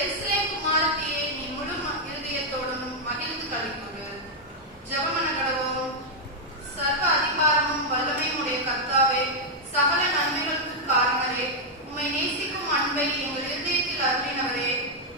எருசலேம் குமாரத்தியே, நீ முழு இருதயத்தோடும் மகிழ்ந்து களிக்கொடு. ஜெபம் பண்ண கடவோம். சர்வ அதிகாரமும் வல்லமையும் உடைய கர்த்தாவே, சகல நன்மைகளுக்கு காரணரே, உம்மை நேசிக்கும் அன்பை எங்கள் இருதயத்தில் அருளினவரே,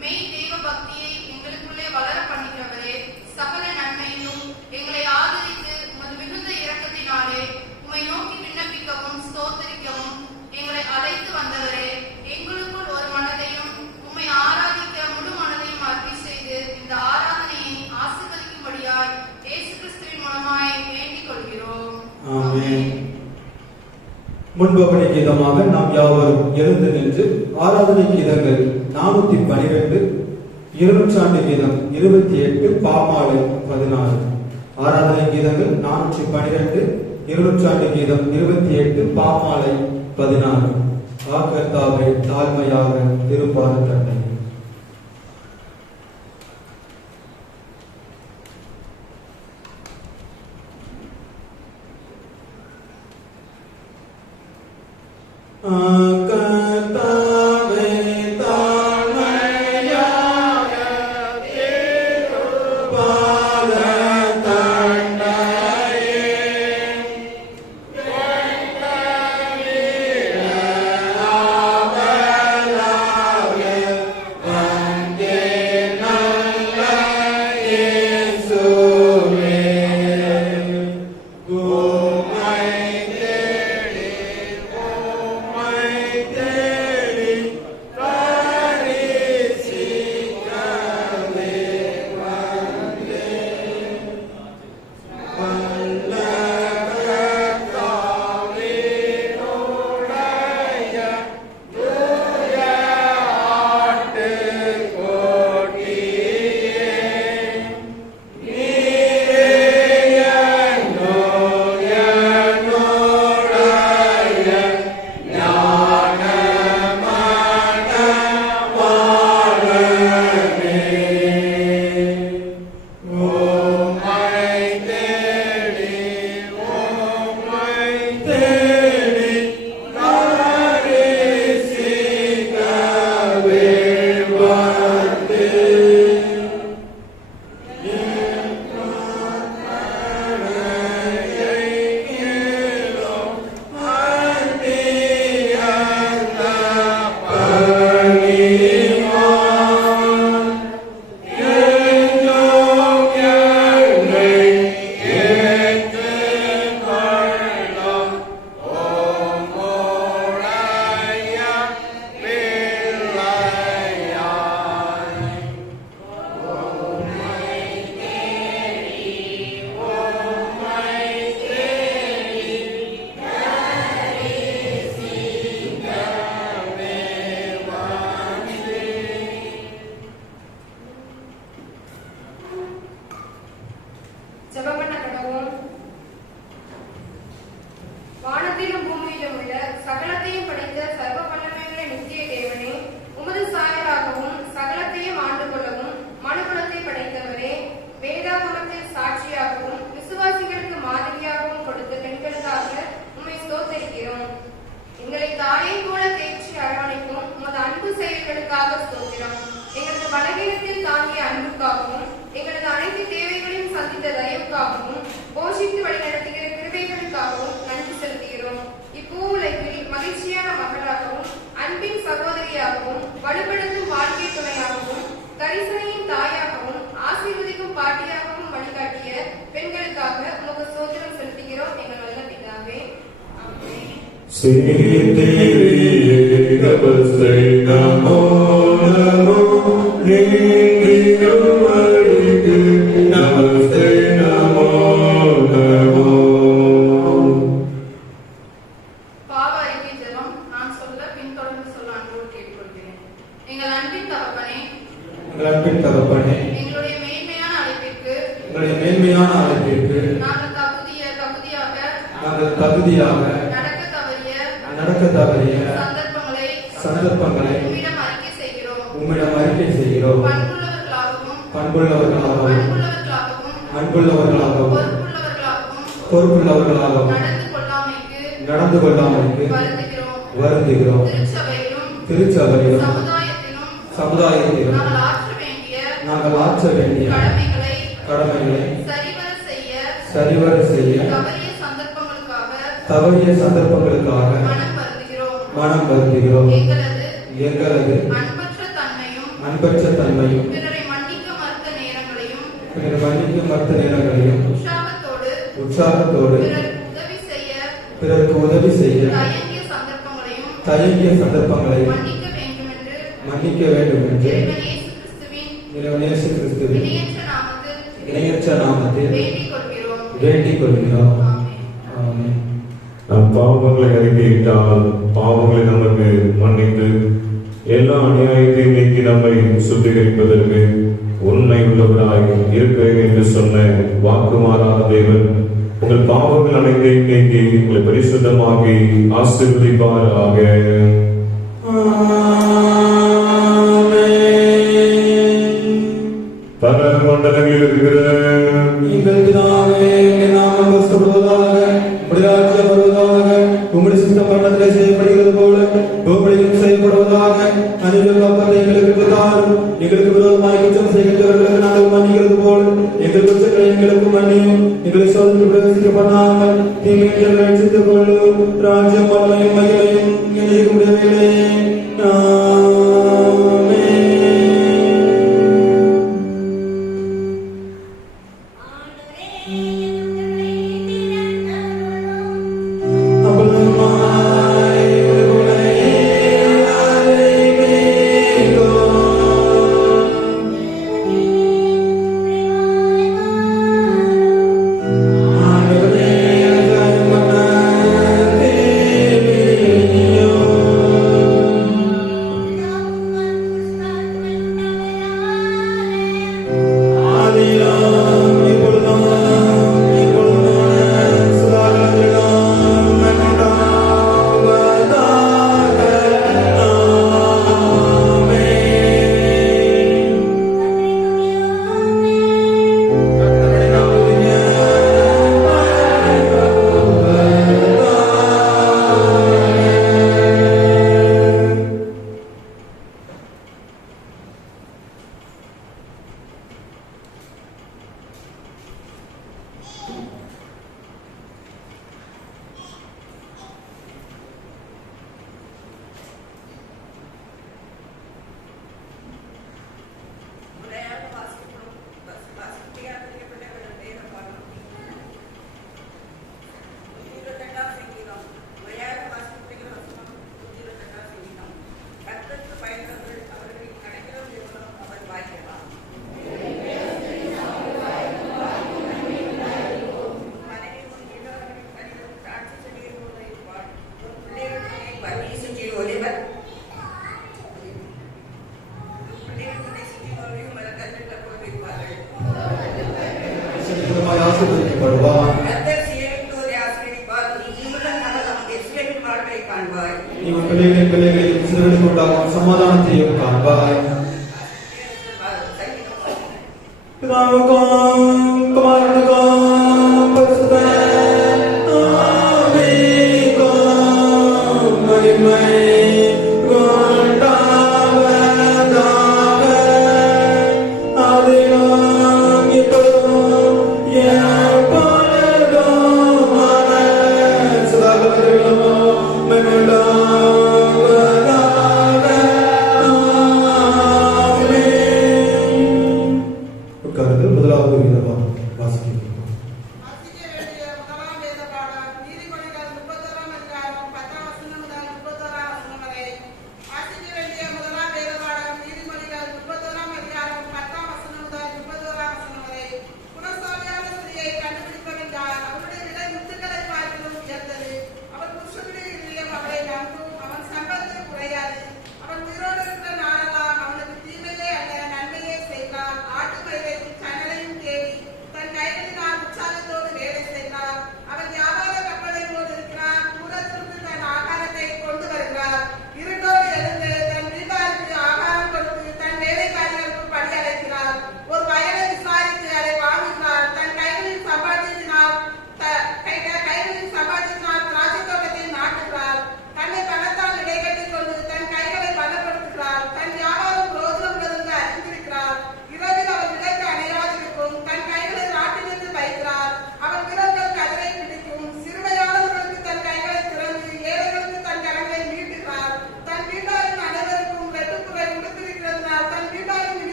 மெய் தெய்வ பக்தியை எங்களுக்குள்ளே வளர பண்ணுகிறவரே, சகல நன்மையிலும் எங்களை ஆதரித்து உமது மிகுந்த இரக்கத்தினாலே உம்மை நோக்கி விண்ணப்பிக்கவும் ஸ்தோத்திரிக்கவும் எங்களை அழைத்து வந்தவரே, எங்களுக்குள் ஒரு மனதையும் உம்மை ஆராதிக்க முழு மனதையும் அர்ப்பி செய்து இந்த ஆராதனையை ஆசீர்வதிக்கும்படியாய் இயேசு கிறிஸ்துவின் மூலமாய் வேண்டிக் கொள்கிறோம். ஆமென். முன்பபடி கீதமாக நாம் யாவரும் எழுந்து நின்று ஆராதனை கீதங்கள் 412, 200 கீதம் 28, பாமாலை 16. ஆராதனை கீதங்கள் 412, 200 கீதம் 28, பாமாலை 16. கர்த்தாவே, தாழ்மையாக திருப்பாத தன்னை. கர்த்தாவே, தாழ்மையாக திருப்பாத தன்னையே. வானத்திலும் பூமியிலும் உள்ள சகலத்தையும் படைத்த சர்வ வல்லமையுள்ள நித்திய தேவனே, உமது சாயலாகவும் சகலத்தையும் ஆண்டு கொள்ளவும் மனுகுலத்தை படைத்தவரே, வேதாகமத்தில் சாட்சியாகவும் விசுவாசிகளுக்கு மாதிரியாகவும் கொடுத்த பெண்களுக்காக உம்மை ஸ்தோத்திரிக்கிறோம். எங்களை தாயை போல தேய்ச்சி அரவணைக்கும் உமது அன்பு செயல்களுக்காக ஸ்தோத்திரம். எங்களது பலவீனத்தில் தாங்கிய அன்புக்காகவும் எங்களது அனைத்து தேவைகளையும் சந்தித்த தயவுக்காகவும் போஷித்து வழிநடத்துகிற கிருபைகளுக்காகவும் நன்றி செலுத்துகிறோம். இப்பூவுலகில் மகிழ்ச்சியான மகளாகவும் அன்பின் சகோதரியாகவும் வலுப்படுத்தும் வாழ்க்கை துணையாகவும் கரிசனையின் தாயாகவும் ஆசீர்வதிக்கும் பாட்டியாகவும் வழிகாட்டிய பெண்களுக்காக உமக்கு ஸ்தோத்திரம் செலுத்துகிறோம். எங்கள் நல்ல பிதாவே, ஆமென். பாவ அறிக்கை ஜெபம். நான் சொல்ல பின்தொடர்ந்து சொல்ல அன்போடு கேட்டுக்கொள்கிறேன். எங்கள் அன்பின் தகப்பனே, எங்களுடைய மேன்மையான அழைப்பிற்கு நாங்கள் தகுதியாக நடக்க தவறிய சந்தர்ப்பங்களை உம்மிடம் அறிக்கை செய்கிறோம். பண்புள்ளவர்களாகவும் பொறுப்புள்ளவர்களாகவும் நடந்து கொள்ளாமைக்கு வருந்துகிறோம். திருச்சபையிலும் சமுதாயத்திலும் நாங்கள் ஆற்ற வேண்டிய கடமைகளை சரிவர செய்ய தவறிய சந்தர்ப்பங்களுக்காக மனம் வருந்துகிறோம். எங்களது அன்பற்ற தன்மையும் பிறரை மன்னிக்க மறுத்த நேரங்களையும் உற்சாகத்தோடு பிறருக்கு உதவி செய்ய தயங்கிய சந்தர்ப்பங்களையும் மன்னிக்க வேண்டும் என்று இறைவன் இயேசு கிறிஸ்துவின் இணையற்ற நாமத்தில் வேண்டிக் கொள்கிறோம். ஆமென். நம் பாவங்களை அறிக்கையிட்டால் பாவங்களை நமக்கு மன்னித்து எல்லா அநியாயத்தையும் நீக்கி நம்மை சுத்திகரிப்பதற்கு உண்மை உள்ளவராய் இருக்கிறேன் என்று சொன்ன வாக்கு மாறாத தேவன் உங்கள் பாவங்கள் அனைத்தையும் நீக்கி உங்களை பரிசுத்தமாக்கி ஆசீர்வதிப்பாராக. பரமண்டலங்களில் இருக்கிற எங்கள் பிதாவே, உம்முடைய நாமம் பரிசுத்தப்படுவதாக, உம்முடைய ராஜ்யம் வருவதாக, உம்முடைய சித்தம் பரலோகத்திலே செய்யப்படுகிறது போல பூமியிலும் செய்யப்படுவதாக. அனுதின அப்பத்தை எங்களுக்கு தாரும். எங்களுக்கு விரோதமாய் குற்றம் செய்கின்றவர்களுக்கு நாங்கள் மன்னிக்கிறது போல எங்கள் குற்றங்களை எங்களுக்கு மன்னியும். எங்களை சோதனைக்கு பிரவேசிக்க பண்ணாமல் தீமையை ரட்சித்துக் கொள்ளும். ராஜ்யம் வல்லமையும் மகிமையும் என்றைக்கும் உடையவைகளே. சமாதானத்தையும் காண்பாய். பிதாவுக்கும் குமாரனுக்கும் பரிசுத்த ஆவிக்கும் மகிமை உண்டாவதாக. ஆதியிலும் இப்பொழுதும் எப்பொழுதுமான சதாகாலங்களிலும் மகிமையுண்டாவதாக. ஆமென். உட்காருங்கள். முதலாவது விதமாக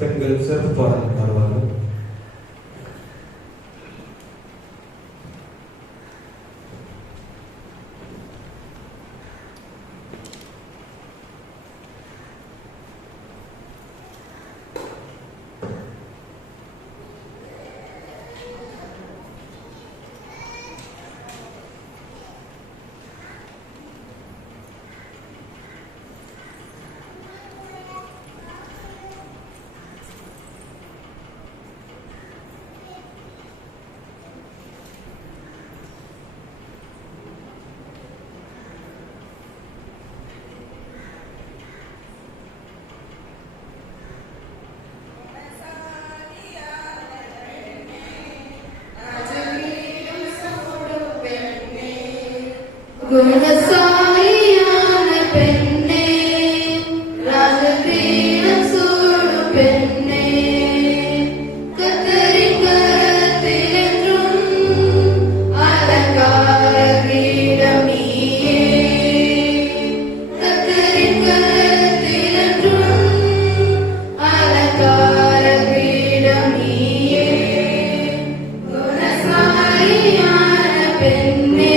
பெண்கள் சிறப்பு பாடல் பாடுவார்கள். குணசாலியான பெண்ணே, ராஜகிரீடம் சூடும் பெண்ணே, கர்த்தரின் கரத்திலென்றும் அலங்கார கிரீடம் நீயே. கர்த்தரின் கரத்திலென்றும் அலங்கார கிரீடம் நீயே. குணசாலியான பெண்ணே,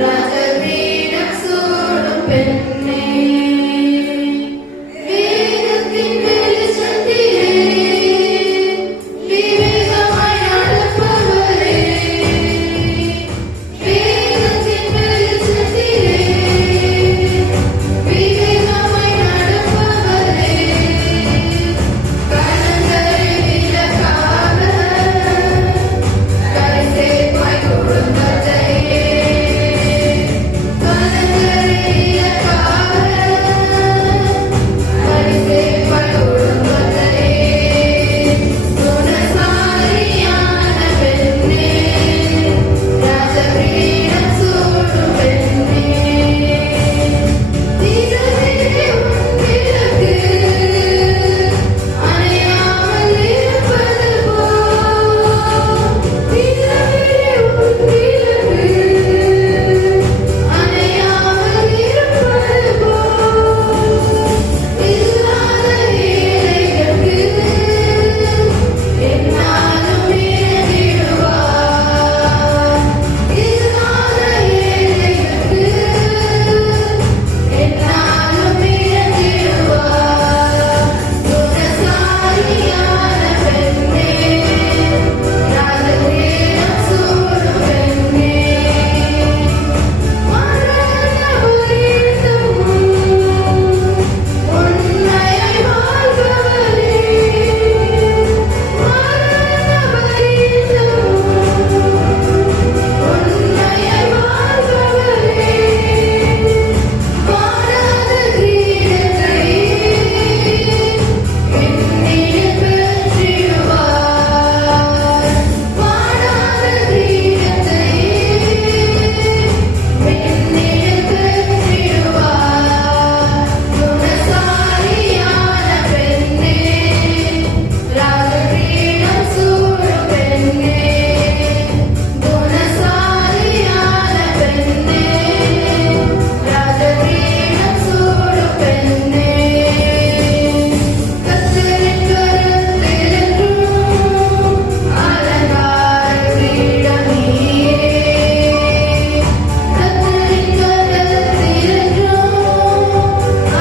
ராஜகிரீடம் சூடும் பெண்ணே, வேதத்தின் வெளிச்சத்திலே விவேகமாய் நடப்பவளே, வேதத்தின் வெளிச்சத்திலே விவேகமாய் நடப்பவளே, கலங்கரை விளக்காக கரைசேர்ப்பாய் குடும்பத்தையே, கலங்கரை விளக்காக கரைசேர்ப்பாய் குடும்பத்தையே. குணசாலியான பெண்ணே, ராஜகிரீடம் சூடும் பெண்ணே, திகழே உன் விளக்கு அணையாமல் இருப்பது போல், திகழே உன் விளக்கு அணையாமல் இருப்பது போல், இல்லாத ஏழைகளுக்கு என்னாலும் இறங்கிடுவார், இல்லாத ஏழைகளுக்கு என்னாலும் இறங்கிடுவார். குணசாலியான பெண்ணே, ராஜகிரீடம் சூடும் பெண்ணே, மரண பரியந்தமும் உண்மையை வாழ்பவளே, மரண பரியந்தமும் உண்மையை வாழ்பவளே, வாடாத கிரீடத்தை என்னில் பெற்றிடுவார், வாடாத கிரீடத்தை என்னில் பெற்றிடுவார். குணசாலியான பெண்ணே, ராஜகிரீடம் சூடும் பெண்ணே, குணசாலியான பெண்ணே, ராஜகிரீடம் சூடும் பெண்ணே, கர்த்தரின் கரத்திலென்றும் அலங்கார கிரீடம் நீயே. கர்த்தரின் கரத்திலென்றும்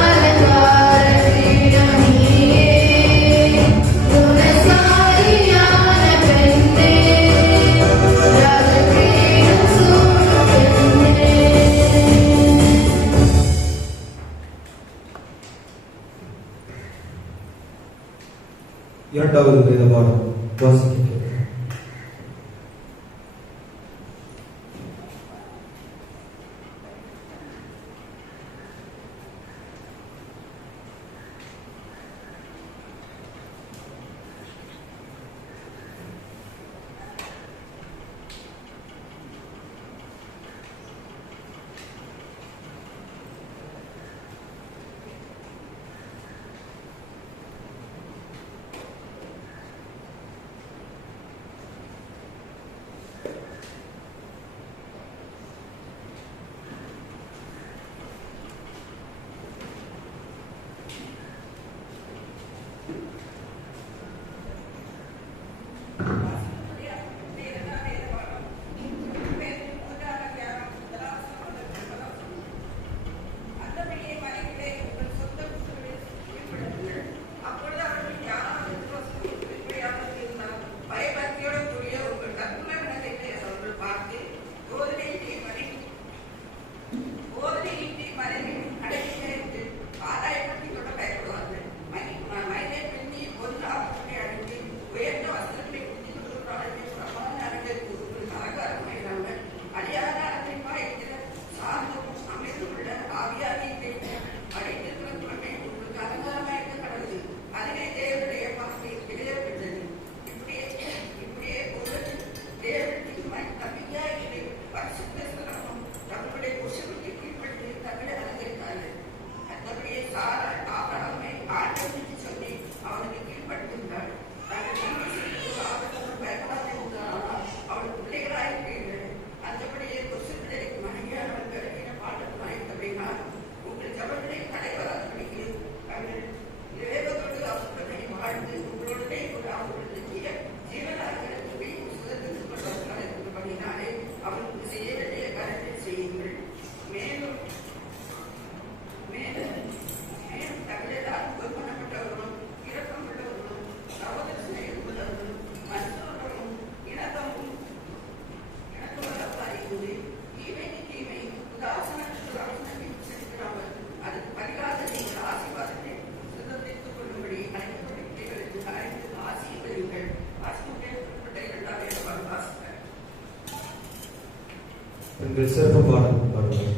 அலங்கார கிரீடம் நீயே. குணசாலியான பெண்ணே, ராஜகிரீடம் சூடும் பெண்ணே. இரண்டாவது வேத பாடம் வாசிக்க. எங்கள் சிறப்பு பாடல் பாடுவார்.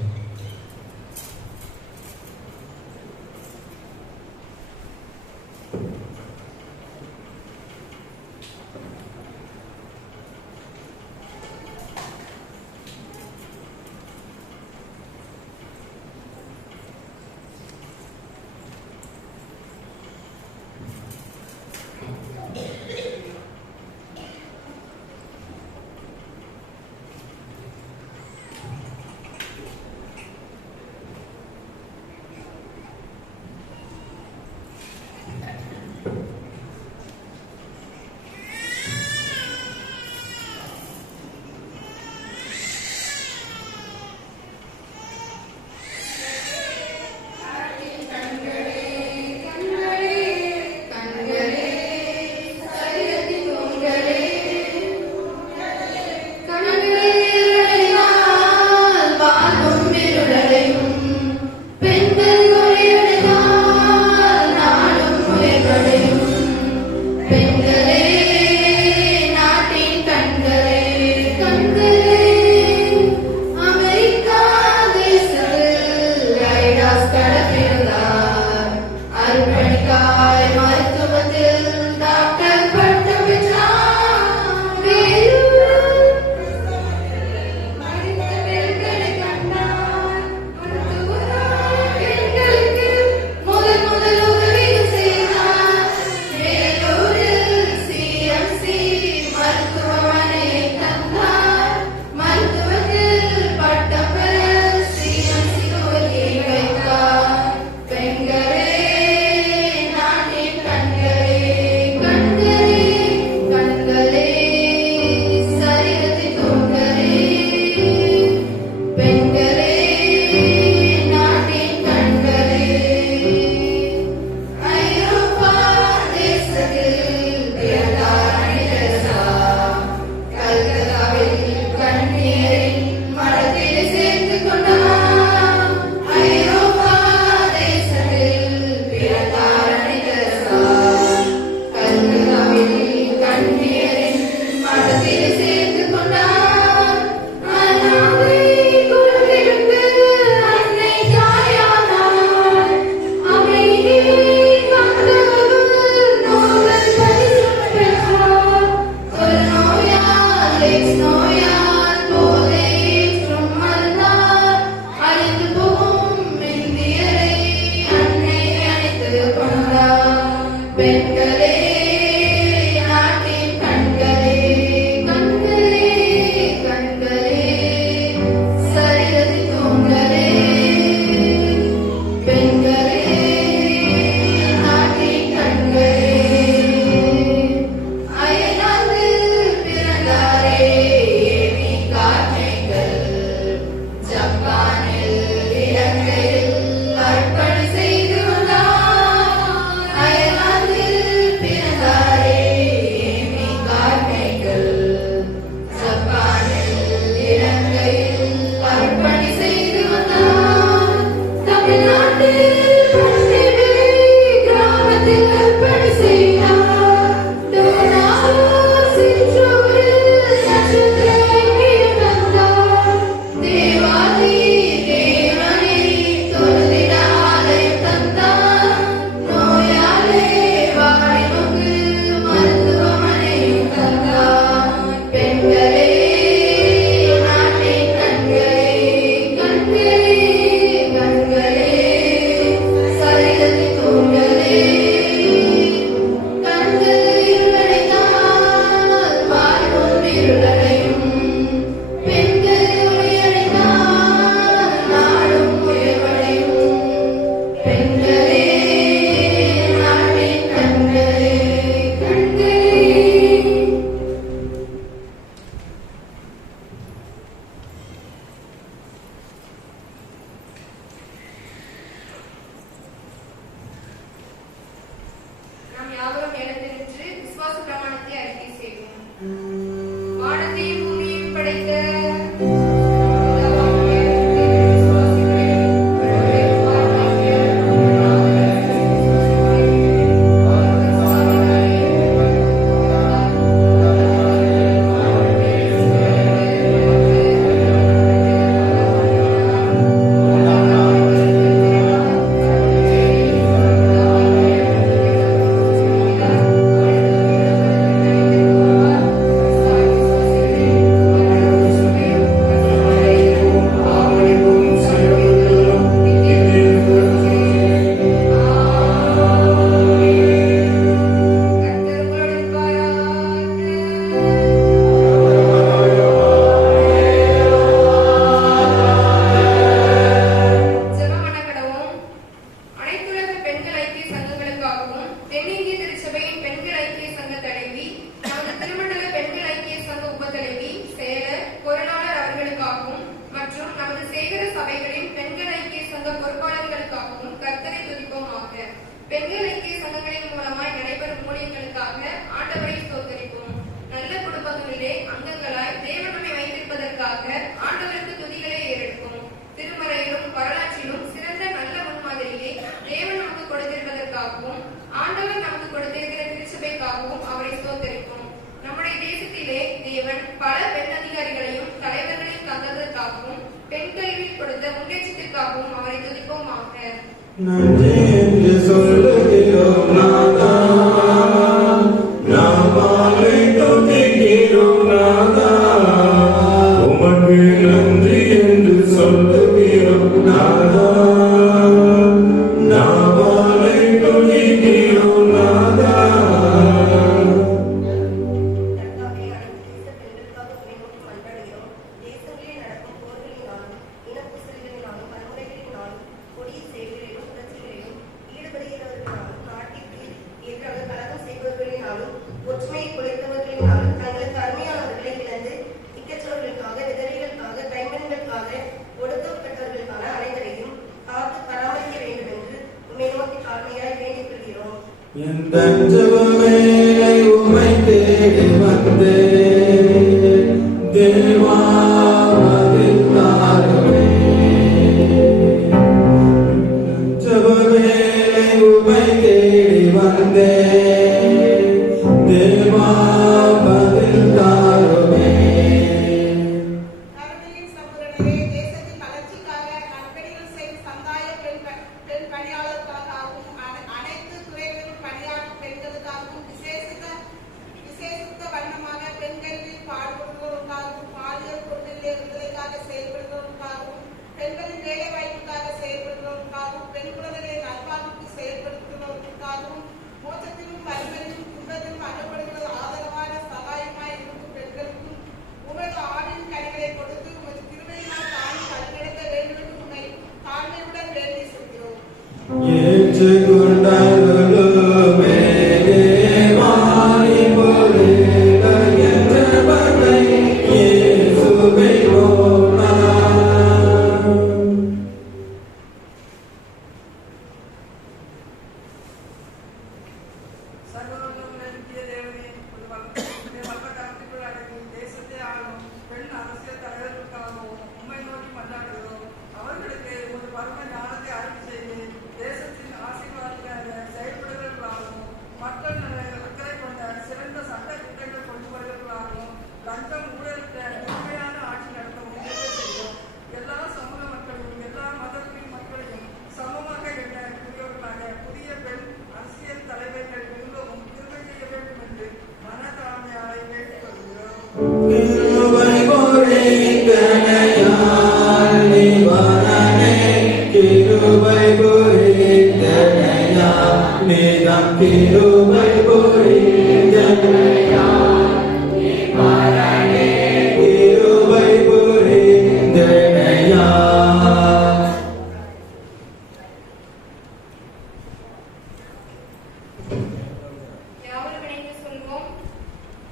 பெண்கள் ஐக்கிய சங்கங்களின் மூலமாய் நடைபெறும் ஊழியங்களுக்காக ஆண்டவரை ஸ்தோத்தரிப்போம். நல்ல குடும்பங்களிலே அங்கங்களாய் தேவன் நம்மை வைத்திருப்பதற்காக ஆண்டவருக்கு துதிகளை ஏறெடுப்போம். திருமறையிலும் வரலாற்றிலும் சிறந்த நல்ல முன்மாதிரியை தேவன் நமக்கு கொடுத்திருப்பதற்காகவும் ஆண்டவர் நமக்கு கொடுத்திருக்கிற திருச்சபைக்காகவும் அவரை ஸ்தோத்தரிப்போம். நம்முடைய தேசத்திலே தேவன் பல பெண் அதிகாரிகளையும் தலைவர்களையும் தந்ததற்காகவும் பெண் கல்வியில் கொடுத்த முன்னேற்றத்திற்காகவும் அவரை துதிப்போமாக. நன்றி என்று சொல்லுகிறோம் நாதா, நாம் அவரை துதிக்கிறோம் நாதா. உமக்கு நன்றி என்று சொல்லுகிறோம் நாதா, நாம் அவரை துதிக்கிறோம் நாதா. கர்த்தாவே, அனைத்து தேச பெண்களுக்காக உம்மை நோக்கி மன்றாடுகிறோம். தேசங்களில் நடக்கும் போர்களினாலும் இனப்பூசல்களினாலும் வன்முறைகளினாலும் கொடிய செயல்களிலும் புரட்சிகளிலும் ஈடுபடுகிறவர்களாலும் நாட்டிற்கு எதிராக கலகம் செய்பவர்களினாலும் ஒற்றுமையை குலைத்தவர்களினாலும் தங்களுக்கு அருமையானவர்களை இழந்து திக்கற்றவர்களுக்காக விதவைகளுக்காக கைம்பெண்களுக்காக ஒடுக்கப்பட்டவர்களுக்கான அனைவரையும் காத்து பராமரிக்க வேண்டும் என்று உம்மை நோக்கி தாழ்மையாய் வேண்டிக் கொள்கிறோம். என் தஞ்சமே உமை தேடி வந்தேன் தேவா, அதில் தாருமே. தஞ்சமே உமை தேடி வந்தேன் தேவா, அதில் தாருமே. கருணையின் சகோதரரே, தேசத்தின் வளர்ச்சிக்காக கம்பெனிகள் செய்யும் சமுதாய பெண் பணியாளர்களுக்காகவும் அனைத்து துறைகளிலும் பணியாற்றும் பெண்களுக்காகவும் விசேஷித்த வண்ணமாக பெண் கல்வியில் பாடுபடுபவர்களுக்காகவும் பாலியல் கொடுமையிலே விடுதலைக்காக செயல்படுபவர்களுக்காகவும் பெண்களின் வேலை வாய்ப்புக்காக செயல்படுபவர்களுக்காகவும் பெண் குழந்தைகளை நல்வாழ்வுக்கு செயல்படுத்துபவர்களுக்காகவும் மோசத்திலும் வறுமையிலும் துன்பத்திலும் அனுப்படுகிறது ஆதரவான சகாயமாய் இருக்கும் பெண்களுக்கும் உமது ஆவின் கனிகளை கொடுத்து உமது திருமையினால் தாண்டி வழிநடத்த வேண்டும் என்று உம்மை தாழ்மையுடன் வேண்டி சொல்கிறோம். ஏற்றுக்கொண்டருளுமே தேவா, இப்பொழுது என்றவரை இயேசுவை போனா. சர்வவல்லவரின் தேவனே, ஒரு வல்லகரத்துக்குள் அடங்கும் தேசத்தை ஆளும் பெண் அரசியல் தலைவர்களுக்காகவும் உம்மை நோக்கி மன்றாடுகிறோம். அவர்களுக்கு ஒரு பரம ஞானத்தை அறிவு செய்து தேசத்தின் ஆசீர்வாதமாக செயல்படுவர்களாகவும் மக்கள் அக்கறை கொண்ட சிறந்த சட்ட திட்டங்கள் கொண்டு வருவர்களாகவும் லஞ்சம் ஊழலுக்கு உண்மையான ஆட்சி நடத்த உதவி செய்யும். எல்லா சமூக மக்களையும் எல்லா மதத்தின் மக்களையும் சமமாக எண்ணக்கூடியவர்களாக புதிய பெண் அரசியல் தலைவர்கள் மிகவும் திருமை செய்ய வேண்டும் என்று மனதாழ்மையாய் வேண்டிக் கொள்கிறோம். கிருபை பொழிந்தனையால் நிவாரணே, கிருபை பொழிந்தனையால் நீதான் கிருபை பொழிந்தனையால் நிவாரணே, கிருபை பொழிந்தனையால். யாவரும் இணைந்து சொல்வோம்.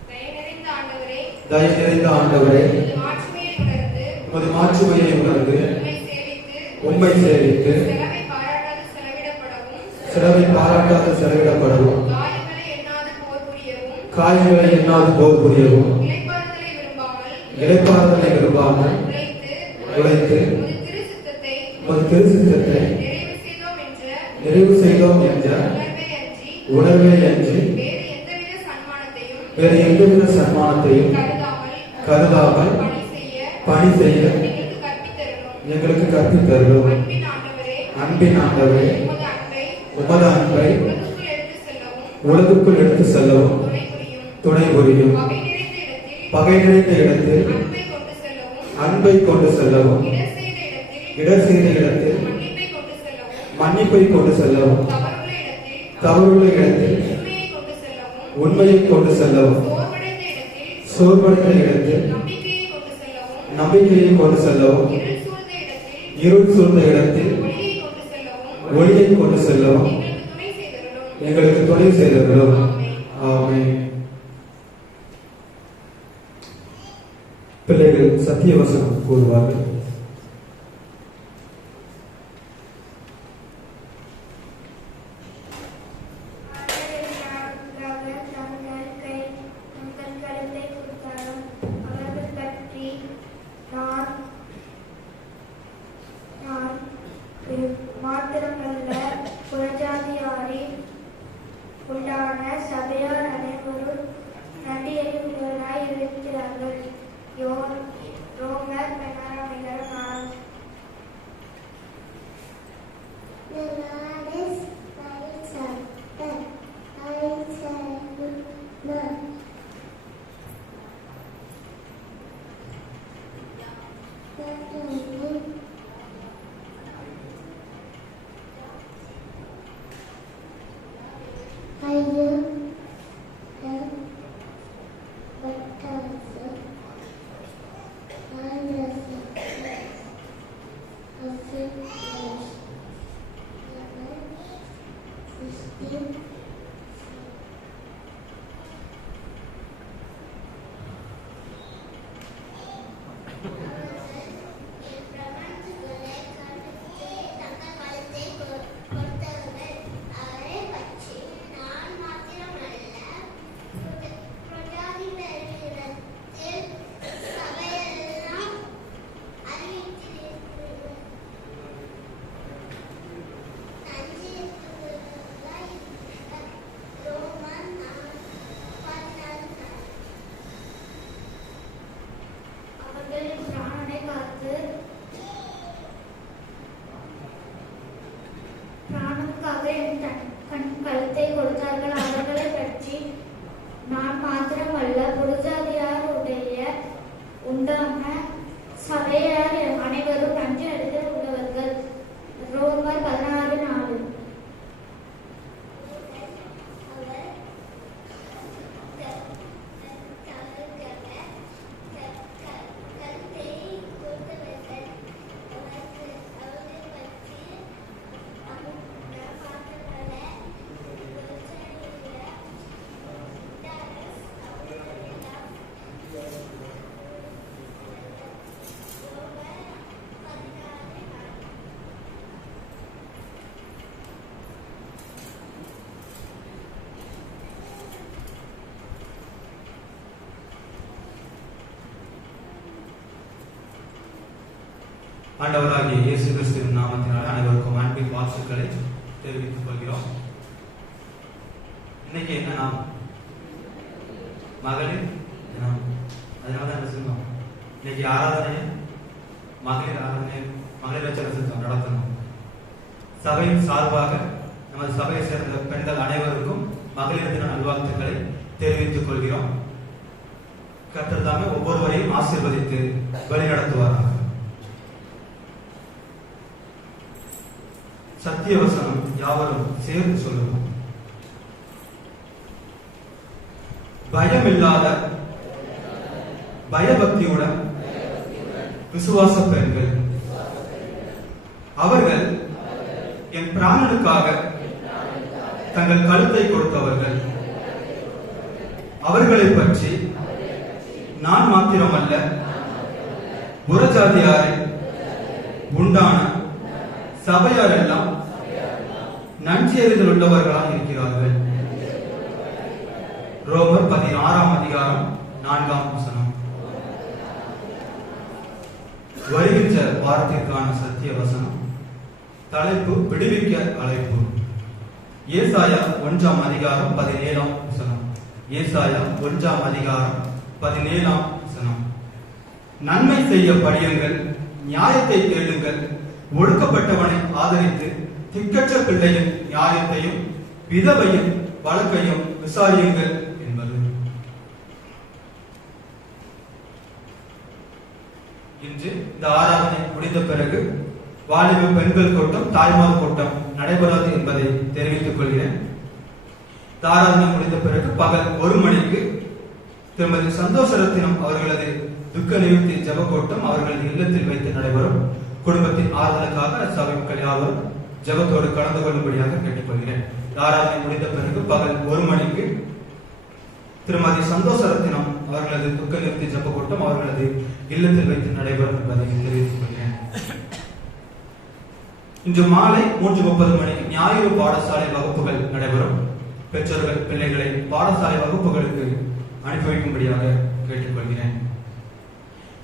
தயை நிறைந்த ஆண்டவரே, தயை நிறைந்த ஆண்டவரே, உமது மாட்சிமையை உணர்ந்து உமது மாட்சிமையை உணர்ந்து உம்மை சேவித்து உம்மை சேவித்து செலவை பாராட்டாது செலவிடப்படவும் சிறவை பாராட்டாது செலவிடப்படவும் காயங்களை எண்ணாது போர் புரியவும் காயங்களை எண்ணாது போர் புரியவும் இளைப்பாறுதலை விரும்பாமல் இளைப்பாறுதலை விரும்பாமல் உழைத்து உமது திரு சித்தத்தை உமது திருச்சித்தத்தை நிறைவு செய்தோம் என்ற உணர்வை அன்றி வேறு எந்தவித சன்மானத்தையும் கருதாமல் பணி செய்ய எங்களுக்கு கற்பித்தருளும். அன்பின் ஆண்டவரே, உமது அன்பை உலகுக்குள் எடுத்து செல்லவும் துணை புரியும். பகை நிறைந்த இடத்தில் அன்பை கொண்டு செல்லவும் இடர் செய்த இடத்தில் மன்னிப்பை கொண்டு செல்லவும் தவறுள்ள இடத்தில் உண்மையை கொண்டு செல்லவும் சோர்வடைந்த இடத்தில் நம்பிக்கையை கொண்டு செல்லவும் இருள் சூழ்ந்த இடத்தில் ஒளியை கொண்டு செல்லவும் எங்களுக்கு துணை செய்தவர்களும். ஆமென். பிள்ளைகள் சத்திய வசனம் கூறுவார்கள். கொடுத்தார்கள். அவர்களை பற்றி நான் மாத்திரமல்ல, புறஜாதியாருடைய உண்டான சபையார் அனைவரும் நன்றி எடுத்து உள்ளவர்கள். ரோமர் 16:4. ஆண்டவராகிய இயேசு கிறிஸ்துவின் நாமத்தினால் அனைவருக்கும் அன்பின் வாழ்த்துக்களை தெரிவித்துக் கொள்கிறோம். இன்னைக்கு என்ன நாள்? மகளிர் தினம். அதனால என்ன சொல்லுவோம், இன்னைக்கு ஆராதனை மகளிர் ஆராதனை மகளிர் வச்சு நடத்தணும். சபையின் சார்பாக நமது சபையை சேர்ந்த பெண்கள் அனைவருக்கும் மகளிர் தின நல்வாழ்த்துக்களை தெரிவித்துக் கொள்கிறோம். கர்த்தர் தாமே ஒவ்வொருவரையும் ஆசீர்வதித்து வழிநடத்துவாராக. சத்திய வசனம் யாவரும் சேர்ந்து சொல்லுவோம். பயமில்லாத பயபக்தியுடன் விசுவாச பெண்கள், அவர்கள் என் பிராணனுக்காக தங்கள் கழுத்தை கொடுத்தவர்கள். அவர்களை பற்றி நான் மாத்திரமல்ல, புறஜாதியாரை உண்டான சபையார் எல்லாம் நன்றி அறிதல் உள்ளவர்களாக இருக்கிறார்கள். ரோமர் 16:4. வருகின்ற வாரத்திற்கான சத்திய வசனம் தலைப்பு விடுவிக்க அழைப்பு. ஏசாயா 1:17. ஏசாயா 1:17. நன்மை செய்ய படியுங்கள், நியாயத்தை தேடுங்கள், ஒடுக்கப்பட்டவனை ஆதரித்து திக்கற்ற பிள்ளையின் நியாயத்தையும் விதவையின் வழக்கையும் விசாரியுங்கள் என்பது. இன்று இந்த ஆராதனை முடிந்த பிறகு வாலிப பெண்கள் கூட்டம், தாய்மார் கூட்டம் நடைபெறாது என்பதை தெரிவித்துக் கொள்கிறேன். ஆராதனை முடிந்த பிறகு பகல் 1 மணிக்கு திருமதி சந்தோஷரத்தினம் அவர்களது துக்க நிவர்த்தி ஜெப கூட்டம் அவர்களது இல்லத்தில் வைத்து நடைபெறும். குடும்பத்தின் ஆறுதலுக்காக சபை மக்கள் யாவரும் ஜெபத்தோடு கலந்து கொள்ளும்படியாக கேட்டுக்கொள்கிறேன். ஆராதனை முடிந்த பிறகு பகல் 1 மணிக்கு திருமதி சந்தோஷரத்தினம் அவர்களது துக்க நிவர்த்தி ஜெப கூட்டம் அவர்களது இல்லத்தில் வைத்து நடைபெறும் என்பதை தெரிவித்துக் கொள்கிறேன். இன்று மாலை 3:30 மணிக்கு ஞாயிறு பாடசாலை வகுப்புகள் நடைபெறும். பெற்றோர்கள் பிள்ளைகளை பாடசாலை வகுப்புகளுக்கு அனுப்பி வைக்கும்படியாக கேட்டுக்கொள்கிறேன்.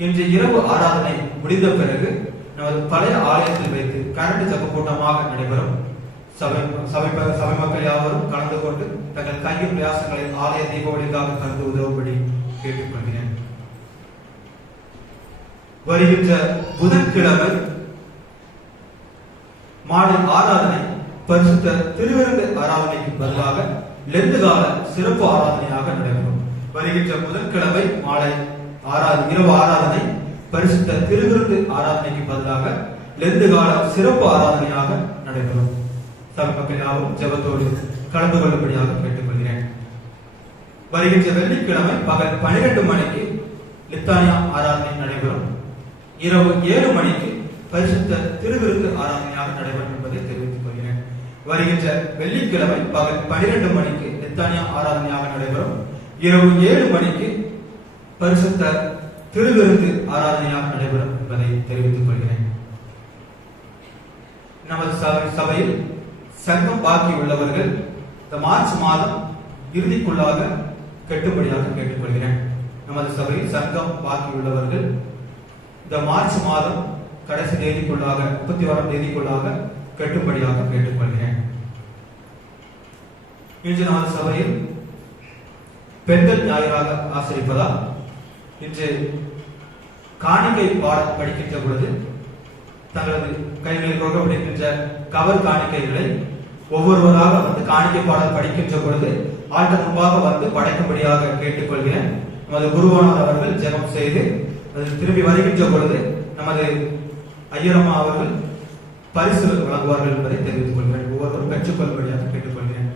இன்று இரவு ஆராதனை முடிந்த பிறகு நமது பழைய ஆலயத்தில் வைத்து கரண்ட் ஜெப கூட்டமாக நடைபெறும். சபை மக்கள் யாவரும் கலந்து கொண்டு தங்கள் கையில் பிரயாசங்களை ஆலய தீபாவளிக்காக தந்து உதவும்படி கேட்டுக்கொள்கிறேன். வருகின்ற புதன்கிழமை மாலை ஆராதனை பரிசுத்த திருவிருந்து ஆராதனைக்கு பதிலாக லெந்து கால சிறப்பு ஆராதனையாக நடைபெறும். வருகின்ற புதன்கிழமை மாலை இரவு ஆராதனை பரிசுத்த திருவிருந்து ஆராதனைக்கு பதிலாக லெந்து கால சிறப்பு ஆராதனையாக நடைபெறும். சபை மக்கள் யாவும் ஜெபத்தோடு கலந்து கொள்ளும்படியாக கேட்டுக்கொள்கிறேன். வருகின்ற வெள்ளிக்கிழமை பகல் 12 மணிக்கு லித்தானியா ஆராதனை நடைபெறும். இரவு 7 மணிக்கு பரிசுத்த திருவிருந்து ஆராதனையாக நடைபெறும் என்பதை தெரிவித்துக் கொள்கிறேன். வருகின்ற வெள்ளிக்கிழமை பகல் 12 மணிக்கு லித்தானியா ஆராதனையாக நடைபெறும். இரவு 7 மணிக்கு பரிசுத்த திருவிருந்து ஆராதனையாக நடைபெறும் என்பதை தெரிவித்துக் கொள்கிறேன். நமது சபையில் சங்கம் பாக்கி உள்ளவர்கள் இந்த மார்ச் மாதம் இறுதிக்குள்ளாக கட்டும்படியாக கேட்டுக்கொள்கிறேன். நமது சபையில் சங்கம் பாக்கி உள்ளவர்கள் இந்த மார்ச் மாதம் கடைசி தேதிக்குள்ளாக 31ஆம் தேதிக்குள்ளாக கட்டும்படியாக கேட்டுக்கொள்கிறேன். இன்று நமது சபையில் பெண்கள் ஞாயிறாக ஆசிரிப்பதால் இன்று காணிக்கை பாடம் படிக்கின்ற பொழுது தங்களது கைகளில் கொடுக்கப்படுகின்ற கவர் காணிக்கைகளை ஒவ்வொருவராக வந்து காணிக்கை பாடல் படிக்கின்ற பொழுது ஆல்டர் முன்பாக வந்து படைக்கும்படியாக கேட்டுக்கொள்கிறேன். நமது குருவானவர் அவர்கள் ஜெபம் செய்து திரும்பி வருகின்ற பொழுது நமது ஐயரம்மா அவர்கள் பரிசு வழங்குவார்கள் என்பதை தெரிவித்துக் கொள்கிறேன். ஒவ்வொருவரும் பெற்றுக்கொள்ளும்படியாக கேட்டுக்கொள்கிறேன்.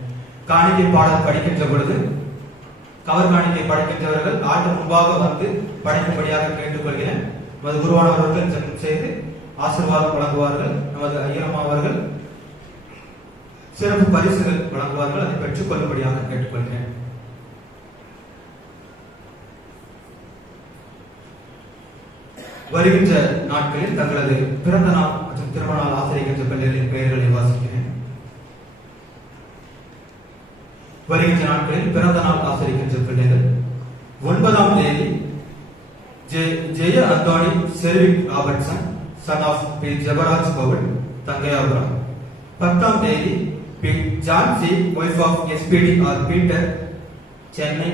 காணிக்கை பாடல் படிக்கின்ற பொழுது கவர் காணிக்கை படைக்கின்றவர்கள் ஆல்டர் முன்பாக வந்து படைக்கும்படியாக கேட்டுக்கொள்கிறேன். நமது குருவானவர் அவர்கள் ஜெபம் செய்து ஆசீர்வாதம் வழங்குவார்கள். நமது ஐயரம்மா அவர்கள் சிறப்பு பரிசுகள் வழங்குவார்கள். அதை பெற்றுக் கொள்ளும்படியாக கேட்டுக்கொள்கிறேன். வருகின்ற நாட்களில் தங்களது பிறந்த நாள் மற்றும் திருமண நாள் ஆசிரியர் பிள்ளைகளின் பெயர்களை வாசிக்கிறேன். வருகின்ற நாட்களில் பிறந்த நாள் ஆசிரியர் பிள்ளைகள் 9ஆம் தேதி ஜெய அந்தோணி செர்விக் Robertson, son of P Jebaraj Paul, Thangaiyapuram. 10ஆம் தேதி P John C, wife of SPD R Peter, Chennai.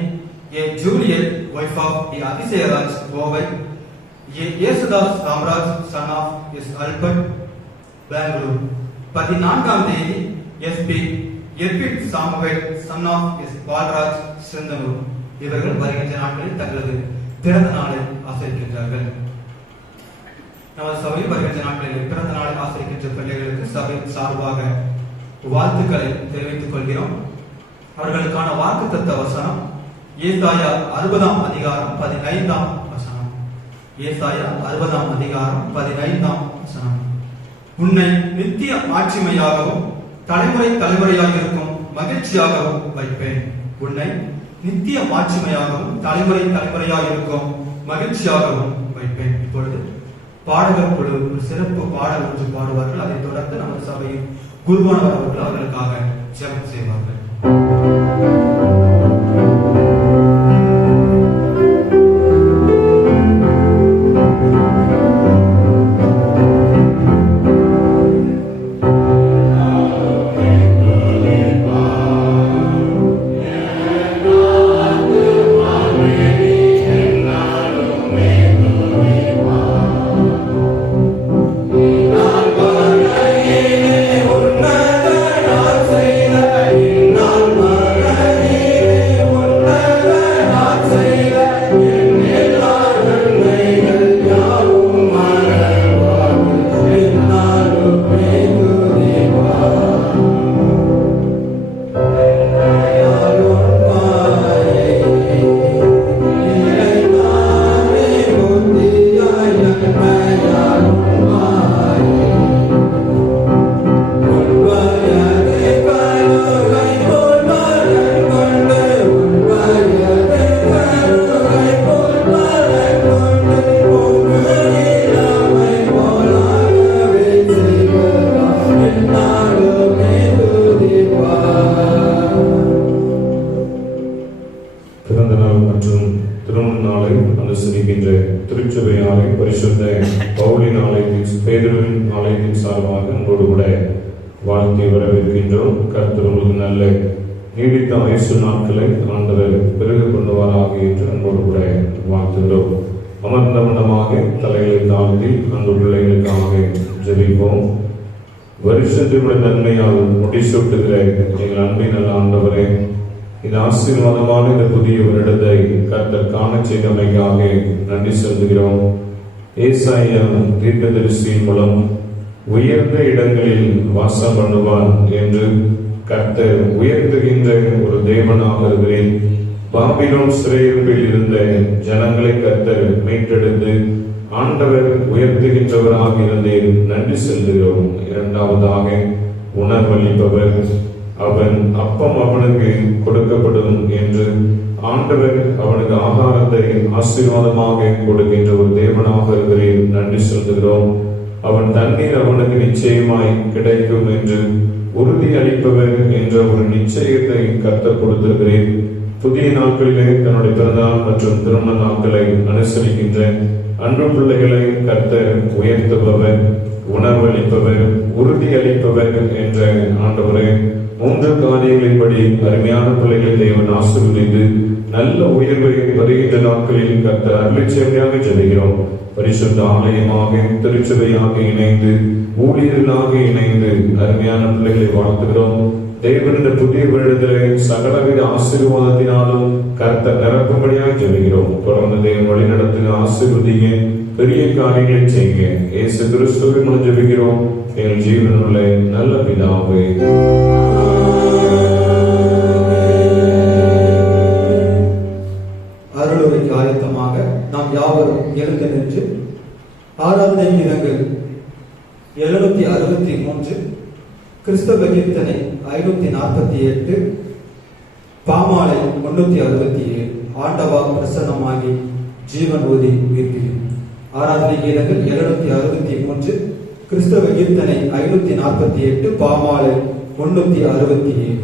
A Juliet, wife of P Athisayaraj, Kovai. A Yesudas Ramraj, son of S Albert, Bangalore. 14ஆம் தேதி SP எர்பிட் Samuel, son of S Paulraj, Sindhanur. இவர்கள் வருகின்ற நாட்களில் தங்களது பிறந்த நாளை ஆசரிக்கின்றார்கள். நமது சபையில் வருகின்ற நாட்களில் பிறந்த நாளை ஆசரிக்கின்ற பிள்ளைகளுக்கு சபை சார்பாக வாழ்த்துக்களை தெரிவித்துக் கொள்கிறோம். அவர்களுக்கான வாக்குத்தத்த வசனம் ஏசாயா 60ஆம் அதிகாரம் 15ஆம் வசனம். ஏசாயா 60ஆம் அதிகாரம் 15ஆம் வசனம். உன்னை நித்திய மாட்சிமையாகவும் தலைமுறை தலைமுறையாக இருக்கும் மகிழ்ச்சியாகவும் வைப்பேன். உன்னை நித்திய மாட்சிமையாகவும் தலைமுறை தலைமுறையாக இருக்கும் மகிழ்ச்சியாகவும் வைப்பேன். இப்பொழுது பாடகர் குழு ஒரு சிறப்பு பாடல் ஒன்று பாடுவார்கள். அதைத் தொடர்ந்து நமது சபையின் குருவானவர் அவர்கள் அவர்களுக்காக ஜெபம் செய்வார்கள். நீடித்த ஆயுசு நாட்களை ஆண்டவர் பிறகு கொண்டுவாராக என்று அன்போடு கூட வாழ்த்துகிறோம். அமர்ந்த மண்டமாக தலைகளை தாழ்த்தி அன்பு பிள்ளைகளுக்காக ஜெபிப்போம். வருஷத்தினுடைய நன்மையால் முடிசூட்டுகிற எங்கள் அன்பின் நல்ல ஆண்டவரே, இந்த ஆசீர்வாதமான இந்த புதிய வருடத்தை கர்த்தர் காண செய்தமைக்காக நன்றி செலுத்துகிறோம். ஏசாயா தீர்க்கதரிசியின் மூலம் உயர்ந்த இடங்களில் வாசம் பண்ணுவான் என்று கர்த்தர் உயர்த்துகின்ற ஒரு தேவனாக இருக்கிறேன். பாபிலோன் சிறையிருப்பில் இருந்த ஜனங்களை கர்த்தர் மீட்டெடுத்து ஆண்டவர் உயர்த்துகின்றவராக இருந்தேன் நன்றி செலுத்துகிறோம். இரண்டாவதாக உணர்வளிப்பவர், அவன் அப்பம் அவனுக்கு கொடுக்கப்படும் என்று ஆண்டவர் அவனுக்கு ஆகாரத்தை ஆசீர்வாதமாக கொடுக்கின்ற ஒரு தேவனாக இருக்கிறேன் நன்றி செலுத்துகிறோம். அவன் தண்ணீர் அவனுக்கு நிச்சயமாய் கிடைக்கும் என்று உறுதி அளிப்பவர் என்ற ஒரு நிச்சயத்தை கர்த்தர் கொடுத்திருக்கிறேன். புதிய நாட்களிலே தன்னுடைய பிறந்தநாள் மற்றும் திருமண நாட்களை அனுசரிக்கின்ற அன்பு பிள்ளைகளை கர்த்தர் உயர்த்துபவர், உணர்வளிப்பவர், உறுதி அளிப்பவர் என்ற ஆண்டவரே, 3 காரியங்களின்படி அருமையான பிள்ளைகளை தேவன் ஆசீர்வதித்து நல்ல உயர்வை வருகின்ற நாட்களில் கர்த்தர் அருளிச்செய்தியாக ஜெபிக்கிறோம். பரிசுத்த ஆலயமாக திருச்சபையாக இணைந்து ஊழியர்களாக இணைந்து அருமையான பிள்ளைகளை வாழ்த்துகிறோம். தேவனுடைய புதிய வருடத்திலே சகலவித ஆசீர்வாதத்தினாலும் கர்த்தர் நிரப்பும்படியாக ஜெபிக்கிறோம். தொடர்ந்து தேவன் வழி நடத்துங்க, ஆசீர்வதிங்க, பெரிய காரியங்களை செய்யுங்க. இயேசு கிறிஸ்துவின் மூலம் ஜெபிக்கிறோம் எங்கள் ஜீவனுள்ள நல்ல பிதாவே. அருளுரைக்கு ஆயத்தமாக நாம் யாவரும் எழுந்து நின்று ஆராதனை கீதங்கள் 763, கிறிஸ்தவ கீர்த்தனை 548, பாமாலை 367, ஆண்டவா பிரசன்னமாகி ஜீவன் ஓதி உயிர்ப்பியும். ஆராதனை கீதங்கள் 763, கிறிஸ்தவ கீர்த்தனை 548, பாமாலை 367.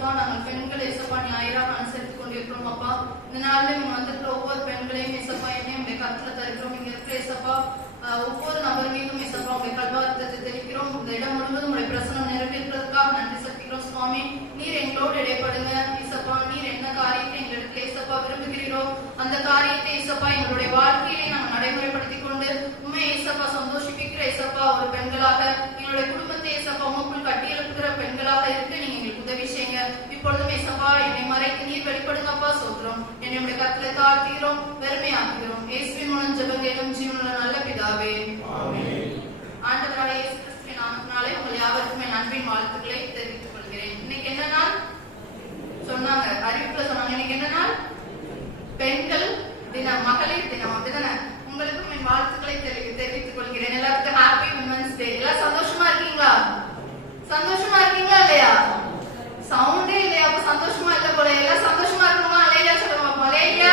ஏசப்பா நாங்கள் பெண்கள் ஏசப்பா ஞாயிறாக அனுசரித்துக் கொண்டிருக்கிறோம் அப்பா. இந்த நாளில் இங்க வந்திருக்கிற ஒவ்வொரு பெண்களையும் ஏசப்பா என்னையும் உடைய கருத்துல தருகிறோம். இங்க இருக்கிற ஏசப்பா ஒவ்வொரு நபர் மீதும் ஏசப்பா உடைய கல்வாரத்தை தெரிவிக்கிறோம். இந்த இடம் முழுவதும் உடைய பிரசனம் நிறைவேற்றுவதற்காக நன்றி செலுத்துகிறோம் சுவாமி. நீர் எங்களோடு இடைப்படுங்க ஏசப்பா. நீர் என்ன காரியத்தை எங்களுக்கு ஏசப்பா விரும்புகிறீரோ அந்த காரியத்தை ஏசப்பா எங்களுடைய வாழ்க்கையிலே நாங்கள் நடைமுறைப்படுத்திக் கொண்டு உண்மை ஏசப்பா சந்தோஷிப்பிக்கிற ஏசப்பா ஒரு பெண்களாக எங்களுடைய குடும்பத்தை ஏசப்பா உங்களுக்குள் கட்டியெழுப்புகிற பெண்களாக இருக்கு நீங்க எங்களுக்கு உதவி செய்யுங்க. இப்பொழுதும் ஏசப்பா என்னை மறைத்து நீர் வெளிப்படுங்கப்பா. சோத்திரம் என்னுடைய கருத்துல தாழ்த்துகிறோம், பெருமையாக்குகிறோம். இயேசுவின் மூலம் ஜெபம் ஜீவனுள்ள நல்ல பிதாவே, ஆமென். ஆண்டவராகிய இயேசு கிறிஸ்துவின் நாமத்தினாலே உங்கள் யாவருக்கும் என் அன்பின் வாழ்த்துக்களை தெரிவித்துக் கொள்கிறேன். இன்னைக்கு என்ன நாள் சொன்னாங்க, அறிவிப்புல சொன்னாங்க. இன்னைக்கு என்ன நாள்? பெண்கள் தினம், மகளிர் தினம். அப்படிதானே? உங்களுக்கும் என் வாழ்த்துக்களை தெரிவித்துக் கொள்கிறேன். எல்லாருக்கும் ஹாப்பி விமன்ஸ் டே. எல்லாம் சந்தோஷமா இருக்கீங்களா? சந்தோஷமா இருக்கீங்களா இல்லையா? சவுண்டே இல்லையா? அப்ப சந்தோஷமா இல்ல போல. எல்லாம் சந்தோஷமா இருக்கணுமா? லேயா சொல்லுங்க பாப்போம். லேயா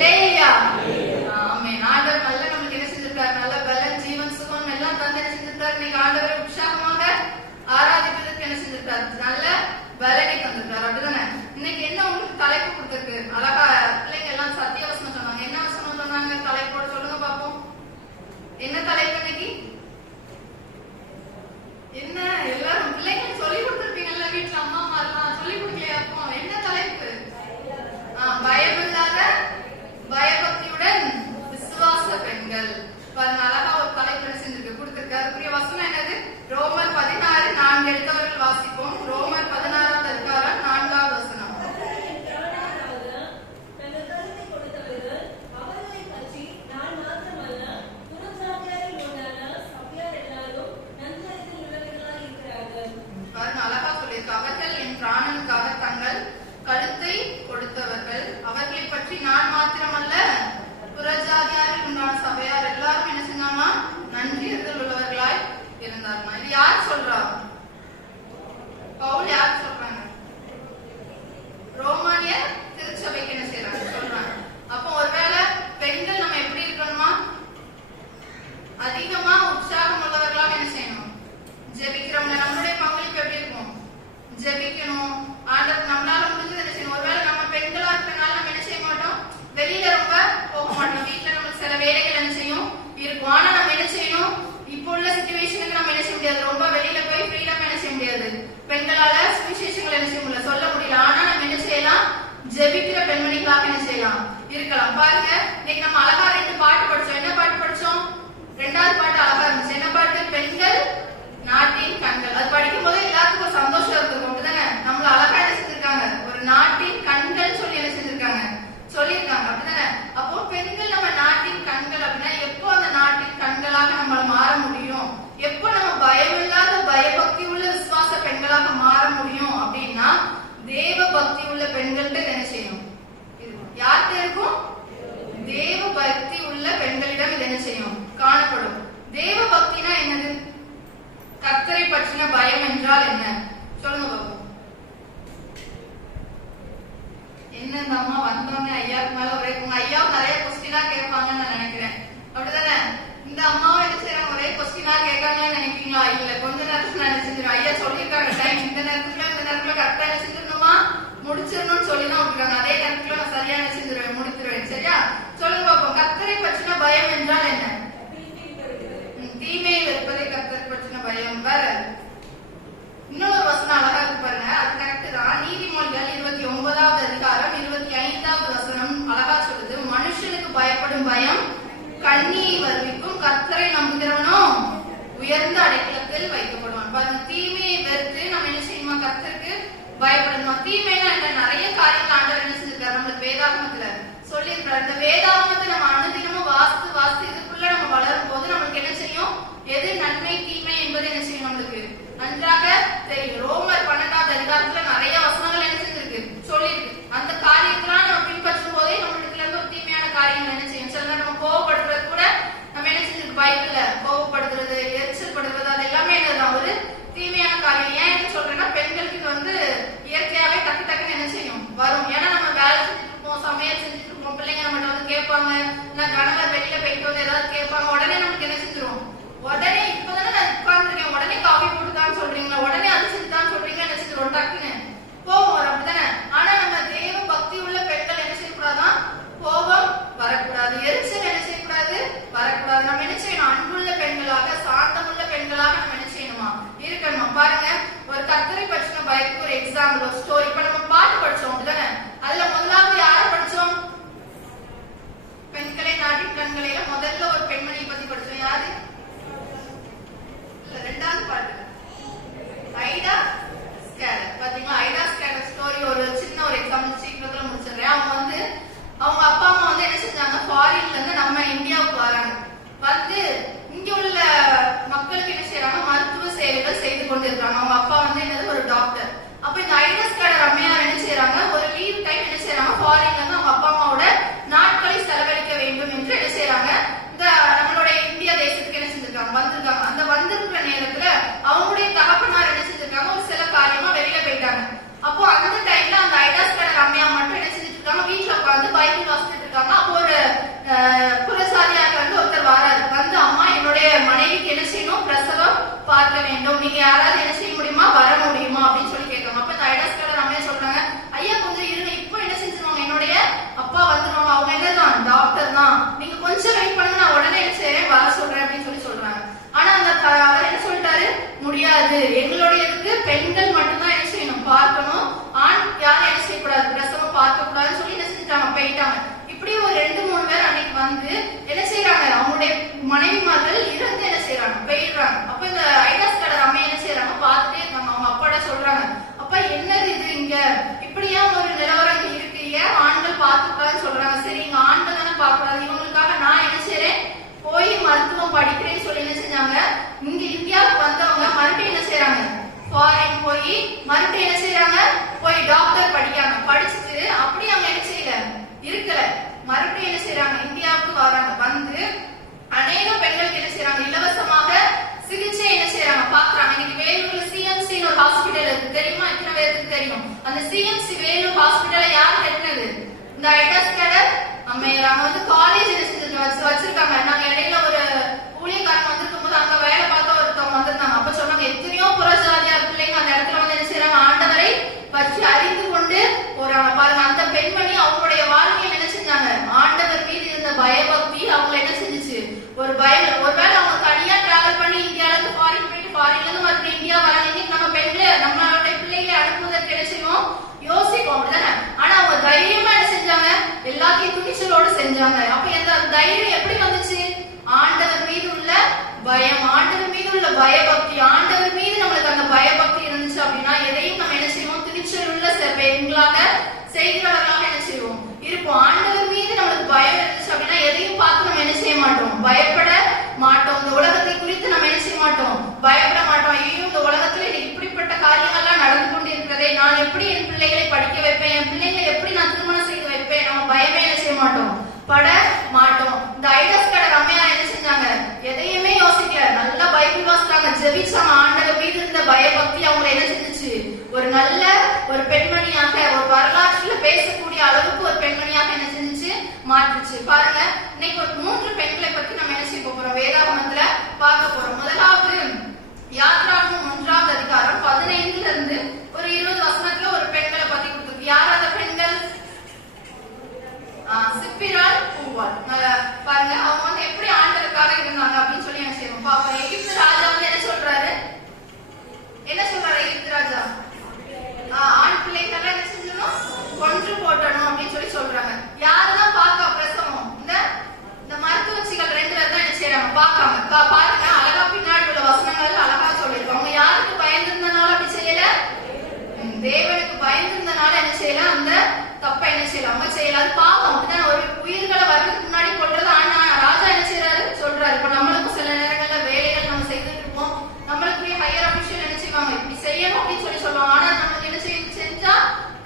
லேயா. ஆமென். ஆண்டவர் நல்ல நமக்கு என்ன செஞ்சிருக்காரு? நல்ல பலன், ஜீவன், சுகம் எல்லாம் தந்து என்ன செஞ்சிருக்காரு? இன்னைக்கு ஆண்டவரை உற்சாகமாக ஆராதிப்பதற்கு என்ன செஞ்சிருக்காரு? நல்ல பலனை தந்திருக்காரு. அப்படிதானே? இன்னைக்கு என்ன உங்களுக்கு தலைப்பு கொடுத்திருக்கு? அழகா பிள்ளைங்க எல்லாம் சத்தியவசனம் சொன்னாங்க. என்ன வசனம் சொன்னாங்க? தலைப்போட சொல்லுங்க பாப்போம். என்ன தலைப்பு இன்னைக்கு? என்ன எல்லாரும் பிள்ளைங்க சொல்லி கொடுத்திருப்பீங்கல்ல வீட்டுல, அம்மா அம்மா எல்லாம் சொல்லி கொடுக்கலையா? அப்போ என்ன தலைப்பு? பயமில்லாத பயபக்தியுடன் விசுவாச பெண்கள். அழகா ஒரு தலைப்பு செஞ்சிருக்கு கொடுத்திருக்காரு. அதுக்குரிய வசனம் என்னது? ரோமர் 16:4 எடுத்தவர்கள் வாசிப்போம். ரோமர் 16 அதிகாரம் 4வது வசனம். அழகா சொல்லியிருக்கு. அவர்கள் என் பிராணனுக்காக தங்கள் கழுத்தை கொடுத்தவர்கள். அவர்களை பற்றி நான் மாத்திரமல்ல, புறஜாதியாரில் உண்டான சபையார் எல்லாரும் என்ன செஞ்சாங்கன்னா நன்றியர்கள் உள்ளவர்களாய் இருந்தார்கள். இது யார் சொல்றா? பவுல் யார் சொல்றாங்க? ரோமானிய திருச்சபைக்கு என்ன செய்யறாங்க சொல்றாங்க. அப்போ ஒருவேளை பெண்கள் நம்ம எப்படி இருக்கணுமா? அதிகமா உற்சாகம் உள்ளவர்களாக என்ன செய்யணும்? ஜெபிக்கிறவங்க. நம்மளுடைய பங்களிப்பு எப்படி இருக்கும்? ஜெபிக்கணும். ஆண்டவர் நம்மளால முடிஞ்சது என்ன செய்யணும்? ஒருவேளை நம்ம பெண்களா இருக்கனால நம்ம என்ன செய்ய மாட்டோம்? வெளியில ரொம்ப போக மாட்டோம். வீட்டுல நமக்கு சில வேலைகள் என்ன செய்யும் இருக்கும். ஆனா நம்ம என்ன செய்யணும்? இப்போ உள்ள சிச்சுவேஷனுக்கு நம்ம என்ன செய்ய முடியாது? ரொம்ப வெளியில போய் ஃப்ரீடம் என்ன செய்ய முடியாது? பெண்களால சுவிசேஷங்களை என்ன செய்ய முடியல, சொல்ல முடியல. ஆனா நம்ம என்ன செய்யலாம்? ஜெபிக்கிற பெண்மணிகளாக என்ன செய்யலாம்? இருக்கலாம். பாருங்க, இன்னைக்கு நம்ம அழகா 2 பாட்டு படிச்சோம். என்ன பாட்டு படிச்சோம்? 2வது பாட்டு அழகா இருந்துச்சு. என்ன பாட்டு? பெண்கள் நாட்டின் கண்கள். அது படிக்கும் போது எல்லாத்துக்கும் ஒரு சந்தோஷம் இருக்கும். அப்படிதானே? நம்மள அழகா என்ன செஞ்சிருக்காங்க? ஒரு நாட்டின் கண்கள் சொல்லி என்ன செஞ்சிருக்காங்க? சொல்லியிருக்காங்க. அப்படிதானே? அப்போ பெண்கள் நம்ம நாட்டின் கண்கள் அப்படின்னா எப்போ அந்த நாட்டின் கண்களாக நம்ம மாற முடியும்? எப்போ நம்ம பயமில்லாத பயபக்தி உள்ள விசுவாச பெண்களாக மாற முடியும் அப்படின்னா தேவ பக்தி உள்ள பெண்கள்கிட்ட என்ன செய்யும்? யார்கிட்ட இருக்கும்? தேவ பக்தி உள்ள பெண்களிடம் இது என்ன செய்யும்? காணப்படும். தேவ பக்தினா என்னது? கர்த்தரை பற்றின பயம் என்றால் என்ன? சொல்லுங்க பாப்போம். என்ன இந்த அம்மா வந்தோடனே ஐயாவுக்கு மேல ஒரே, உங்க ஐயாவும் நிறைய கொஸ்டினா கேட்பாங்கன்னு நான் நினைக்கிறேன். அப்படிதானே? இந்த அம்மாவும் என்ன செய்யறாங்க? ஒரே கொஸ்டினா கேட்காங்கன்னு நினைப்பீங்களா? இல்ல, கொஞ்ச நேரத்துல என்ன செஞ்சிடும்? ஐயா சொல்லியிருக்காங்க டைம் இந்த நேரத்துக்குள்ள கரெக்டா என்ன செஞ்சிடணுமா? முடிச்சிடணும்னு சொல்லிதான் விட்டுருக்காங்க. அதே நேரத்துக்குள்ள நான் சரியா என்ன செஞ்சிருவேன்? முடித்துருவேன். சரியா? சொல்லுங்க பாப்போம். கர்த்தரை பற்றின பயம் என்றால் என்ன? தீமையில் இருப்பதை கர்த்தரை பற்றின பயம். வேற இன்னொரு வசனம் அழகா இருக்கு பாருங்க. அது கரெக்ட் தான். நீதிமொழிகள் 29வது அதிகாரம் 25வது வசனம் அழகா சொல்லுது, மனுஷனுக்கு பயப்படும் பயம் கண்ணியை வருவிக்கும், கர்த்தரை நம்புகிறவனோ உயர்ந்த அடைக்கலத்தில் வைக்கப்படுவான். பாருங்க, தீமையை வெறுத்து நம்ம என்ன செய்யணுமா? கர்த்தருக்கு பயப்படணும். தீமைனா என்ன? நிறைய காரியங்கள் ஆண்டவர் என்ன செஞ்சிருக்காரு? நம்மளுக்கு வேதாகமத்துல சொல்லியிருக்காரு. இந்த வேதாகமத்தை நம்ம அனுதினமும் வாசித்து இதுக்குள்ள நம்ம வளரும் போது நம்மளுக்கு என்ன செய்யும்? எது நன்மை தீமை என்பது என்ன செய்யும்? நம்மளுக்கு நன்றாக தெரியும். ரோமர் 12வது அதிகாரத்துல நிறைய வசனங்கள் என்ன செஞ்சிருக்கு? சொல்லியிருக்கு. அந்த காரியத்தெல்லாம் நம்ம பின்பற்றும் போதே நம்மளுக்கு இருந்து ஒரு தீமையான காரியங்கள் என்ன செய்யும்? சில நேரம் நம்ம கோவப்படுறது கூட நம்ம என்ன செஞ்சிருக்கு? பைபிள்ல கோவப்படுறது, எரிச்சல் படுறது, அது எல்லாமே என்னதான்? ஒரு தீமையான காரியம். ஏன் என்ன சொல்றேன்னா, பெண்களுக்கு இது இயற்கையாவே டக்குன்னு என்ன செய்யும்? வரும். ஏன்னா நம்ம வேலை செஞ்சுட்டு இருப்போம், சமையல் செஞ்சுட்டு இருப்போம், பிள்ளைங்க நம்மகிட்ட வந்து கேட்பாங்க, நான் கணவர் வெளியில போயிட்டு வந்து ஏதாவது கேட்பாங்க. உடனே நமக்கு என்ன செஞ்சிரும்? உடனே இப்பதானே நான் உட்கார்ந்துருக்கேன், உடனே காஃபி போட்டுதான்னு சொல்றீங்களா? உடனே அது கர்த்தரை பற்றின பயத்துக்கு ஒரு எக்ஸாம்பிள், ஒரு ஸ்டோரி. இப்ப நம்ம பாட்டு படிச்சோம் அப்படிதானே? அதுல முதலாவது யாரை படிச்சோம்? பெண்களை நாட்டின் கண்களையில முதல்ல ஒரு பெண்மணியை பத்தி படிச்சோம். யாரு? இல்ல, ரெண்டாவது பாட்டு ஐடா ஸ்கேலர். பாத்தீங்களா? ஐடா ஸ்கேலர் ஸ்டோரி ஒரு சின்ன ஒரு எக்ஸாம்பிள் சீக்கிரத்துல முடிச்சிடுறேன். அவங்க அப்பா அம்மா வந்து என்ன செஞ்சாங்க, ஃபாரின்ல இருந்து நம்ம இந்தியாவுக்கு வராங்க. வந்து இங்க உள்ள மக்களுக்கு என்ன செய்யறாங்க, மருத்துவ சேவைகள் செய்து கொண்டு இருக்காங்க. அவங்க அப்பா வந்து என்னது, ஒரு டாக்டர். அப்ப இந்த ஐடா ஸ்கேலர் அம்மையார் என்ன செய்யறாங்க, ஒரு லீவ் டைம் என்ன செய்யறாங்க, ஃபாரின்ல இருந்து அவங்க அப்பா அம்மாவோட நாட்களை செலவழிக்க வேண்டும் என்று என்ன செய்யறாங்க, இந்த நம்மளோட இந்தியா தேசத்துக்கு என்ன செஞ்சிருக்காங்க, வந்திருக்காங்க. அந்த வந்திருக்கிற நேரத்துல அவங்களுடைய தகப்பனார் என்ன செஞ்சிருக்காங்க, ஒரு சில காரியமா வெளியில போயிட்டாங்க. அப்போ அந்த டைம்ல அந்த ஐடா ஸ்கேலர் அம்மையா மட்டும் என்ன செஞ்சுட்டு இருக்காங்க, வீட்டுல உட்காந்து பைபிள் வாசிச்சுட்டு இருக்காங்க. அப்போ ஒரு புரசாதியார் வந்து ஒருத்தர் வராரு. வந்து, அம்மா, என்னுடைய மனைவிக்கு என்ன செய்யணும், பிரசவம் பார்க்க வேண்டும், நீங்க யாராவது என்ன செய்ய முடியுமா, வர முடியுமா அப்படின்னு சொல்லி கேட்கணும். அப்ப இந்த ஐடா ஸ்கேலர் அம்மையா சொல்றாங்க, ஐயா கொஞ்சம் இருங்க, இப்போ என்ன செஞ்சிருவாங்க, என்னுடைய அப்பா வந்துருவாங்க, அவங்க என்னதான் டாக்டர் தான், நீங்க கொஞ்சம் வெயிட் பண்ணுங்க, நான் உடனே என்ன செய்யறேன், வர சொல்றேன் அப்படின்னு சொல்லி சொல்றாங்க. ஆனா அந்த அவர் என்ன சொல்லிட்டாரு, முடியாது, எங்களுடையதுக்கு பெண்கள் மட்டும்தான் என்ன செய்யணும், பார்க்கணும், ஆண் யாரும் என்ன செய்யக்கூடாது, பிரசவம் பார்க்க கூடாதுன்னு சொல்லி என்ன செஞ்சாங்க, போயிட்டாங்க. இப்படி ஒரு 2-3 பேர் அன்னைக்கு வந்து என்ன செய்யறாங்க, அவங்களுடைய மனைவிமார்கள் இருந்து என்ன செய்யறாங்க, போயிடுறாங்க. அப்ப இந்த ஐடா ஸ்கேலர் அம்மா என்ன செய்யறாங்க, பார்த்துட்டே இருக்காங்க. அவங்க அப்பாட சொல்றாங்க, அப்பா என்னது இது, இங்க இப்படியா ஒரு நிலவரம் இருக்கு, ஏன் ஆண்கள் பார்க்க கூடாதுன்னு சொல்றாங்க. சரி, இங்க ஆண்கள் தானே பார்க்க கூடாது, இவங்களுக்காக நான் என்ன செய்யறேன், போய் மருத்துவம் படிக்கிறேன்னு சொல்லி என்ன செஞ்சாங்க, இங்க இந்தியாவுக்கு வந்தவங்க மறுபடியும் என்ன செய்யறாங்க, ஃபாரின் போய் மறுபடியும் என்ன செய்யறாங்க, போய் டாக்டர் படிக்காங்க. படிச்சுட்டு அப்படி அவங்க என்ன செய்யல இருக்கல, மறுபடியும் என்ன செய்யறாங்க, இந்தியாவுக்கு வராங்க. வந்து அநேக பெண்களுக்கு என்ன செய்யறாங்க, இலவசமாக சிகிச்சை என்ன செய்யறாங்க, பாக்குறாங்க. இன்னைக்கு வேலூர்ல சிஎம்சி ஒரு ஹாஸ்பிட்டல் இருக்கு, தெரியுமா? எத்தனை பேருக்கு தெரியும்? அந்த சிஎம்சி வேலூர் ஹாஸ்பிட்டலை யார் கட்டினது? இந்த ஐடா ஸ்கேலர் அம்மையார். அவங்க வந்து காலேஜ் என்ன செஞ்சு வச்சிருக்காங்க. நாங்க இடையில ஒரு ஊழியக்காரங்க வந்திருக்கும் போது அங்க வேலை பார்க்க ஒருத்தவங்க வந்திருந்தாங்க. அப்ப சொன்னாங்க, எத்தனையோ புறஜாதியார் பிள்ளைங்க அந்த இடத்துல வந்து என்ன செய்யறாங்க, ஆண்டவரை பற்றி அறிந்து கொண்டு போறாங்க. பாருங்க, அந்த பெண்மணி அவங்களுடைய வாழ்க்கையில் என்ன செஞ்சாங்க, ஆண்டவர் மீது இருந்த பயபக்தி அவங்க என்ன செஞ்சுச்சு, ஒரு பயம். ஒருவேளை அவங்க தனியா டிராவல் பண்ணி இந்தியால இருந்து ஃபாரின் போயிட்டு ஃபாரின்ல இருந்து மறுபடியும் இந்தியா வராங்க. நம்ம பெண்களை நம்மளுடைய பிள்ளைகளை அனுப்புவதற்கு என்ன செய்வோம், யோசிப்போம், அப்படிதானே? ஆனா அவங்க தைரியமா என்ன செஞ்சாங்க, எல்லாத்தையும் துணிச்சலோடு செஞ்சாங்க. அப்ப எந்த தைரியம் எப்படி வந்துச்சு, ஆண்டவர் மீது உள்ள பயம், ஆண்டவர் மீது உள்ள பயபக்தி. ஆண்டவர் மீது நம்மளுக்கு அந்த பயபக்தி இருந்துச்சு அப்படின்னா எதையும் நம்ம என்ன செய்வோம், துணிச்சல் உள்ள பெண்களாக செய்கிறவர்களாக என்ன செய்வோம் இருப்போம். ஆண்டவர் மீது நம்மளுக்கு பயம் இருந்துச்சு அப்படின்னா எதையும் பார்த்து நம்ம என்ன செய்ய மாட்டோம், பயப்பட மாட்டோம். இந்த உலகத்தை குறித்து நம்ம என்ன செய்ய மாட்டோம், பயப்பட மாட்டோம். ஐயோ, இந்த உலகத்துல இப்படிப்பட்ட காரியங்கள்லாம் நடந்து கொண்டு இருக்கிறதே, நான் எப்படி என் பிள்ளைகளை படிக்க வைப்பேன், என் பிள்ளைகளை எப்படி நான் திருமணம் செய்து வைப்பேன், நம்ம பயமே என்ன செய்ய மாட்டோம், பட மாட்டோம். இந்த ஐடா ஸ்கேலர் அம்மையார் என்ன செஞ்சாங்க, எதையுமே யோசிக்கல, நல்லா பைபிள் வாசிச்சாங்க, ஜெபிச்சாங்க. ஆண்டவர் மீது இருந்த பயபக்தி அவங்களை என்ன செஞ்சுச்சு, ஒரு நல்ல ஒரு பெண்மணியாக, ஒரு வரலாற்றுல பேசக்கூடிய அளவுக்கு ஒரு பெண்மணியாக என்ன செஞ்சுச்சு, மாற்றுச்சு. பாருங்க, இன்னைக்கு ஒரு 3 பெண்களை பத்தி நம்ம என்ன செய்ய போறோம், வேதாகமத்துல பார்க்க போறோம். முதலாவது யாத்ராகமம் 1ஆம் அதிகாரம் 15ல இருந்து ஒரு 20 வசனத்துல ஒரு பெண்களை பத்தி கொடுத்துருக்கு. யார் அந்த பெண்கள்? சிப்பிராள், பூவாள். பாருங்க, அவங்க வந்து எப்படி ஆண்டவருக்காக இருந்தாங்க அப்படின்னு சொல்லி என்ன செய்வோம் பாப்போம். எகிப்து ராஜா வந்து என்ன சொல்றாரு, எகிப்து ராஜா ஆண் பிள்ளைகள் என்ன செஞ்சணும், கொன்று போட்டணும் அப்படின்னு சொல்லி சொல்றாங்க. யாரெல்லாம் பார்க்க பிரசவம், இந்த மருத்துவச்சிகள் 2 பேர் தான் என்ன செய்யறாங்க, பார்க்காம. பாருங்க, அழகா பின்னாடி உள்ள வசனங்கள் அழகா சொல்லிருக்கோம். அவங்க யாருக்கு பயந்திருந்தனால அப்படி செய்யல, தேவனுக்கு பயந்திருந்தனால என்ன செய்யல, அந்த தப்ப என்ன செய்யல, அவங்க செய்யல. அது பாவம், அப்படிதான். ஒரு உயிர்களை வர்றதுக்கு முன்னாடி கொள்றது. ஆனா ராஜா என்ன செய்யறாரு, சொல்றாரு. இப்ப நம்மளுக்கும் சில நேரங்கள்ல வேலைகள் நம்ம செய்துட்டு இருப்போம், நம்மளுக்கு ஹையர் அபிஷியல் என்ன செய்வாங்க, இப்படி செய்யணும் அப்படின்னு சொல்லி சொல்லுவாங்க. ஆனா நமக்கு என்ன செஞ்சா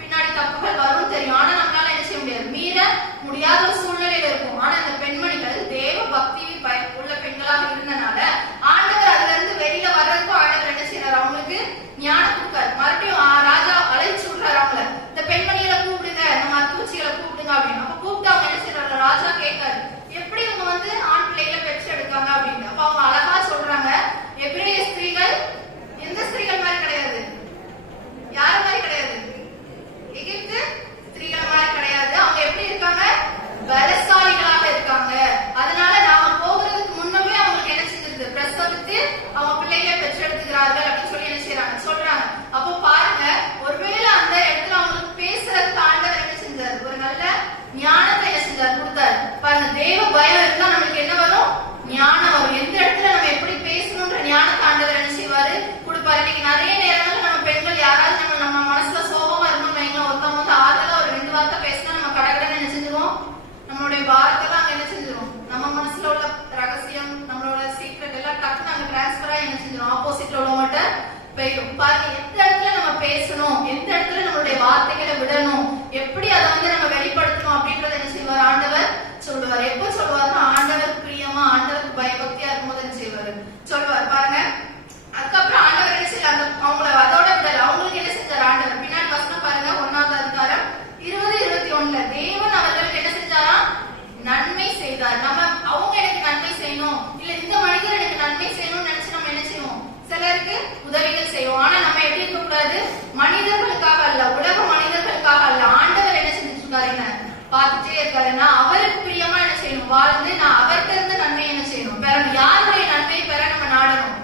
பின்னாடி தப்புகள் வரும் தெரியும். ஆனா நம்மளால என்ன செய்ய முடியாது, மீற முடியாத ஒரு சூழ்நிலையில இருக்கும். ஆனா இந்த பெண்மணிகள் தேவ பக்தி உள்ள பெண்களாக இருந்தனால ஆண்டவர் அதுல இருந்து வெளியில வர்றதுக்கும் ஆண்டவர் என்ன செய்யறாரு, அவங்களுக்கு ஞானம் கொடுக்காரு. மறுபடியும் ராஜா அழைச்சு விடுறாரு அவங்கள, இந்த பெண்மணிகளை கூப்பிடுங்க, இந்த மருத்துவச்சிகளை கூப்பிடுங்க அப்படின்னு. மனசுல உள்ள ரகசியம், நம்மளோட சீக்ரெட் எல்லாம் டக்குன்னு அங்க டிரான்ஸ்பரா என்ன செஞ்சிடும், ஆப்போசிட்ல உள்ளவங்ககிட்ட போயிடும். பாருங்க, எந்த இடத்துல நம்ம பேசணும், எந்த இடத்துல நம்மளுடைய வார்த்தைகளை விடணும், எப்படி அதை நம்ம வெளிப்படுத்தணும் அப்படின்றத என்ன செய்வார் ஆண்டவர் சொல்லுவார். எப்ப சொல்லுவார்னா ஆண்டவர் பிரியமா, ஆண்டவருக்கு பயபக்தியா இருக்கும்போது என்ன செய்வாரு சொல்லுவார். பாருங்க, அதுக்கப்புறம் ஆண்டவர் என்ன செய்யல, அவங்கள அதோட விடல, அவங்களுக்கு என்ன செஞ்சார் ஆண்டவர். பின்னாடி வசனம் பாருங்க, 1வது அதிகாரம் 20-21. தேவன் அவர்களுக்கு என்ன செஞ்சாரா, நன்மை செய்தார். நம்ம அவங்க எனக்கு நன்மை செய்யணும், இல்ல இந்த மனிதர் எனக்கு நன்மை செய்யணும்னு நினைச்சு நம்ம என்ன செய்வோம், சிலருக்கு உதவிகள் செய்வோம். ஆனா நம்ம எப்படி இருக்க கூடாது, மனிதர்களுக்காக அல்ல, உலக மனிதர்களுக்காக அல்ல, ஆண்டவர் என்ன செஞ்சுட்டு இருக்காருன்னு பார்த்துட்டே இருக்காரு. நான் அவருக்கு பிரியமா என்ன செய்யணும், வாழ்ந்து நான் அவர்கிட்ட இருந்து நன்மை என்ன செய்யணும் பெறணும். யாருடைய நன்மையை பெற நம்ம நாடணும்,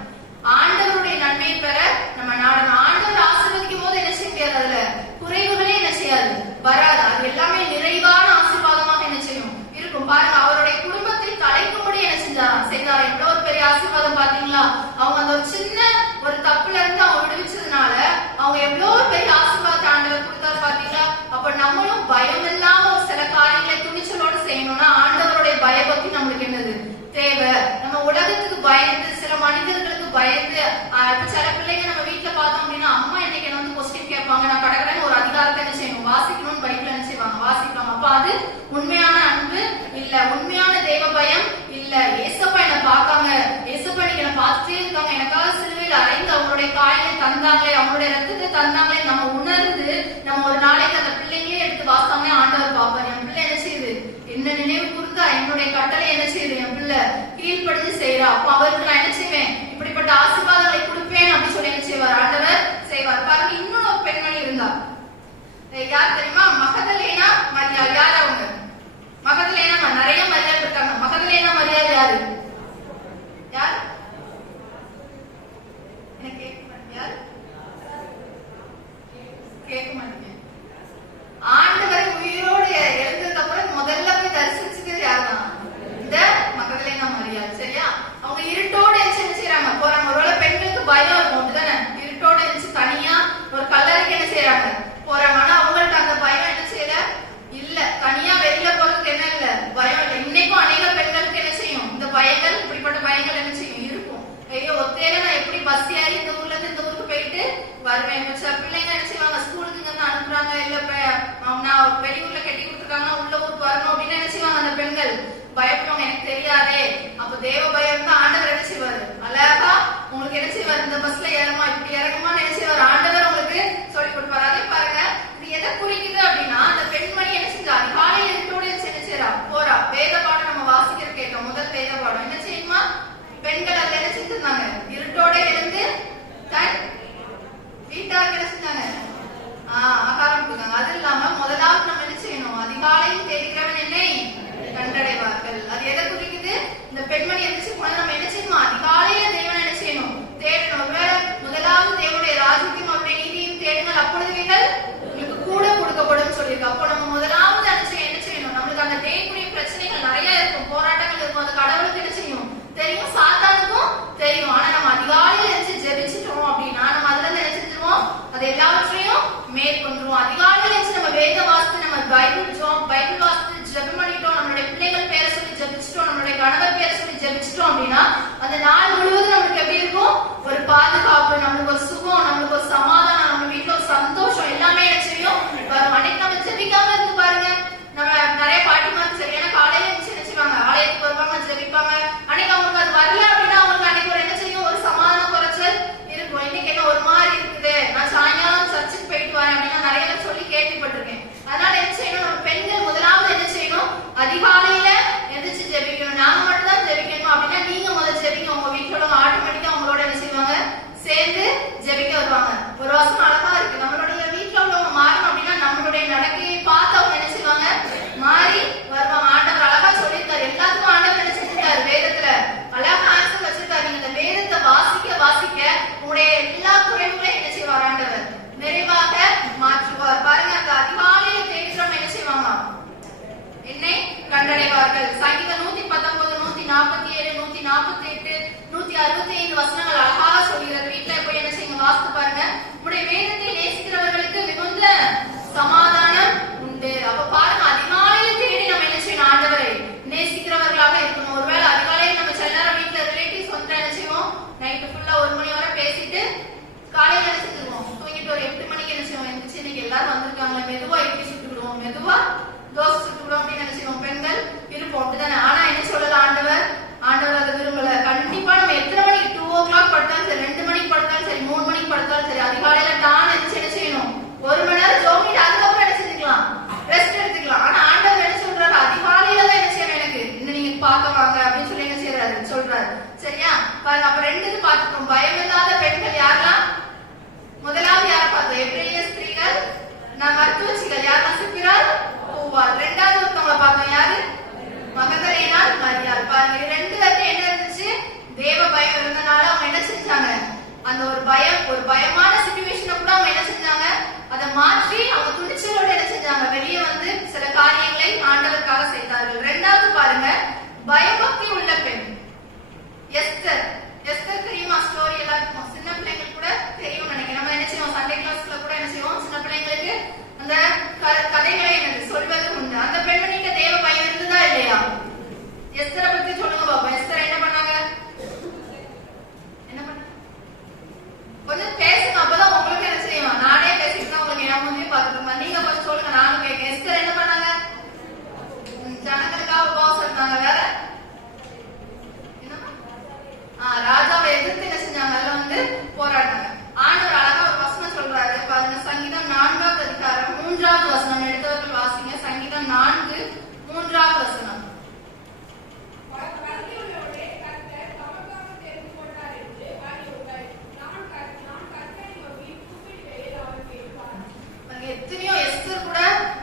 ஆண்டவருடைய நன்மையை பெற நம்ம நாடணும். ஆண்டவர் ஆசீர்வதிக்கும் போது என்ன செய்ய முடியாது, அதுல குறைவுகளே என்ன செய்யாது, வராது. அது எல்லாமே நிறைவான ஆசீர்வாதமாக என்ன செய்யும் இருக்கும். பாருங்க, அவருடைய குடும்பத்தை தலைக்கும்படி என்ன செய்தாரா, எவ்வளவு ஒரு பெரிய ஆசீர்வாதம் பாத்தீங்களா. அவங்க அந்த ஒரு சின்ன ஒரு தப்புல இருந்து அவங்க விடுவிச்சதுனால அவங்க எவ்வளவு பெரிய ஆசீர்வாதத்தை ஆண்டவர் கொடுத்தாரு பாத்தீங்களா. அப்ப நம்மளும் பயம் இல்லாம ஒரு சில காரியங்களை துணிச்சலோடு செய்யணும்னா ஆண்டவருடைய பயபக்தி நம்மளுக்கு என்னது தேவை. நம்ம உலகத்துக்கு பயந்து, சில மனிதர்களுக்கு பயந்து, சில பிள்ளைங்க நம்ம வீட்டுல பார்த்தோம் அப்படின்னா, அம்மா இன்னைக்கு என்ன கொஸ்டின் கேட்பாங்க, நான் கடற்கரைன்னு ஒரு அதிகாரத்தை என்ன செய்யணும், வாசிக்கணும்னு பைபிள் என்ன செய்வாங்க, வாசிப்பாங்க. அப்ப அது உண்மையான அன்பு இல்ல, உண்மையான தெய்வ பயம் இல்ல. ஏசப்பா என்ன பார்க்காங்க, ஏசப்பா நீங்க என்ன பார்த்துட்டே இருக்காங்க, எனக்காக சிலுவையில் அறைந்து அவங்களுடைய காயலை தந்தாங்களே, அவங்களுடைய ரத்தத்தை தந்தாங்களே நம்ம உணர்ந்து நம்ம ஒரு நாளைக்கு அந்த பிள்ளைங்களே எடுத்து வாசாமே ஆண்டவர் பார்ப்பார். என் பிள்ளை என்ன செய்யுது, என்ன நினைவு கூர்ந்தா என்னுடைய கட்டளை என்ன செய்யுது, என் பிள்ளை கீழ்ப்படிஞ்சு செய்யறா, அப்ப அவருக்கு நான் என்ன செய்வேன், இப்படிப்பட்ட ஆசீர்வாதங்களை கொடுப்பேன் அப்படின்னு சொல்லி என்ன செய்வார் ஆண்டவர் செய்வார். பாருங்க, இன்னும் ஒரு பெண்மணி இருந்தா, யார் தெரியுமா, மகதலேனா மரியாள். யார் அவங்க, மகதலேனா, நிறைய மரியாள் இருக்காங்க. மகதலேனா மரியாள் யாரு, யார் எனக்கு கேட்க மாட்டேங்க. ஆண்டவர் உயிரோடு எழுந்ததுக்கு அப்புறம் முதல்ல போய் தரிசிச்சது யாருதான், இந்த மகதலேனா மரியாள். சரியா, அவங்க இருட்டோடு என்ன செய்யறாங்க, போறாங்க. ஒருவேளை பெண்களுக்கு பயம் இருக்கும் அப்படிதானே, இருட்டோட எழுந்து தனியா ஒரு கல்லறைக்கு என்ன செய்யறாங்க போறாங்க. ஆனா அவங்கள்ட்ட அந்த பயம் என்ன செய்யல இல்ல, தனியா வெளியில போறதுக்கு என்ன இல்ல, பயம் இல்ல. இன்னைக்கும் அநேக பெண்களுக்கு என்ன செய்யும், இந்த பயங்கள், இப்படிப்பட்ட பயங்கள் என்ன செய்யும் இருக்கும். ஐயோ, ஒத்தையில நான் எப்படி பஸ் ஏறி இந்த ஊர்ல இருந்து இந்த ஊருக்கு போயிட்டு வருவேன். சில பிள்ளைங்க என்ன செய்வாங்க, ஸ்கூலுக்கு இங்க இருந்து அனுப்புறாங்க, இல்ல நான் வெளியூர்ல கட்டி கொடுத்துருக்காங்க, உள்ள ஊருக்கு வரணும் அப்படின்னு என்ன செய்வாங்க அந்த பெண்கள், பயப்படுவாங்க, எனக்கு தெரியாதே. அப்ப தேவ பயம் தான் ஆண்டவர் என்ன செய்வாரு, அழகா உங்களுக்கு என்ன செய்வார், இந்த பஸ்ல ஏறமா இப்படி இறங்குமா என்ன செய்வார் ஆண்டவர் உங்களுக்கு சொல்லி கொடுப்பாரு. அதே பாருங்க, இது எதை குறிக்குது அப்படின்னா, அந்த பெண்மணி என்ன செஞ்சா, காலையில இருட்டோட என்ன செய்யறா போறா. வேத பாடம் நம்ம வாசிக்கிற கேட்டோம், முதல் வேத பாடம் என்ன செய்யுமா, பெண்கள் அதுல என்ன செஞ்சிருந்தாங்க, இருட்டோட இருந்து தன் வீட்டாருக்கு என்ன செஞ்சாங்க, ஆகாரம் கொடுத்தாங்க. அது இல்லாம முதலாவது நம்ம என்ன செய்யணும், அதிகாலையில் தேடுகிறவன் என்னை கண்டடைவார்கள். அது எதை குறிக்குது, இந்த பெண்மணி எதிர்த்து போனா நம்ம என்ன செய்யணும், அதிகாலையில தேவனை என்ன செய்யணும், தேடணும். முதலாவது தேவனுடைய ராஜ்யத்தையும் அவருடைய நீதியையும் தேடுங்கள், அப்பொழுது உங்களுக்கு கூட கொடுக்கப்படும் சொல்லியிருக்கு. அப்போ நம்ம முதலாவது என்ன செய்யணும், நம்மளுக்கு அந்த தேவனுடைய பிரச்சனைகள் நிறைய இருக்கும், போராட்டங்கள் இருக்கும், அந்த கடவுளுக்கு என்ன செய்யும் தெரியும், சாத்தானுக்கும் தெரியும். ஆனா நம்ம அதிகாலையில எழுந்து ஜெபிச்சிட்டோம் அப்படின்னா நம்ம அதுல இருந்து என்ன செஞ்சிருவோம், அது எல்லாவற்றையும் மேற்கொண்டுருவோம். அதிகாலையில எழுந்து நம்ம வேத வாசித்து, நம்ம பைபிள் வாசித்து ஜெபம் பண்ணிட்டோம், நம்மளுடைய பிள்ளைகள் பேரை சொல்லி ஜெபிச்சிட்டோம், நம்மளுடைய கணவர் பேரை சொல்லி ஜெபிச்சிட்டோம் அப்படின்னா அந்த நாள் முழுவதும் நம்மளுக்கு எப்படி இருக்கும், ஒரு பாதுகாப்பு, நம்மளுக்கு ஒரு சுகம், நம்மளுக்கு ஒரு சமாதானம், நம்ம வீட்டுல ஒரு சந்தோஷம் எல்லாமே என்ன செய்யும் வரும். அன்னைக்கு நம்ம ஜெபிக்காம இருந்து பாருங்க, நம்ம நிறைய பாட்டிமாருக்கு சரியான காலையில என்ன செய்வாங்க, ஆலயத்துக்கு வருவாங்க, ஜெபிப்பாங்க. அன்னைக்கு அவங்களுக்கு அது வரல அப்படின்னா அவங்களுக்கு அன்னைக்கு ஒரு என்ன செய்யும், ஒரு சமாதான குறைச்சல் இருக்கும். இன்னைக்கு என்ன ஒரு மாதிரி இருக்குது, நான் சாயங்காலம் எல்லாரும் வந்திருக்காங்க, மெதுவா இட்லி சுட்டுக்கிடுவோம், மெதுவா தோசை சுட்டுக்கிடுவோம் அப்படின்னு நினைச்சிருவோம். பெண்கள் இருப்போம் அப்படிதானே. ஆனா என்ன சொல்லல ஆண்டவர் அதை விரும்பல. கண்டிப்பா நம்ம எத்தனை மணிக்கு 2 o'clock படுத்தாலும் சரி, 2 மணிக்கு படுத்தாலும் சரி, 3 மணிக்கு படுத்தாலும் சரி, அதிகாலையில டான் எந்திரிச்சு என்ன செய்யணும், 1 மணி நேரம் ஜோமிட்டு அதுக்கப்புறம் என்ன செஞ்சுக்கலாம், ரெஸ்ட் எடுத்துக்கலாம். ஆனா ஆண்டவர் என்ன சொல்றாரு, அதிகாலையில தான் என்ன செய்யணும், எனக்கு இன்னும் நீங்க பார்க்க வாங்க அப்படின்னு சொல்லி என்ன செய்யறாரு சொல்றாரு. சரியா பாருங்க. அப்ப 2 பார்த்துக்கோம். பயமில்லாத பெண்கள் யாரெல்லாம்? முதலாவது யாரை பார்த்தோம், எபிரேய ஸ்திரீகள், மருத்துவச்சிகள் யாரெல்லாம், சிப்பிராள், பூவாள். 2வது ஒருத்தவங்களை பார்த்தோம், யாரு? மகதலேனாள், மரியாள். பாருங்க, 2 பேருக்கு என்ன இருந்துச்சு, தேவ பயம் இருந்தனால அவங்க என்ன செஞ்சாங்க, அந்த ஒரு பயமான சிச்சுவேஷனை கூட அவங்க என்ன செஞ்சாங்க, அதை மாற்றி அவங்க துணிச்சலோட என்ன செஞ்சாங்க, வெளியே வந்து சில காரியங்களை ஆண்டவருக்காக செய்தார்கள். 2வது பாருங்க, பயபக்தி உள்ள பெண் எஸ்தர். எஸ்தர் தெரியுமா? ஸ்டோரி எல்லாருக்கும் சின்ன பிள்ளைங்களுக்கு கூட தெரியும் நினைக்கிறேன். நம்ம என்ன செய்வோம், சண்டே கிளாஸ்ல கூட என்ன செய்வோம், சின்ன பிள்ளைங்களுக்கு அந்த கதைகளை எனக்கு சொல்வது உண்டு. அந்த பெண்மணிக்கு தேவ பயம் இருந்ததா இல்லையா? எஸ்தரை பத்தி சொல்லுங்க பாப்பா. எஸ்தர் என்ன பண்ணாங்க? கொஞ்சம் பேசுங்க, அப்பதான் உங்களுக்கு என்ன செய்யும். நானே பேசிட்டு உங்களுக்கு என் முன்னே பார்த்துட்டு நீங்க கொஞ்சம் சொல்லுங்க, நானும் கேட்க. எஸ்தர் என்ன பண்ணாங்க? ஜனங்களுக்காக உபவாசம் இருந்தாங்க. வேற ராஜாவை எதிர்த்து என்ன செஞ்சாங்க, அதுல வந்து போராடினாங்க. ஆண்டவர் அழகா ஒரு வசனம் சொல்றாரு பாருங்க. சங்கீதம் 4வது அதிகாரம் 3வது வசனம் எடுத்தவர்கள் வாசிங்க. சங்கீதம் 4 3வது வசனம். எத்தனையோ எஸ்தர் கூட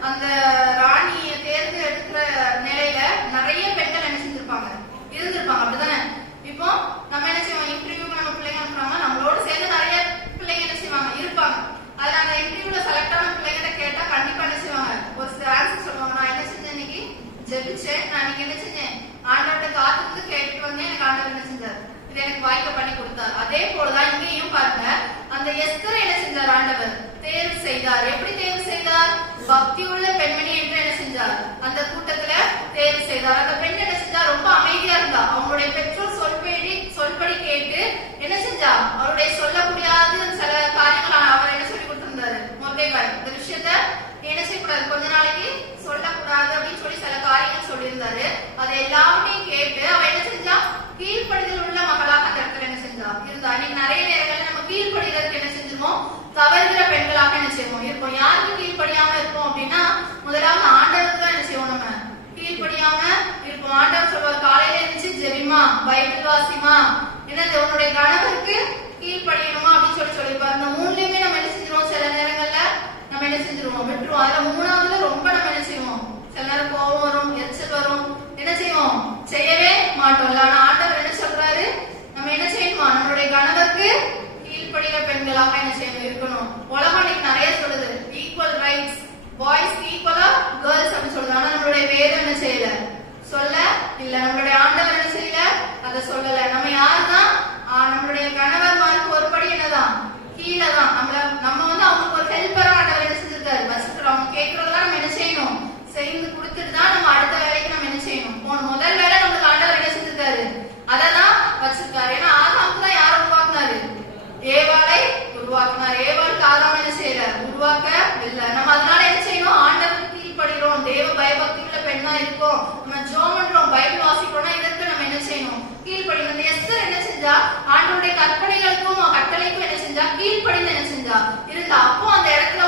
அந்த ராணியை தேர்ந்து எடுக்கிற நிலையில நிறைய பெண்கள் என்ன செஞ்சிருப்பாங்க, இருந்திருப்பாங்க. அப்படிதானே? இப்போ நம்ம என்ன செய்வோம், இன்டர்வியூக்கு நம்ம பிள்ளைங்க அனுப்புறாங்க, நம்மளோட சேர்ந்து நிறைய பிள்ளைங்க என்ன செய்வாங்க, இருப்பாங்க. அதுல அந்த இன்டர்வியூல செலக்ட் ஆன பிள்ளைங்கிட்ட கேட்டா கண்டிப்பா என்ன செய்வாங்க, ஒரு சில ஆன்சர் சொல்லுவாங்க. நான் என்ன செஞ்சேன், இன்னைக்கு ஜெபிச்சேன், நான் இன்னைக்கு என்ன செஞ்சேன், ஆண்டவர்கிட்ட காத்துட்டு கேட்டுட்டு வந்தேன், எனக்கு ஆண்டவர் என்ன செஞ்சார், இது எனக்கு வாய்க்க பண்ணி கொடுத்தார். அதே போலதான் இங்கேயும் பாருங்க, அந்த எஸ்தரை என்ன செஞ்சார், ஆண்டவர் தேர்வு செய்தார். எப்படி தேர்வு செய்தார்? பக்தி உள்ள பெண்மணி என்று என்ன செஞ்சார், அந்த கூட்டத்துல தேர்வு செய்தார். அந்த பெண் என்ன செஞ்சா, ரொம்ப அமைதியா இருந்தா. அவங்களுடைய பெற்றோர் சொல்படி கேட்டு என்ன செஞ்சா, அவருடைய சொல்ல முடியாத சில காரியங்கள் அவர் என்ன சொல்லி கொடுத்திருந்தாரு, மொர்தெகாய். இந்த விஷயத்த என்ன செய்யக்கூடாது, கொஞ்ச நாளைக்கு சொல்லக்கூடாது அப்படின்னு சொல்லி சில காரியங்கள் சொல்லியிருந்தாரு. அதை எல்லாத்தையும் கேட்டு அவ என்ன செஞ்சா, கீழ்ப்படிதல் உள்ள மகளாக அந்த இடத்துல என்ன செஞ்சா இருந்தா. இன்னைக்கு நிறைய நேரங்களில் நம்ம கீழ்ப்படிதலுக்கு என்ன செஞ்சிருவோம், தவறுகிற பெண்களாக என்ன செய்வோம் இருப்போம். யாருக்கு கீழ்ப்படியாம இருப்போம் அப்படின்னா, முதலாவது ஆண்டவருக்கு தான் என்ன செய்வோம், நம்ம கீழ்ப்படியாம இருப்போம். ஆண்டவர் சொல்வார், காலையில இருந்துச்சு ஜெபிமா, பைபிள் வாசிமா, என்னது உன்னுடைய கணவருக்கு கீழ்ப்படியணுமா அப்படின்னு சொல்லிப்பாரு. இந்த 3லயுமே நம்ம என்ன செஞ்சிருவோம், சில நேரங்கள்ல நம்ம என்ன செஞ்சிருவோம், விட்டுருவோம். அதுல 3வதுல ரொம்ப நம்ம என்ன செய்வோம், சில நேரம் கோபம் வரும், எரிச்சல் வரும், என்ன செய்வோம், செய்யவே மாட்டோம்ல. ஆனா ஆண்டவர் என்ன சொல்றாரு, நம்ம என்ன செய்யணுமா, நம்மளுடைய கணவருக்கு கீழ்ப்படுகிற பெண்களாக என்ன செய்யணும், இருக்கணும். உலகம் இன்னைக்கு நிறைய சொல்லுது, ஈக்குவல் ரைட்ஸ், பாய்ஸ் ஈக்குவலா கேர்ள்ஸ் அப்படின்னு சொல்லுது. ஆனா நம்மளுடைய வேதம் என்ன செய்யல, சொல்ல இல்ல. நம்மளுடைய ஆண்டவர் என்ன செய்யல, அதை சொல்லல. நம்ம யாருதான், நம்மளுடைய கணவர்மாருக்கு ஒரு படி என்னதான், கீழே தான். நம்ம வந்து அவங்களுக்கு ஒரு ஹெல்ப்பரா ஆண்டவர் என்ன செஞ்சிருக்காரு, வச்சிருக்கிறோம். அவங்க கேட்கறதெல்லாம் நம்ம என்ன செய்யணும், செய்து கொடுத்துட்டு தான் நம்ம அடுத்த வேலைக்கு நம்ம என்ன செய்யணும் போகணும். முதல் வேலை நம்மளுக்கு ஆண்டவர் என்ன செஞ்சிருக்காரு, அததான் வச்சிருக்காரு. ஏன்னா ஆதாமுக்கு தான் யாரை உருவாக்குனாரு, ஏவாளை உருவாக்குனார். ஏவாளுக்கு ஆதாம் என்ன செய்யல, உருவாக்க இல்ல. நம்ம அதனால என்ன செய்யணும், ஆண்டவருக்கு கீழ்ப்படுகிறோம், தேவ பயபக்தி உள்ள பெண்ணா இருக்கோம், நம்ம ஜெபம் பண்றோம், பைபிள் வாசிக்கிறோம்னா இதற்கு நம்ம என்ன செய்யணும், கீழ்ப்படியணும். இந்த எஸ்தர் என்ன செஞ்சா, ஆண்டவருடைய கற்பனைகளுக்கும் கட்டளைக்கும் என்ன செஞ்சா, கீழ்ப்படிந்து என்ன செஞ்சா இருந்தா. அப்போ அந்த இடத்துல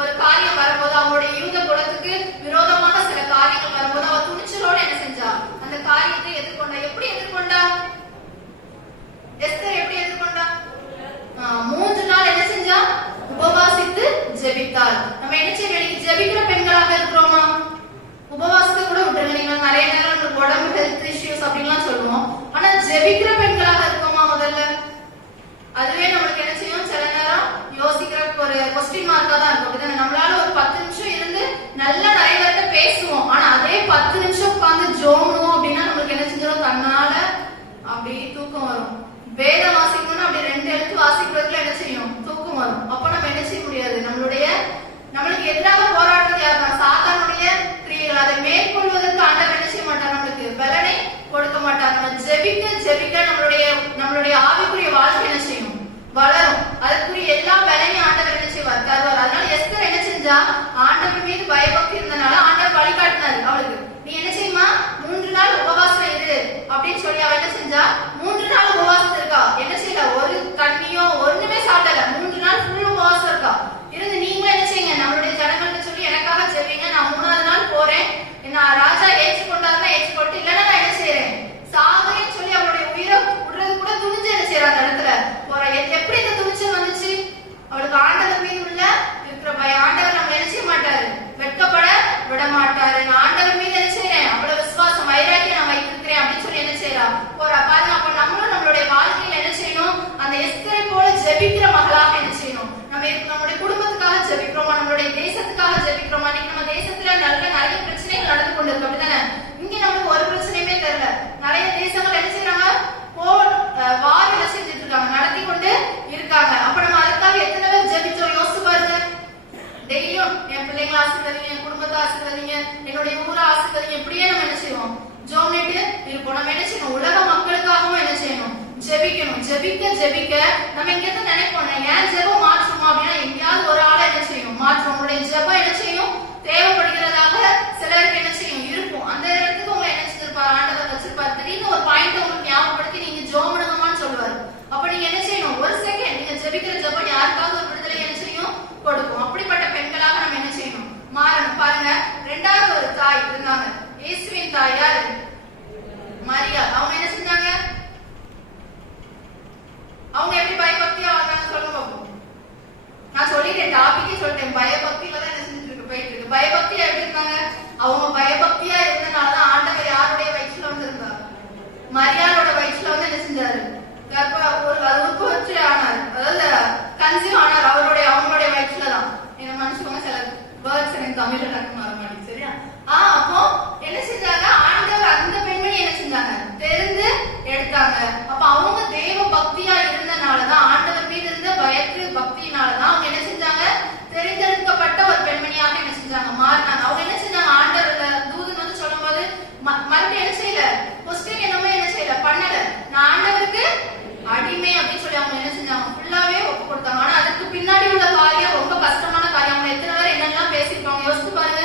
ஒரு காரியம் வரும்போது, அவங்களுடைய யூத குலத்துக்கு விரோதமான சில காரியங்கள் வரும்போது அவ துணிச்சலோட என்ன செஞ்சா, அந்த காரியத்தை எதிர்கொண்டா. எப்படி எதிர்கொண்டா எஸ்தர், எப்படி எதிர்கொண்டா? 3 நாள் என்ன செஞ்சா, உபவாசித்து ஜெபித்தாள். நம்ம என்ன செய்யணும், ஜெபிக்கிற பெண்களாக இருக்கிறோமா? உபவாசத்தை கூட விட்டுருங்க. நீங்க நிறைய நேரம் நமக்கு உடம்பு ஹெல்த் இஷ்யூஸ் அப்படின்லாம் சொல்லுவோம். ஆனா ஜெபிக்கிற பெண்களாக இருக்கோமா முதல்ல? அதுவே நம்மளுக்கு என்ன செய்யும், சில நேரம் யோசிக்கிறதுக்கு ஒரு கொஸ்டின் மார்க்கா தான் இருக்கும். நம்மளால ஒரு 10 நிமிஷம் இருந்து நல்லா நிறைய பேர்ட்ட பேசுவோம். ஆனா அதே 10 நிமிஷம் உட்கார்ந்து ஜோம்னுவோம் அப்படின்னா நம்மளுக்கு என்ன செஞ்சிடும், தன்னால அப்படியே தூக்கம் வரும். வேதம் வாசிக்கணும்னு அப்படி 2 எழுத்து வாசிக்கிறதுல என்ன செய்யும், தூக்கம் வரும். அப்ப நம்ம என்ன செய்ய முடியாது, நம்மளுக்கு எதிராக போராடுறது யாருன்னா சாத்தானுடைய கிரியைகள். அதை மேற்கொள்வதற்கு ஆண்டவர் என்ன செய்ய மாட்டார், நம்மளுக்கு பலனை கொடுக்க மாட்டார். நம்ம ஜெபிக்க நம்மளுடைய ஆவிக்குரிய வாழ்க்கை என்ன செய்யும், வளரும். அதற்குரிய எல்லா பலனையும் ஆண்டவர் என்ன செய்வார், தருவார். அதனால எஸ்தர் செஞ்சா, ஆண்டவர் மீது பயபக்தி இருந்தனால ஆண்டவர் வழிகாட்டினாரு அவளுக்கு. நீ என்ன செய்யுமா, 3 நாள் உபவாசம் இரு அப்படின்னு சொல்லி அவ என்ன செஞ்சா, 3 நாள் உபவாசம் இருக்கா. என்ன செய்யல, ஒரு தண்ணியோ ஒண்ணுமே சாப்பிடல. 3 நாள் ஃபுல் உபவாசம் இருக்கா. இருந்து நீங்களும் என்ன செய்யுங்க, நம்மளுடைய ஜனங்கள்ட்ட சொல்லி எனக்காக ஜெபிங்க, நான் 3ஆவது நாள் போறேன், நான் ராஜா ஏற்றுக்கொண்டாருன்னா ஏற்றுக்கொண்டு, இல்லைன்னா நான் என்ன செய்யறேன், சாகுறேன்னு சொல்லி அவளுடைய உயிரை விடுறது கூட துணிஞ்சு என்ன செய்யறா அந்த இடத்துல போற. எப்படி இந்த துணிச்சல் வந்துச்சு, அவளுக்கு ஆண்டவர் மீது உள்ள இருக்கிற பயம். ஆண்டவர் நம்ம என்ன செய்ய மாட்டாரு, வெட்கப்பட விட மாட்டாரு. நான் ஆண்டவர் மீது என்ன செய்யறேன், அவ்வளவு விசுவாசம் வைராக்கியம் நான் வைத்திருக்கிறேன் அப்படின்னு சொல்லி என்ன செய்யறா போறா பாருங்க. அப்ப நம்மளும் நம்மளுடைய வாழ்க்கையில என்ன செய்யணும், அந்த எஸ்தரை போல ஜெபிக்கிற மகளாக என்ன செய்யணும். நம்மளுடைய குடும்பத்துக்காக ஜெபிக்கிறோமா, நம்மளுடைய தேசத்துக்காக ஜெபிக்கிறோமா. இன்னைக்கு நம்ம தேசத்துல நிறைய பிரச்சனைகள் நடந்து கொண்டு இருக்கு, அப்படித்தானே. இங்க நமக்கு ஒரு பிரச்சனையுமே தெரியல. நிறைய தேசங்கள் என்ன செய்யறாங்க, வார் என்ன செஞ்சுட்டு இருக்காங்க, நடத்தி கொண்டு இருக்காங்க. அப்ப நம்ம அதுக்காக எத்தனை பேர் ஜெபிச்சோம் யோசிச்சு பாருங்க. டெய்லியும் என் பிள்ளைங்களை ஆசீர்வதிங்க, என் குடும்பத்தை ஆசீர்வதிங்க, என்னுடைய ஊரை ஆசீர்வதிங்க, இப்படியே நம்ம என்ன செய்வோம், ஜோம்னிட்டு இருப்போம். நம்ம என்ன செய்யணும், உலக மக்களுக்காகவும் என்ன செய்யணும், ஜெபிக்கணும். ஜெபிக்க ஜெபிக்க நம்ம எங்கேயாவது நினைப்போம், ஏன் ஜெபம் மாற்றுமா அப்படின்னா, எங்கேயாவது ஒரு ஆளை என்ன செய்யும் மாற்றும். உங்களுடைய ஜெபம் என்ன செய்யும், தேவைப்படுகிறதாக சிலருக்கு என்ன செய்யும் இருக்கும். அந்த இடத்துக்கு உங்களை என்ன செஞ்சிருப்பாரு, ஆண்டவர் வச்சிருப்பாரு. திடீர்னு ஒரு பாயிண்ட் உங்களுக்கு ஞாபகப்படுத்தி நீங்க ஜோமனுங்கம்மான்னு சொல்லுவாரு. அப்ப நீங்க என்ன செய்யணும், ஒரு செகண்ட் நீங்க ஜெபிக்கிற ஜெபம் யாருக்காவது ஒரு விடுதலை என்ன செய்யும் கொடுக்கும். அப்படிப்பட்ட பெண்களாக நம்ம என்ன செய்யணும், மாறணும். பாருங்க, 2வது ஒரு தாய் இருந்தாங்க, இயேசுவின் தாய் யாரு, மரியா. அவங்க என்ன செஞ்சாங்க, அவங்க எப்படி பயபக்தியா வாழ்ந்தாங்க சொல்லுங்க பாப்போம். நான் சொல்லிட்டேன், டாபிக்கே சொல்லிட்டேன், பயபக்தியில தான் என்ன செஞ்சுட்டு இருக்கு, போயிட்டு இருக்கு. பயபக்தியா எப்படி இருந்தாங்க, அவங்க பயபக்தியா இருந்தனாலதான் ஆண்டவர் யாருடைய வயிற்றுல வந்து இருந்தார், மரியாளோட வயிற்றுல வந்து என்ன செஞ்சாரு, உற்பத்தி ஆனார், அதாவது கன்சீவ் ஆனார். அவங்களுடைய வயிற்றுல தான். என்ன மனுஷங்க சில வேர்ட்ஸ் எனக்கு தமிழ்ல டக்கு மாற மாட்டேங்குது, சரியா. அப்போ என்ன செஞ்சாங்க, ஆண்டவர் அந்த பெண்மணி என்ன செஞ்சாங்க, தெரிந்து எடுத்தாங்க. அப்ப அவங்க தேவ பக்தியா இருந்தனாலதான், ஆண்டவர் மீது இருந்த பக்தியினாலதான் அவங்க என்ன செஞ்சாங்க, தெரிந்தெடுக்கப்பட்ட ஒரு பெண்மணியாக என்ன செஞ்சாங்க, மாறினாங்க. அவங்க என்ன செஞ்சாங்க, ஆண்டவர் தூதன் வந்து சொல்லும் போது மறுபடியும் என்ன செய்யல, கொஸ்டின் என்னமோ என்ன செய்யல, பண்ணல. நான் ஆண்டவருக்கு அடிமை அப்படின்னு சொல்லி அவங்க என்ன செஞ்சாங்க, ஃபுல்லாவே ஒப்பு கொடுத்தாங்க. ஆனா அதுக்கு பின்னாடி உள்ள காரியம் ரொம்ப கஷ்டமான காரியம். அவங்க எத்தனை பேர் என்னெல்லாம் பேசிருப்பாங்க யோசிச்சு பாருங்க.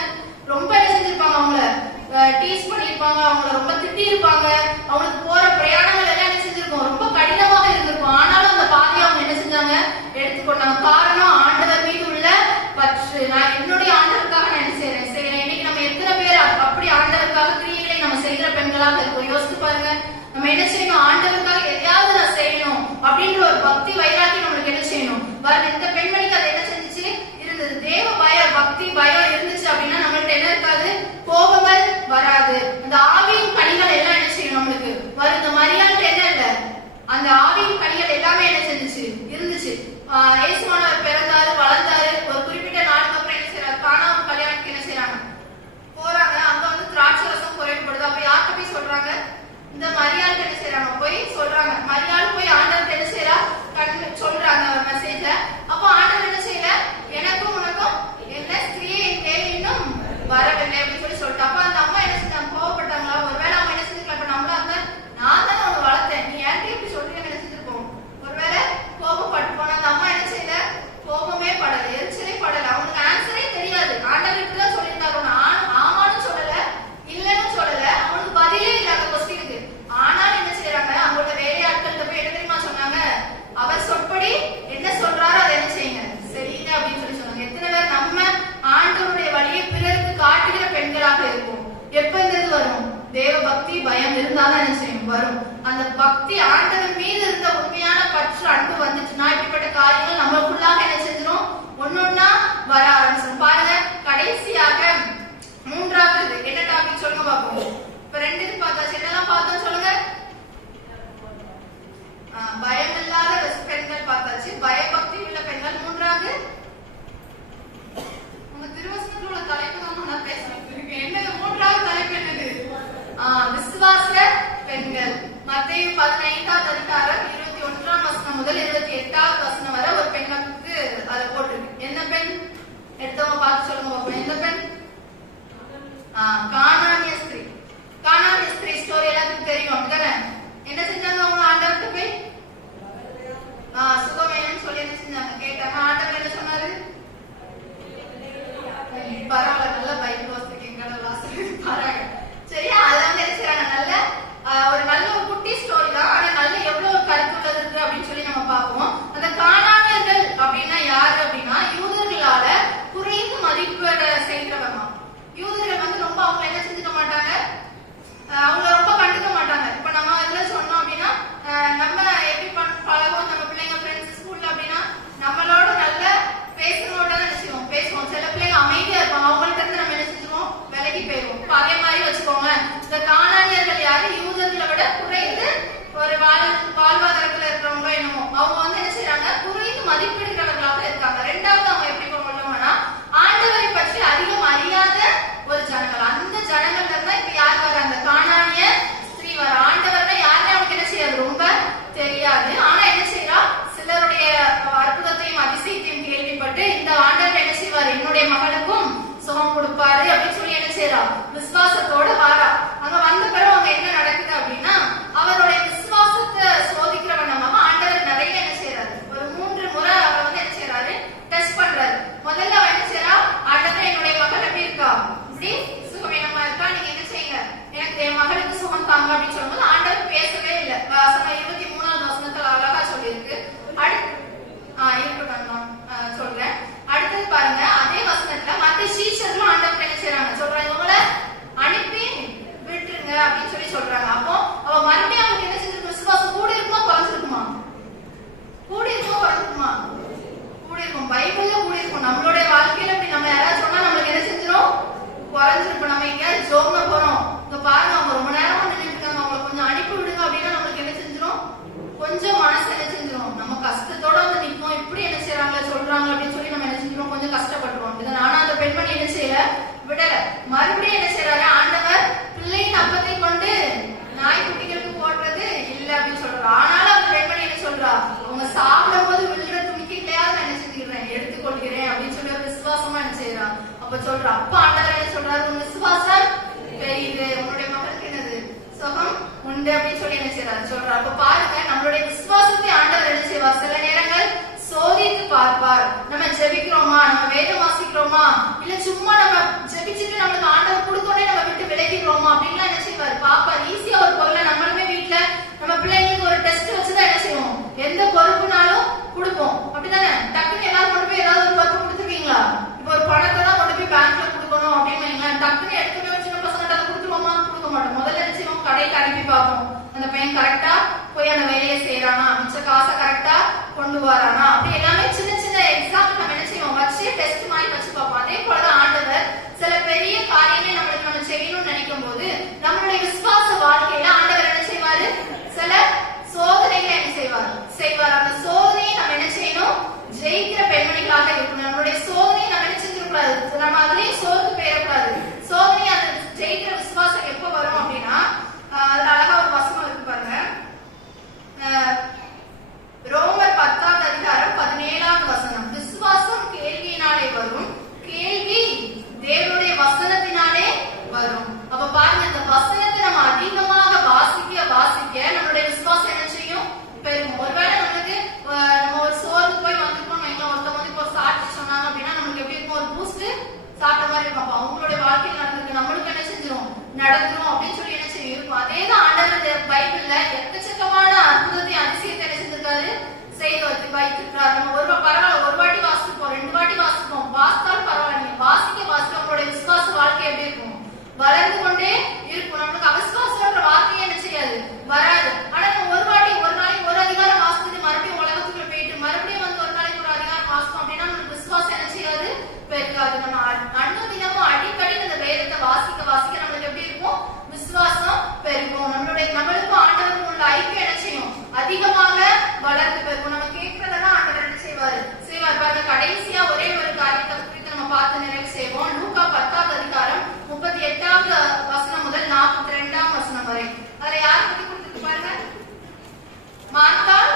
ரொம்ப என்ன செஞ்சிருப்பாங்க, அவங்கள டீச் பண்ணிருப்பாங்க, அவங்கள ரொம்ப திட்டி இருப்பாங்க, அவங்களுக்கு போற பிரயாணங்கள் எல்லாம் என்ன செஞ்சிருக்கும், ரொம்ப கடினமாக இருந்திருக்கும். ஆனாலும் அந்த பாதையை அவங்க என்ன செஞ்சாங்க, எடுத்துக்கொண்டாங்க. காரணம் ஆண்டவர் மீது உள்ள பற்று. நான் என்னுடைய ஆண்டவருக்காக நான் என்ன செய்யறேன். இன்னைக்கு நம்ம எத்தனை பேர் அப்படி ஆண்டவருக்காக கிரியைகளை நம்ம செய்யற பெண்களாக இருக்கோம். யோசிச்சு பாருங்க. நம்ம என்ன செய்யணும், ஆண்டவருக்காக எதையாவது நான் செய்யணும் அப்படின்ற ஒரு பக்தி வைராக்கியம் நம்மளுக்கு என்ன செய்யணும். இந்த பெண்மணிக்கு அது என்ன செஞ்சுச்சு இருந்தது, தேவ பக்தி பயம் இருந்துச்சு அப்படின்னா நம்மள்ட்ட என்ன இருக்காது, கோபங்கள் வராது. அந்த ஆவியின் கனிகள் எல்லாம் என்ன செய்யும் நம்மளுக்கு வரும். இந்த மரியாதை என்ன இல்ல, அந்த ஆவியின் கனிகள் எல்லாமே என்ன செஞ்சுச்சு இருந்துச்சு. இயேசுவானவர் பிறந்தாரு, வளர்ந்தாரு. ஒரு குறிப்பிட்ட நாளுக்கு அப்புறம் என்ன செய்யறாரு, கானான் கல்யாணத்துக்கு என்ன செய்யறாங்க, போறாங்க. அங்க வந்து திராட்சை ரசம் குறையப்படுது. அப்ப யார்கிட்ட போய் சொல்றாங்க, இந்த மரியாதை என்ன செய்யறாங்க, போய் சொல்றாங்க. மரியாதை போய் ஆண்டவர் என்ன செய்யறா, சொல்றாங்க ஒரு மெசேஜ. அப்போ ஆண்டவர் என்ன செய்யல, எனக்கும் உனக்கும் என்ன ஸ்திரீயை தேவை இன்னும் வரவில்லை அப்படின்னு சொல்லி சொல்லிட்டு. அப்ப அந்த அம்மா என்ன செஞ்சாங்க, கோவப்பட்டாங்களா, ஒருவேளை அவங்க என்ன செஞ்சுக்கலாம், இப்ப நம்மளா இருந்தா நான் தானே உனக்கு வளர்த்தேன், நீ யார்கிட்ட இப்படி சொல்றீங்க என்ன செஞ்சிருப்போம், ஒருவேளை கோபப்பட்டு போன. அந்த அம்மா என்ன செய்யல, கோபமே படல, எரிச்சலே படல. அவங்களுக்கு ஆன்சரே தெரியாது. ஆண்டவர் இப்படிதான் சொல்லியிருந்தாரு, ஆமான்னு சொல்லல, இல்லன்னு சொல்லல, அவனுக்கு பதிலே இல்லை அந்த கொஸ்டினுக்கு. ஆனாலும் என்ன செய்யறாங்க, அவங்களோட வேலையாட்கள்கிட்ட போய் என்ன தெரியுமா சொன்னாங்க, அவர் சொற்படி என்ன சொல்றாரோ அதை என்ன செய்யுங்க, சரிங்க அப்படின்னு சொல்லி சொன்னாங்க. எத்தனை பேர் நம்ம ஆண்டவருடைய வழியை பிறருக்கு காட்டுகிற பெண்களாக இருக்கும். எப்ப இந்த இது வரும், தேவ பக்தி பயம் இருந்தாதான் என்ன செய்யும் வரும். அந்த பக்தி ஆண்டவர் மீது இருந்த உண்மையான பற்று அன்பு வந்துச்சுன்னா இப்படிப்பட்ட காரியங்கள் நம்மளுக்குள்ளாக என்ன செஞ்சிடும், ஒன்னொன்னா வர ஆரம்பிச்சிடும். பாருங்க, கடைசியாக 3வது என்ன டாபிக் சொல்லுங்க பாப்போம். இப்ப 2 இது பார்த்தாச்சு, என்னெல்லாம் பார்த்தோம் சொல்லுங்க. பயமில்லாத பெண்கள் பார்த்தாச்சு, பயபக்தி உள்ள பெண்கள். 3வது உங்க திருவசனத்துல உள்ள தலைப்பு தான் நான் பேசிட்டு என்ன 3வது தலைப்பு என்னது, விசுவாச பெண்கள். மத்தேயு 15வது அதிகாரம் 21ஆம் வசனம் முதல் 28வது வசனம் வரை ஒரு பெண்ணுக்கு அதை போட்டிருக்கு. என்ன பெண், எடுத்தவங்க பார்த்து சொல்லுங்க பாப்போம். எந்த பெண், கானானிய ஸ்திரீ. கானானிய ஸ்திரீ ஸ்டோரி எல்லாத்துக்கும் தெரியும், அப்படிதானே. என்ன செஞ்சாங்க அவங்க, ஆண்டவர்கிட்ட போய் மகளுக்கும் சுகம் கொடுப்பாரு அப்படின்னு சொல்லி என்ன செய்யறா, விசுவாசத்தோட வாரா. அங்க வந்த பிறகு அங்க என்ன நடக்குது அப்படின்னா, அவருடைய விசுவாசத்தை சோதிக்கிற வண்ணமாக ஆண்டவர் நிறைய என்ன செய்யறாரு, ஒரு 3 முறை அவர் வந்து என்ன செய்யறாரு, டெஸ்ட் பண்றாரு. முதல்ல அவன் என்ன செய்யறா, ஆண்டவர் என்னுடைய மகள் எப்படி இருக்கா, இப்படி சுகவீனமா இருக்கா, நீங்க என்ன செய்யுங்க, எனக்கு என் மகளுக்கு சுகம் தாங்க அப்படின்னு சொல்லும்போது ஆண்டவர் பேசவே இல்லை. வசனம் 23வது வசனத்துல அழகா சொல்லியிருக்கு. இருக்கட்டும் சொல்றேன். அடுத்தது பாருங்க, அதே வசனத்துல மத்த சீஷர்களும் ஆண்டவர் என்ன செய்யறாங்க, சொல்றாங்க இவங்களை அனுப்பி விட்டுருங்க அப்படின்னு சொல்லி சொல்றாங்க. அப்போ அவ மறுபடியும் அவங்களுக்கு என்ன செஞ்சிருக்கு, விசுவாசம் கூட இருக்குமா குறைஞ்சிருக்குமா, கூட இருக்குமா குறைஞ்சிருக்குமா, கூட இருக்கும். பைபிள்ல கூட இருக்கும். நம்மளுடைய வாழ்க்கையில இப்படி நம்ம யாராவது சொன்னா நம்மளுக்கு என்ன செஞ்சிடும், குறைஞ்சிருக்கும். நம்ம எங்கேயாவது ஜோம்னா போறோம், இங்க பாருங்க அவங்க ரொம்ப நேரமா நின்றுட்டு இருக்காங்க, அவங்களை கொஞ்சம் அனுப்பி விடுங்க அப்படின்னா நம்மளுக்கு என்ன செஞ்சிடும், கொஞ்சம் மனசு என்ன செஞ்சிடும், நம்ம கஷ்டத்தோட வந்து நிற்போம். இப்படி என்ன செய்யறாங்க சொல்றாங்க அப்படின்னு சொல்லி நம்ம என்ன செஞ்சிடும், கொஞ்சம் கஷ்டப்பட்டுருவோம். ஆனா அந்த பெண்மணி என்ன செய்யல, விடல. மறுபடியும் என்ன செய்யறாரு, ஆண்டவர் பிள்ளையின் அப்பத்தை கொண்டு நாய்க்குட்டிகளுக்கு போடுறது இல்ல அப்படின்னு சொல்றாரு. ஆனாலும் அந்த பெண்மணி என்ன சொல்றா, அவங்க சாப்பிடும் போது விழுற துணிக்கையாவது என்ன செஞ்சுக்கிறேன், எடுத்துக்கொள்கிறேன் அப்படின்னு சொல்லி ஒரு விசுவாசமா என்ன செய்யறான். அப்ப சொல்ற அப்ப ஆண்டவர் என்ன சொல்றாரு, உன் விசுவாசம் பெரியது, உன்னுடைய மகளுக்கு என்னது சுகம் உண்டு அப்படின்னு சொல்லி என்ன செய்யறாரு சொல்றாரு. அப்ப பாருங்க, நம்மளுடைய விசுவாசத்தை ஆண்டவர் என்ன செய்வார், சில நேரங்கள் சோதித்து பார்ப்பார். நம்ம ஜெபிக்கிறோமா, நம்ம வேதம் வாசிக்கிறோமா, இல்ல சும்மா நம்ம ஜெபிச்சுட்டு நம்மளுக்கு ஆண்டவர் கொடுத்தோடனே நம்ம விட்டு விலகிடுறோமா அப்படின்லாம் என்ன செய்வார், பாப்பார். ஈஸியா ஒரு பொருளை நம்மளுமே வீட்டுல நம்ம பிள்ளைங்களுக்கு ஒரு டெஸ்ட் வச்சுதான் என்ன செய்வோம், எந்த பொறுப்புனாலும் கொடுப்போம். அப்படிதானே, டக்குன்னு எல்லாரும் கொண்டு போய் ஏதாவது ஒரு பொறுப்பு கொடுத்துருவீங்களா, இப்ப ஒரு பணத்தை தான் கொண்டு போய் பேங்க்ல கொடுக்கணும் அப்படின்னு டக்குன்னு எடுத்து போய் சின்ன பசங்க அதை கொடுத்துருவோமா, கொடுக்க மாட்டோம். முதல்ல என்ன செய்வோம், கடைக்கு அனுப்பி பார்ப்போம், அந்த பையன் கரெக்டா போய் அந்த வேலையை செய்யறானா, மிச்ச காசை கரெக்டா கொண்டு வரானா, அப்படி எல்லாமே சின்ன சின்ன எக்ஸாம்பிள் நம்ம என்ன செய்வோம், வச்சு டெஸ்ட் மாதிரி வச்சு பார்ப்போம். அதே போலதான் ஆண்டவர் சில பெரிய காரியங்களை நம்மளுக்கு நம்ம செய்யணும்னு நினைக்கும் போது நம்மளுடைய விசுவாச வாழ்க்கையில ஆண்டவர் என்ன செய்வாரு, சில சோதனைகளை என்ன செய்வார். அந்த சோதனையை நம்ம என்ன செய்யணும், ஜெயிக்கிற பெண்மணிகளாக இருக்கணும். நம்மளுடைய சோதனையை நம்ம என்ன செஞ்சிடக்கூடாது, நம்ம அதுலயும் சோர்ந்து போயிடக்கூடாது. சோதனை அந்த ஜெயிக்கிற விசுவாசம் எப்ப வரும் அப்படின்னா, அதுல அழகா ஒரு வசனம் இருக்கு பாருங்க, ரோமர் 10வது அதிகாரம் 17வது வசனம். விசுவாசம் கேள்வியினாலே வரும், கேள்வி தேவனுடைய வசனத்தினாலே வரும். அப்ப பாருங்க, இந்த வசனத்தை நம்ம அதிகமாக வாசிக்க நம்மளுடைய விசுவாசம் என்ன செய்யும், பெருகும். ஒருவேளை நம்மளுக்கு நம்ம ஒரு சோர்ந்து போய் வந்திருக்கோம், ஒருத்தவங்க வந்து இப்போ சாட்சி சொன்னாங்க அப்படின்னா நம்மளுக்கு எப்படி இருக்கும், ஒரு பூஸ்ட் சாப்பிட்ட மாதிரி இருக்கும். அப்ப அவங்களுடைய வாழ்க்கையில் நடந்திருக்கு, நம்மளுக்கு என்ன செஞ்சிடும், நடந்துரும் அப்படின்னு சொல்லி என்ன செய்யும் இருக்கும். அதேதான் ஆண்டவர் பைபிள்ல எக்கச்சக்கமான அற்புதத்தை அதிசயத்தை என்ன செஞ்சிருக்காரு, செய்து வைத்திருக்கிறார். நம்ம பரவாயில்ல, ஒரு வாட்டி வாசிப்போம், 2 வாட்டி வாசிப்போம், வாசித்தாலும் பரவாயில்ல, நீங்க வாசிக்க நம்மளுடைய விசுவாச வாழ்க்கை எப்படி இருக்கும், வளர்ந்து கொண்டே இருக்கும். நம்மளுக்கு அவிசுவாசம்ன்ற வார்த்தையே என்ன செய்யாது, வராது. ஆனா நம்ம ஒரு நாளைக்கு ஒரு அதிகாரம் வாசிச்சுட்டு மறுபடியும் உலகத்துக்குள்ள போயிட்டு மறுபடியும் வந்து ஒரு நாளைக்கு ஒரு அதிகாரம் வாசித்தோம் அப்படின்னா நம்மளுக்கு விசுவாசம் என்ன செய்யாது, பெருகாது. நம்ம அன்னுதினமும் அடிக்கடி இந்த வேதத்தை வாசிக்க நம்மளுக்கு எப்படி இருக்கும், விசுவாசம் பெருகும். நம்மளுக்கும் ஆண்டவருக்கும் உள்ள ஐக்கியம் என்ன செய்யும், அதிகமாக வளர்ந்து பெருகும். நம்ம கேட்கறதெல்லாம் ஆண்டவர் என்ன செய்வார். பாருங்க, கடைசியா ஒரே ஒரு காரியத்தை குறித்து நம்ம பார்த்து நிறைவு செய்வோம். லூக்கா 10வது அதிகாரம் 38வது வசனம் முதல் 42வது வசனம் வரை. அதுல யார் பத்தி கொடுத்துருக்கு பாருங்க, மார்த்தாள்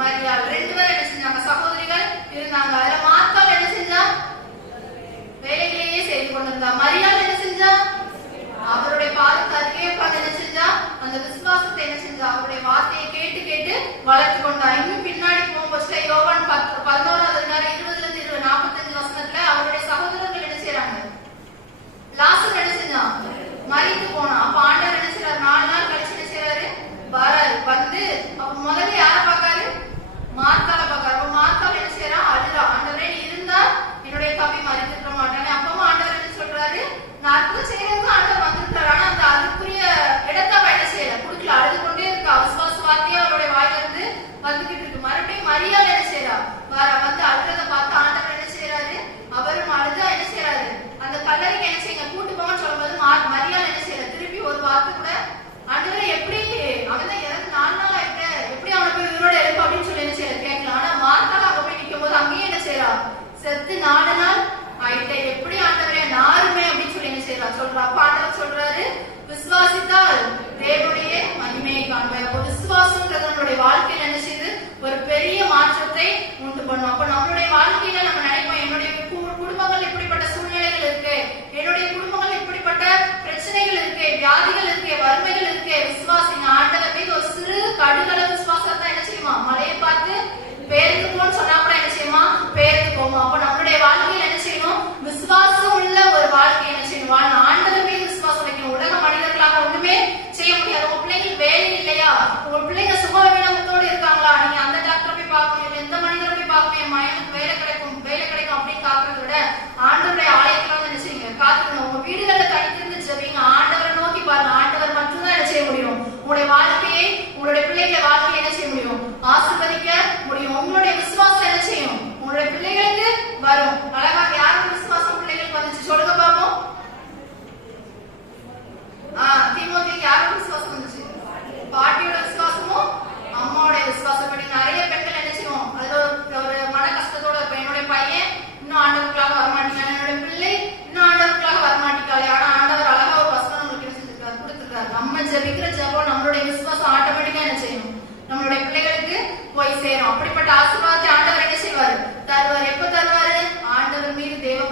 மரியாள் 2 பேர் என்ன செஞ்சாங்க, சகோதரிகள் இருந்தாங்க. அதுல மார்த்தாள் என்ன செஞ்சா, வேலைகளையே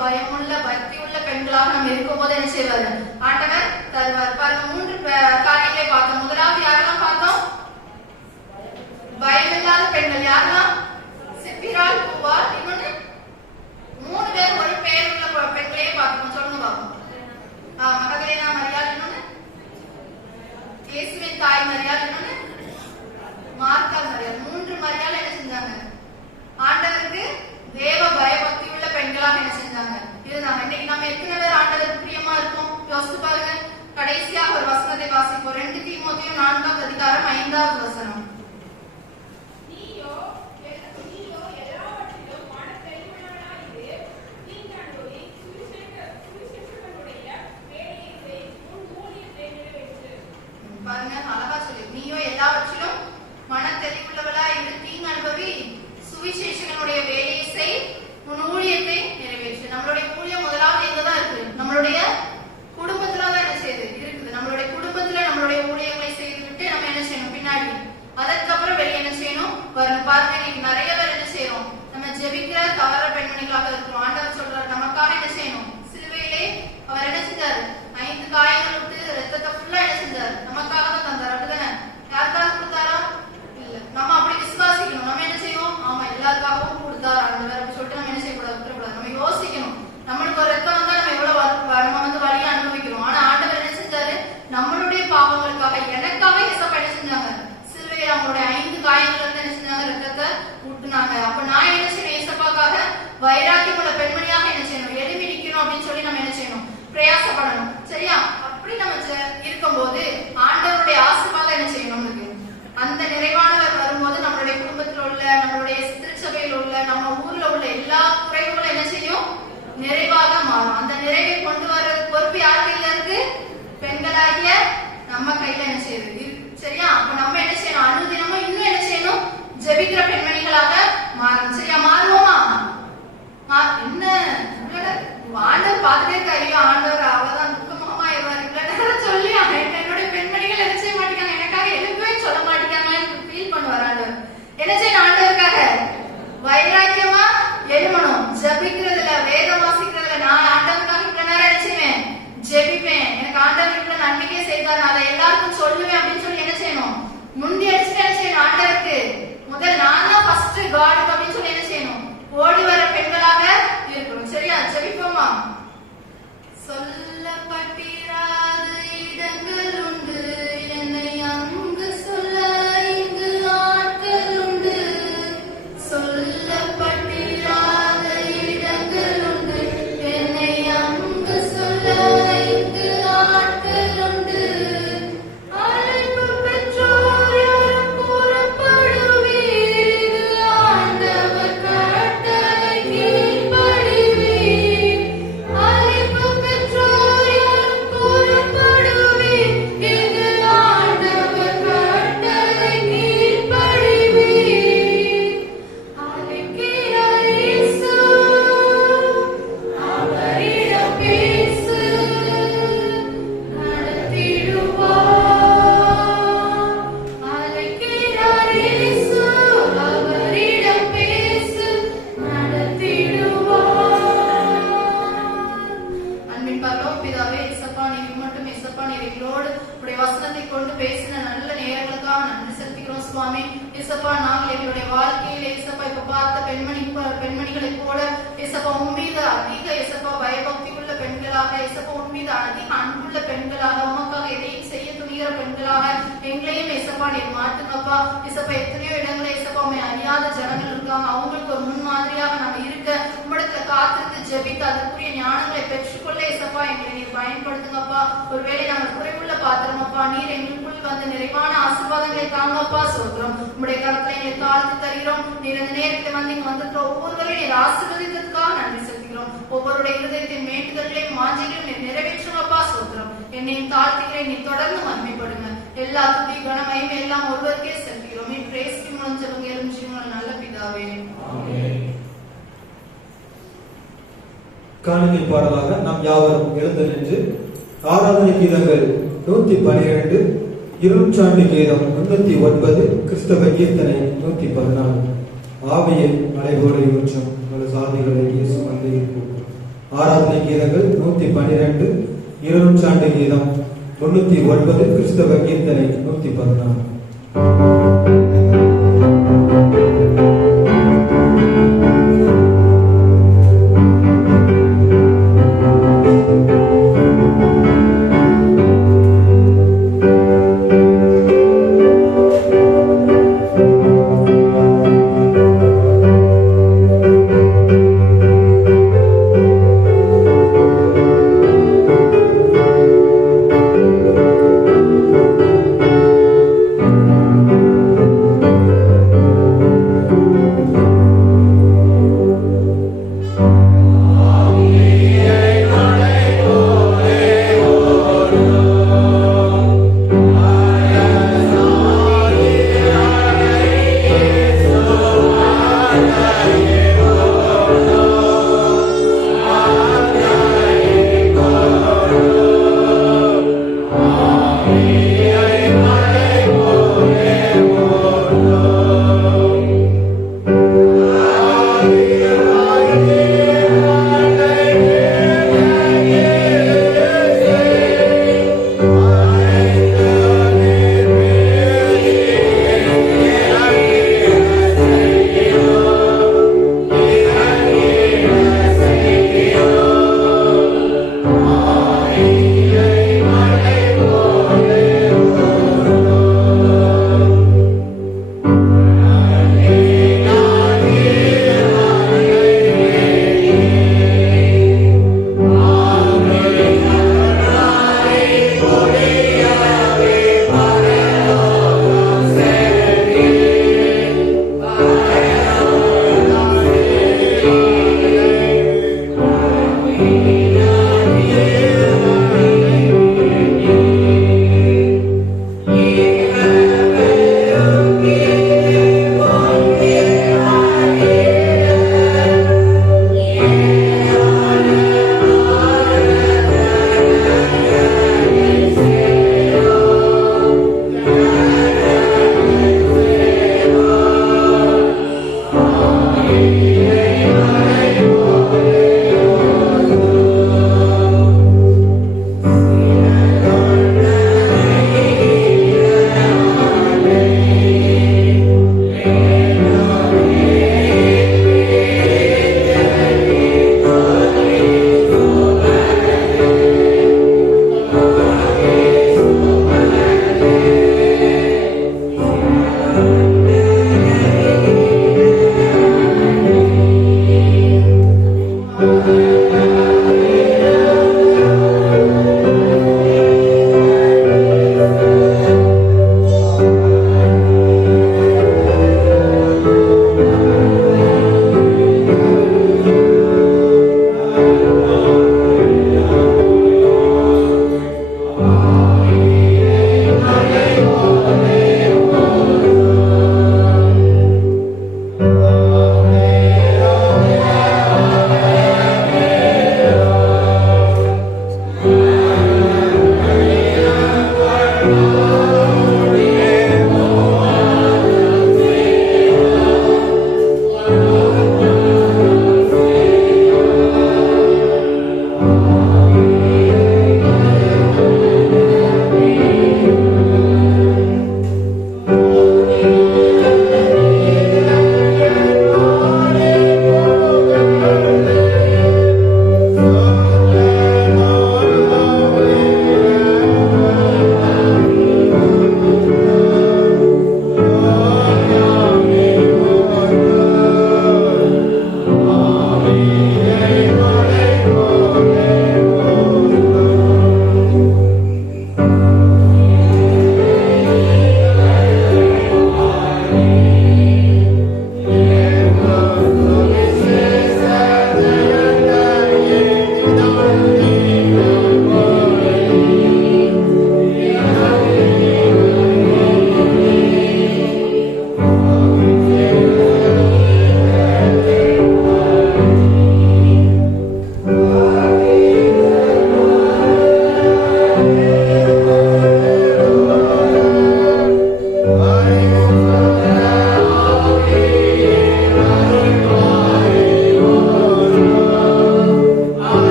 பயமுள்ள பக்தியுள்ள பெண்களாக நம்ம இருக்கும் போது என்ன செய்வாரு? ஆண்டவர் தருவார். பாருங்க, 3 காரியங்களை பார்த்தோம். முதலாவது யாரெல்லாம் பார்த்தோம்? பயமில்லாத பெண்கள். யாரெல்லாம்? சிப்பிராள், பூவாள், இன்னொன்னு 3 பேர் ஒரு பெயர் உள்ள பெண்களையே பார்த்தோம். சொல்லுங்க பாப்போம். மகதலேனா மரியாள், இன்னொன்னு இயேசுவின் தாய் மரியாள், இன்னொன்னு மார்த்தாள் மரியாள். 3 மரியாள் என்ன செஞ்சாங்க? ஆண்டவருக்கு தேவ பயபக்தி உள்ள பெண்களாக என்ன செஞ்சாங்க? இருந்தாங்க. இன்னைக்கு நம்ம எத்தனை பேர் ஆண்டவருக்கு பிரியமா இருக்கோம்? யோசித்து பாருங்க. கடைசியாக ஒரு வசனத்தை வாசிப்போம். 2 தீமோத்தேயு 4ஆம் அதிகாரம் 5ஆவது வசனம். பாருங்க, அழகா சொல்லி, நீயோ எல்லாவற்றிலும் மனத்தெளிவுள்ளவளா இரு, தீங்கு அனுபவி, சுவிசேஷகனுடைய வேலையை செய், உன் ஊழியத்தை நிறைவேற்று. நம்மளுடைய ஊழியம் முதலாவது எங்கதான் இருக்கு? நம்மளுடைய குடும்பத்துலதான் என்ன செய்யுது இருக்குது. நம்மளுடைய குடும்பத்துல நம்மளுடைய ஊழியங்களை செய்து விட்டு நம்ம என்ன செய்யணும்? பின்னாடி அதற்கப்புறம் வெளியே என்ன செய்யணும்? வரணும். பாருங்க, இன்னைக்கு நிறைய பேர் என்ன செய்யறோம்? நம்ம ஜெபிக்கிற தவற பெண்மணிகளாக இருக்கிறோம். ஆண்டவர் சொல்றாரு நமக்காக என்ன செய்யணும்? சிலுவையிலே அவர் என்ன செஞ்சாரு? 5 காயங்கள் விட்டு ரத்தத்தை ஃபுல்லா என்ன செஞ்சாரு? நமக்காக தான் தந்தார். அப்படிதானே? யாருக்காக கொடுத்தாரா? இல்ல. நம்ம அப்படி விசுவாசிக்கணும். நம்ம என்ன செய்வோம்? ஆமா, எல்லாருக்காகவும் கொடுத்தார் ஆண்டவர் அப்படி சொல்லிட்டு நம்ம என்ன செய்யக்கூடாது? விட்டுறக்கூடாது. நம்ம யோசிக்கணும். நம்மளுக்கு ஒரு ரத்தம் வந்தா நம்ம எவ்வளவு நம்ம வந்து வழியை அனுபவிக்கிறோம். ஆனா ஆண்டவர் என்ன செஞ்சாரு? நம்மளுடைய பாவங்களுக்காக, எனக்காக இயேசப்பா என்ன செஞ்சாங்க? சிலுவையில் அவங்களுடைய 5 காயங்கள் வந்து என்ன செஞ்சாங்க? ரத்தத்தை ஊட்டுனாங்க. அப்ப நான் என்ன செய்யணும்? இயேசப்பாக்காக வைராக்கியம் உள்ள பெண்மணியாக என்ன செய்யணும்? எழுப்பி நிக்கணும் அப்படின்னு சொல்லி நம்ம என்ன செய்யணும்? பிரயாசப்படணும். சரியா? அப்படி நம்ம இருக்கும்போது ஆண்டவருடைய ஆசீர்வாதம் என்ன செய்யணும்? நமக்கு அந்த நிறைவானவர் வரும்போது நம்மளுடைய குடும்பத்தில் உள்ள, நம்மளுடைய திருச்சபையில் உள்ள, நம்ம ஊர்ல உள்ள எல்லா குறைவுகளும் என்ன செய்யும்? நிறைவாக மாறும். அந்த நிறைவை கொண்டு வர பொறுப்பு யார் கையில இருக்கு? பெண்களாகிய நம்ம கையில என்ன செய்யுது? சரியா? அப்ப நம்ம என்ன செய்யணும்? அனுதினமும் இன்னும் என்ன செய்யணும்? ஜெபிக்கிற பெண்மணிகளாக மாறணும். சரியா? மாறுவோமா? என்ன ஆண்டவர் பார்த்துட்டே இருக்காரு. ஆண்டவர் அவதான் துக்கமுகமா இருவாரு. இவ்வளவு நேரம் சொல்லி என்னுடைய பெண்மணிகள் என்ன செய்ய மாட்டேங்காங்க, எனக்காக எழுப்பவே சொல்ல மாட்டேங்காங்களான்னு ஃபீல் பண்ணுவார் ஆண்டவர். என்ன செய்யணும்? ஆண்டவருக்காக வைராக்கியமா எழுமணும். ஜெபிக்கிறதுல, வேதம் வாசிக்கிறதுல, நான் ஆண்டவருக்காக இவ்வளவு நேரம் என்ன செய்வேன்? ஜெபிப்பேன். எனக்கு ஆண்டவர் இவ்வளவு நன்மைக்கே செய்தார், நான் அதை எல்லாருக்கும் சொல்லுவேன் அப்படின்னு சொல்லி என்ன செய்யணும்? முந்தி அடிச்சுட்டு என்ன செய்யணும்? ஆண்டவருக்கு முதல் நான் தான் ஃபர்ஸ்ட் காட் அப்படின்னு சொல்லி என்ன செய்யணும்? ஓடி வர பெண்களாக இருக்கணும். சரியா? ஜெபிப்போமா? சொல்லப்பட்டிராத இடங்கள் உண்டு, என்னை அங்கு சொல்ல இங்கு ஆட்கள் உண்டு. சொல்லப்பட்டிராத இடங்கள் உண்டு, என்னை அங்கு சொல்ல இங்கு ஆட்கள் உண்டு. அழைப்பு பெற்றோர் யாரும் கூறப்படுவீர், ஆண்டவர் கட்டளை கீழ்ப்படிவீர். அழைப்பு பெற்றோர் யாரும் கூறப்படுவீர், இது ஆண்டவர் கட்டளை கீழ்ப்படிவீர். அழைக்கிறார் இயேசு, அவரிடம் பேசு, நடத்திடுவார். அழைக்கிறார் இயேசு, அவரிடம் பேசு, நடத்திடுவார். அன்பின் பரலோக பிதாவே, இயேசப்பா நீர் மட்டும் இயேசப்பா நீர் எங்களோடு உடைய வசனத்தை கொண்டு பேசின நல்ல நேயர்களுக்காக நன்றி செலுத்துகிறோம் சுவாமி. இயேசப்பா நாங்கள் எங்களுடைய வாழ்க்கையில இயேசப்பா இப்ப பார்த்த பெண்மணிகளை போல இயேசப்பா உம்மீது அதிக இயேசப்பா பயபக்தி உள்ள பெண்களாக, இயேசப்பா உம்மீது அதிக அன்புள்ள பெண்களாக, உமக்காக எதையும் செய்ய துணிகிற பெண்களாக எங்களையும் இயேசப்பா நீர் மாற்றுங்கப்பா. இயேசப்பா எத்தனையோ இடங்களை இயேசப்பா உண்மை அறியாத ஜனங்கள் இருக்காங்க, அவங்களுக்கு ஒரு முன்மாதிரியாக நம்ம இருக்க உம்மிடத்துல காத்திருந்து ஜெபித்து அதற்குரிய ஞானங்களை பெற்றுக்கொள்ள இயேசப்பா எங்களை நீர் பயன்படுத்துங்கப்பா. ஒருவேளை நாங்கள் குறைவுள்ள பாத்திரமப்பா, நீர் எங்களுக்குள் வந்து நிறைவான ஆசீர்வாதங்களை தாங்கப்பா. சொல்றோம் உங்களுடைய கருத்தை எங்களை தாழ்த்து தருகிறோம். நீர் இந்த நேரத்தில் வந்து இங்க வந்துட்டு ஒவ்வொருவரையும் நீர் ஆசீர்வதித்ததுக்காக நன்றி செலுத்துகிறோம். ஒவ்வொருடைய இருதயத்தின் வேண்டுதல்களையும் மாஞ்சைகளையும் நீர் நிறைவேற்றுங்கப்பா. சொல்றோம் என்னையும் தாழ்த்துகிறேன், நீ தொடர்ந்து மகிமைப்படுங்க. எல்லா துதி கனமையும் எல்லாம் ஒருவருக்கே செலுத்துகிறோம். நீ பிரேஸ்டி மூலம் ஜெபங்க எலும் ஜீவனால் நல்ல பிதாவே. காணிக்கை பாடலாக நாம் யாவரும் எழுந்து நின்று ஆராதனை கீதங்கள் 112, இருச்சாண்டு கீதம் 309, கிறிஸ்தவ கீர்த்தனை 114. ஆவியை அலைபோல ஊற்றும் பல சாதிகளை இயேசு வந்து இருப்போம். ஆராதனை கீதங்கள் 112, இருநூற்றாண்டு கீதம் 309, கிறிஸ்தவ கீர்த்தனை 116.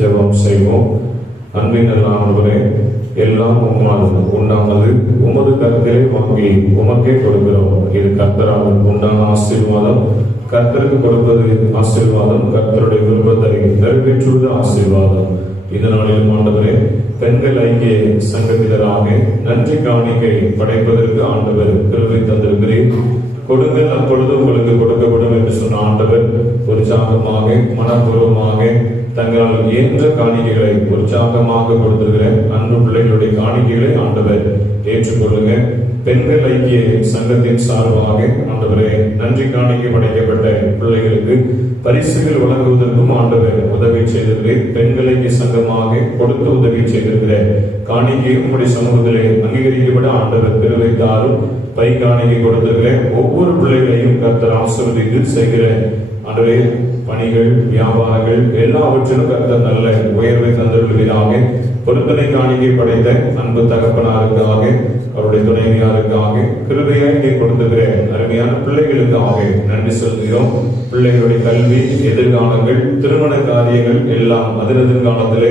ஜெபம் செய்வோம். அன்பின் நல்ல ஆண்டவரே, எல்லாம் உம்மால் உண்டானது, உமது கருத்திலே வாங்கி உமக்கே கொடுக்கிறோம். இது கர்த்தரால் உண்டான ஆசீர்வாதம். கர்த்தருக்கு கொடுப்பது ஆசீர்வாதம், கர்த்தருடைய விருப்பத்தை நிறைவேற்றுவது ஆசீர்வாதம். இதனாலும் ஆண்டவரே, பெண்கள் ஐக்கிய சங்கத்தினராக நன்றி காணிக்கை படைப்பதற்கு ஆண்டவர் கிருபை தந்திருக்கிறேன். கொடுங்கள், அப்பொழுது உங்களுக்கு கொடுக்கப்படும் என்று சொன்ன ஆண்டவர் உற்சாகமாக மனப்பூர்வமாக தங்களால் இயன்ற காணிக்கைகளை உற்சாகமாக கொடுத்திருக்கிற அன்பு பிள்ளைகளுடைய காணிக்கைகளை ஆண்டவர் ஏற்றுக்கொள்ளுங்க. பெண்கள் ஐக்கிய சங்கத்தின் சார்பாக ஆண்டவரே, நன்றி காணிக்கை படைக்கப்பட்ட பிள்ளைகளுக்கு பரிசுகள் வழங்குவதற்கும் ஆண்டவர் உதவி செய்திருக்கிறேன். பெண்கள் ஐக்கிய சங்கமாக கொடுத்து உதவி செய்திருக்கிற காணிக்கையும் உங்களுடைய சமூகத்திலே அங்கீகரிக்கப்பட ஆண்டவர் பெருவைத்தாரும் பை காணிக்கை கொடுத்திருக்கிற ஒவ்வொரு பிள்ளைகளையும் கர்த்தர் ஆசீர்வதித்து செய்கிற ஆண்டவரே பணிகள், வியாபாரங்கள் எல்லாவற்றிலும் கர்த்தர் நல்ல உயர்வை தந்துள்ளவராக பொருத்தனை காணிக்கை படைத்த அன்பு தகப்பனாருக்காக, அவருடைய துணைவியாருக்காக, கிருபையாய் நீர் கொடுத்திருக்கிற அருமையான பிள்ளைகளுக்காக நன்றி செலுத்துகிறோம். பிள்ளைகளுடைய கல்வி, எதிர்காலங்கள், திருமண காரியங்கள் எல்லாம் எதிர்காலத்திலே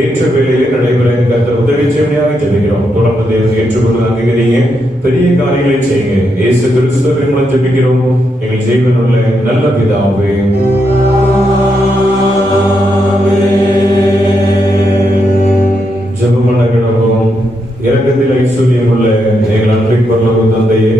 ஏற்ற வேளையிலே நடைபெற கர்த்தர் உதவி செய்வதாக ஜெபிக்கிறோம். தொடர்ந்து தேவன் ஏற்றுக்கொண்டு அங்கீகரிங்க, பெரிய காரியங்களை செய்யுங்க. இயேசு கிறிஸ்துவின் மூலம் ஜெபிக்கிறோம் எங்கள் ஜீவனுள்ள நல்ல பிதாவே. ஜெபமனங்களும் இரக்கத்தில் ஐஸ்வர்யம் உள்ள எங்கள் அன்பின் பரலோக தந்தையே,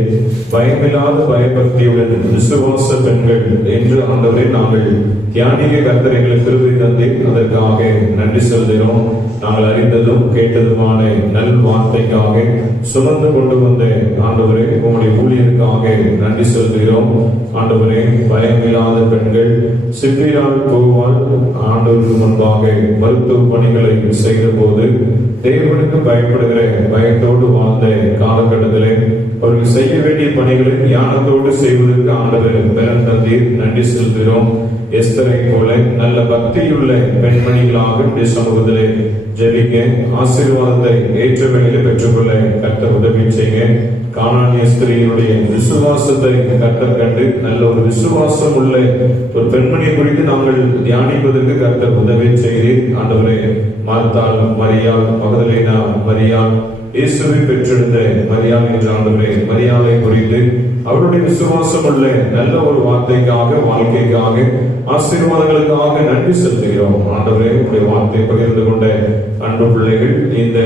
பயமில்லாத பயபக்தியுடன் விசுவாச பெண்கள் என்று ஆண்டவரை நாங்கள் தியானிக்க கர்த்தர் எங்களுக்கு கிருபை தந்தை, அதற்காக நன்றி செலுத்தினோம். நாங்கள் அறிந்ததும் கேட்டதுமான நல் வார்த்தைக்காக சுமந்து கொண்டு வந்த ஆண்டவரே உங்களுடைய ஊழியருக்காக நன்றி செலுத்துகிறோம். ஆண்டவரே, பயமில்லாத பெண்கள் சிப்பியால் போவால் ஆண்டவருக்கு முன்பாக மருத்துவ பணிகளை செய்த போது தேவனுக்கு பயப்படுகிற பயத்தோடு வாழ்ந்த காலகட்டத்திலே அவர்கள் செய்ய வேண்டிய பணிகளை ஞானத்தோடு செய்வதற்கு ஆண்டவர் பெரும் தந்தீர் நன்றி செலுத்துகிறோம். எஸ்தரை போல நல்ல பக்தியுள்ள பெண்மணிகளாக சமூகத்திலே ஜெபிக்க ஆசீர்வாதத்தை ஏற்ற வேளையிலே பெற்றுக்கொள்ள கர்த்தர் உதவி செய்ய. கானானிய ஸ்திரீயினுடைய விசுவாசத்தை கர்த்தர் கண்டு நல்ல ஒரு விசுவாசம் உள்ள ஒரு பெண்மணியை குறித்து நாங்கள் தியானிப்பதற்கு கர்த்தர் உதவி செய்தீர். ஆண்டவரே, மார்த்தாள் மரியாள், மகதலேனா மரியாள், இயேசுவை பெற்றெடுத்த மரியாள் என்ற ஆண்டவரே, மரியாளை குறித்து அவருடைய விசுவாசம் உள்ள நல்ல ஒரு வார்த்தைக்காக, வாழ்க்கைக்காக, ஆசீர்வாதங்களுக்காக நன்றி செலுத்துகிறோம். ஆண்டவரே, உங்களுடைய வார்த்தை பகிர்ந்து கொண்ட அன்பு பிள்ளைகள், இந்த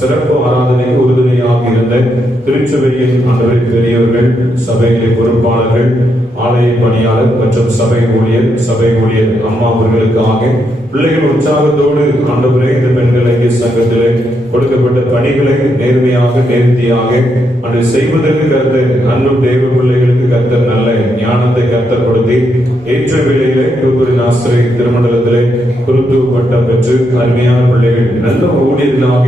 சிறப்பு ஆராதனைக்கு உறுதுணையாக இருந்த திருச்சபையின் ஆண்டவரை பெரியவர்கள், சபையிலே பொறுப்பாளர்கள், ஆலய பணியாளர் மற்றும் சபை ஊழியர் அம்மா அவர்களுக்காக பிள்ளைகள் உற்சாகத்தோடு ஆண்டவரே இந்த பெண்கள் ஐக்கிய சங்கத்திலே கொடுக்கப்பட்ட பணிகளை நேர்மையாக நேர்த்தியாக அதை செய்வதற்கு கர்த்தர் அன்பு தேவ பிள்ளைகளுக்கு கர்த்தர் நல்ல ஞானத்தை கர்த்தர் கொடுத்து ஏற்ற வேளையிலே தூத்துக்குடி ஆசிரை திருமண்டலத்திலே குருத்துவ பட்டம் பெற்று அருமையான பிள்ளைகள் நல்ல ஊழியர்களாக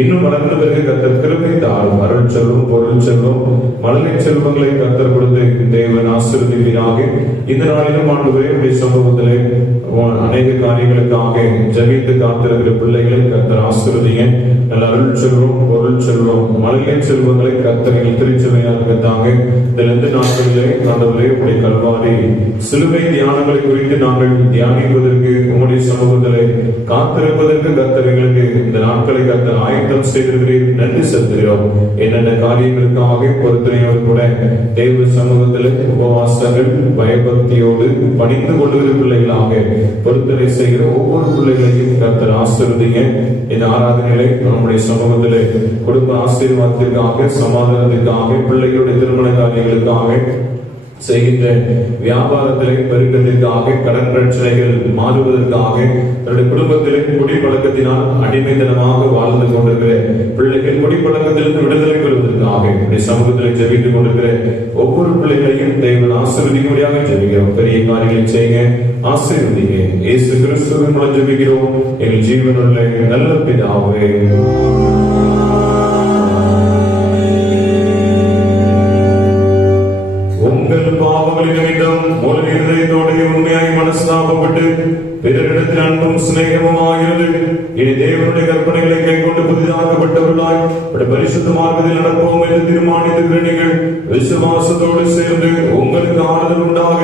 இன்னும் வளர்ந்ததற்கு கர்த்தர் கிருபை தாரும். அருள் செல்வம், பொருள் செல்வம், மழலை செல்வங்களை கர்த்தர் கொடுத்து தேவன் ஆசீர்வதிப்பீராக. இந்த நாளிலும் ஆண்டவரே சமூகத்திலே அநேக காரியங்களுக்காக ஜெபித்து காத்திருக்கிற பிள்ளைகளை கர்த்தர் ஆசீர்வதிங்க. நல்ல அருள் செல்வம், பொருள் செல்வம், மழலை செல்வங்களை கர்த்தர்கள் திருச்சபையாக தாங்க. இந்த நாட்களிலே ஆண்டவரே உடைய கல்வாரி சிலுவை தியானங்களை குறித்து நாங்கள் தியானிப்பதற்கு உங்களுடைய சமூகத்திலே காத்திருப்பதற்கு கர்த்தர்களுக்கு இந்த நாட்களை கர்த்தர் ஆயத்தம் செய்திருக்கிறீர். நன்றி செலுத்துகிறோம். என்னென்ன காரியங்களுக்காக பொறுத்தனையோடு கூட தேவ சமூகத்திலே உபவாசங்கள் பயபக்தியோடு பணிந்து கொள்ளுகிற பிள்ளைகளாக பொறுத்தனை செய்கிற ஒவ்வொரு பிள்ளைகளையும் கர்த்தர் ஆசீர்வதிங்க. இந்த ஆராதனைகளை நம்முடைய சமூகத்திலே குடும்ப ஆசீர்வாதத்திற்காக, சமாதானத்திற்காக, பிள்ளைகளுடைய திருமண காரியங்களுக்காக, செய்கின்ற வியாபாரத்திலே பெருக்கத்திற்காக, கடன் பிரச்சனைகள் மாறுவதற்காக, தன்னுடைய குடும்பத்திலே குடிப்பழக்கத்தினால் அடிமைத்தனமாக வாழ்ந்து கொண்டிருக்கிற பிள்ளைகள் குடிப்பழக்கத்திலிருந்து விடுதலை பெறுவதற்காக சமூகத்திலே ஜெபித்துக் கொண்டிருக்கிற ஒவ்வொரு பிள்ளைகளையும் தேவன் ஆசீர்வதிக்கும்படியாக ஜெபிக்கிறோம். பெரிய காரியங்களை செய்யுங்க, ஆசீர்வதிங்க. இயேசு கிறிஸ்துவின் மூலம் ஜெபிக்கிறோம் எங்கள் ஜீவனுள்ள நல்ல பிதாவே. உங்கள் பாவங்களின் நிமித்தம் ஒரு இருதயத்தோடு உண்மையாய் மனஸ்தாபப்பட்டு பிறரிடத்தில் அன்பும் சிநேகமுமாகிறது. இனி தேவனுடைய கற்பனைகளை கைக்கொண்டு புதிதாக்கப்பட்டவர்களாய் பரிசுத்த மார்க்கத்தில் நடப்போம் என்று தீர்மானித்திருக்கிற நீங்கள் விசுவாசத்தோடு சேர்ந்து உங்களுக்கு ஆறுதல் உண்டாக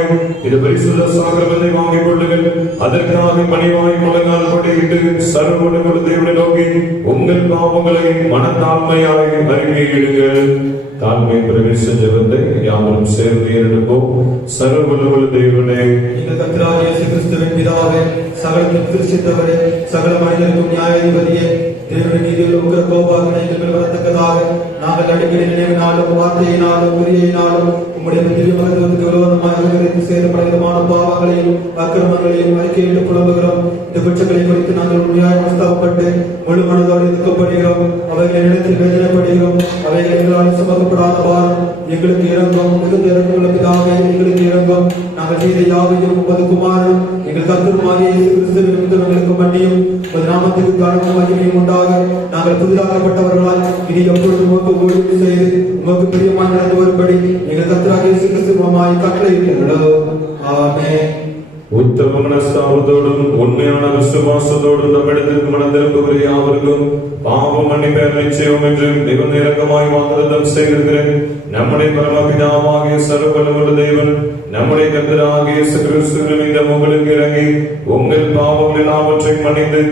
இது பரிசுத்த சாக்கிரமத்தை வாங்கிக் கொள்ளுங்கள். அதற்காக பணிவாய் முழங்கால் படியிட்டு சர்வவல்லமையுள்ள தேவனை நோக்கி உங்கள் பாவங்களை மனத்தாழ்மையாய் அறிக்கையிடுங்கள். தாழ்மை பிரவேச ஜெபத்தை யாவரும் சேர்ந்து ஏறெடுப்போம். சர்வவல்லமையுள்ள தேவனே, எங்கள் கர்த்தராகிய இயேசு கிறிஸ்துவின் பிதாவே, சகலத்தையும் சிருஷ்டித்தவரே, சகல மனிதருக்கும் நியாயாதிபதியே, தேவனுடைய நீதியில் உங்கள் கோபாக்கினைகள் வரத்தக்கதாக நாங்கள் அடிக்கடி நினைவினாலும் வார்த்தையினாலும் கிரியையினாலும் உம்முடைய திவ்ய மகத்துவத்துக்கு விரோதமாக சேதப்படைதமான பாவங்களையும் அக்கிரமங்களையும் அறிக்கையிட்டு புலம்புகிறோம். இந்த குற்றங்களை குறித்து நாங்கள் உண்மையாக மனஸ்தாபப்பட்டு முழு மனதோடு எதிர்க்கப்படுகிறோம். அவைகளை இடத்தில் வேதனைப்படுகிறோம். அவைகள் எங்களால் சுமக்கப்படாத பாரம் எங்களுக்கு இறங்கும். மிகுந்த இறக்கமுள்ள பிதாவே, எங்களுக்கு இறங்கும். நாங்கள் செய்த யாவையும் உமது குமாரனும் எங்கள் கர்த்தருமாகிய இயேசு கிறிஸ்துவின் நிமித்தம் எங்களுக்கு மன்னியும். உமது நாமத்துக்கு கனமும் மகிமையும் உண்டாக நாங்கள் புதிதாக்கப்பட்டவர்களால் இனி எப்பொழுது உமக்கு ஊழியம் செய்து உமக்கு பிரியமாக நடந்து வரும்படி எங்கள் கர்த்தராகிய இயேசு கிறிஸ்துவாய் கட்டளையிட்டீர்களோ. ஆமென். உத்தம மனஸ்தாபத்தோடும் உண்மையான விசுவாசத்தோடும் நம்மிடத்திற்கு மனம் திரும்புகிற யாவருக்கும் பாவம் மன்னிப்பேர் நிச்சயம் என்று மிகுந்த இரக்கமாய் வாக்குத்தத்தம் செய்திருக்கிறேன். நம்முடைய பரமபிதாவாகிய சர்வவல்லமையுள்ள தேவன் நம்முடைய கர்த்தராகிய இயேசு கிறிஸ்துவின் மீது உங்களுக்கு இறங்கி உங்கள் பாவங்கள் எல்லாவற்றையும் மன்னித்து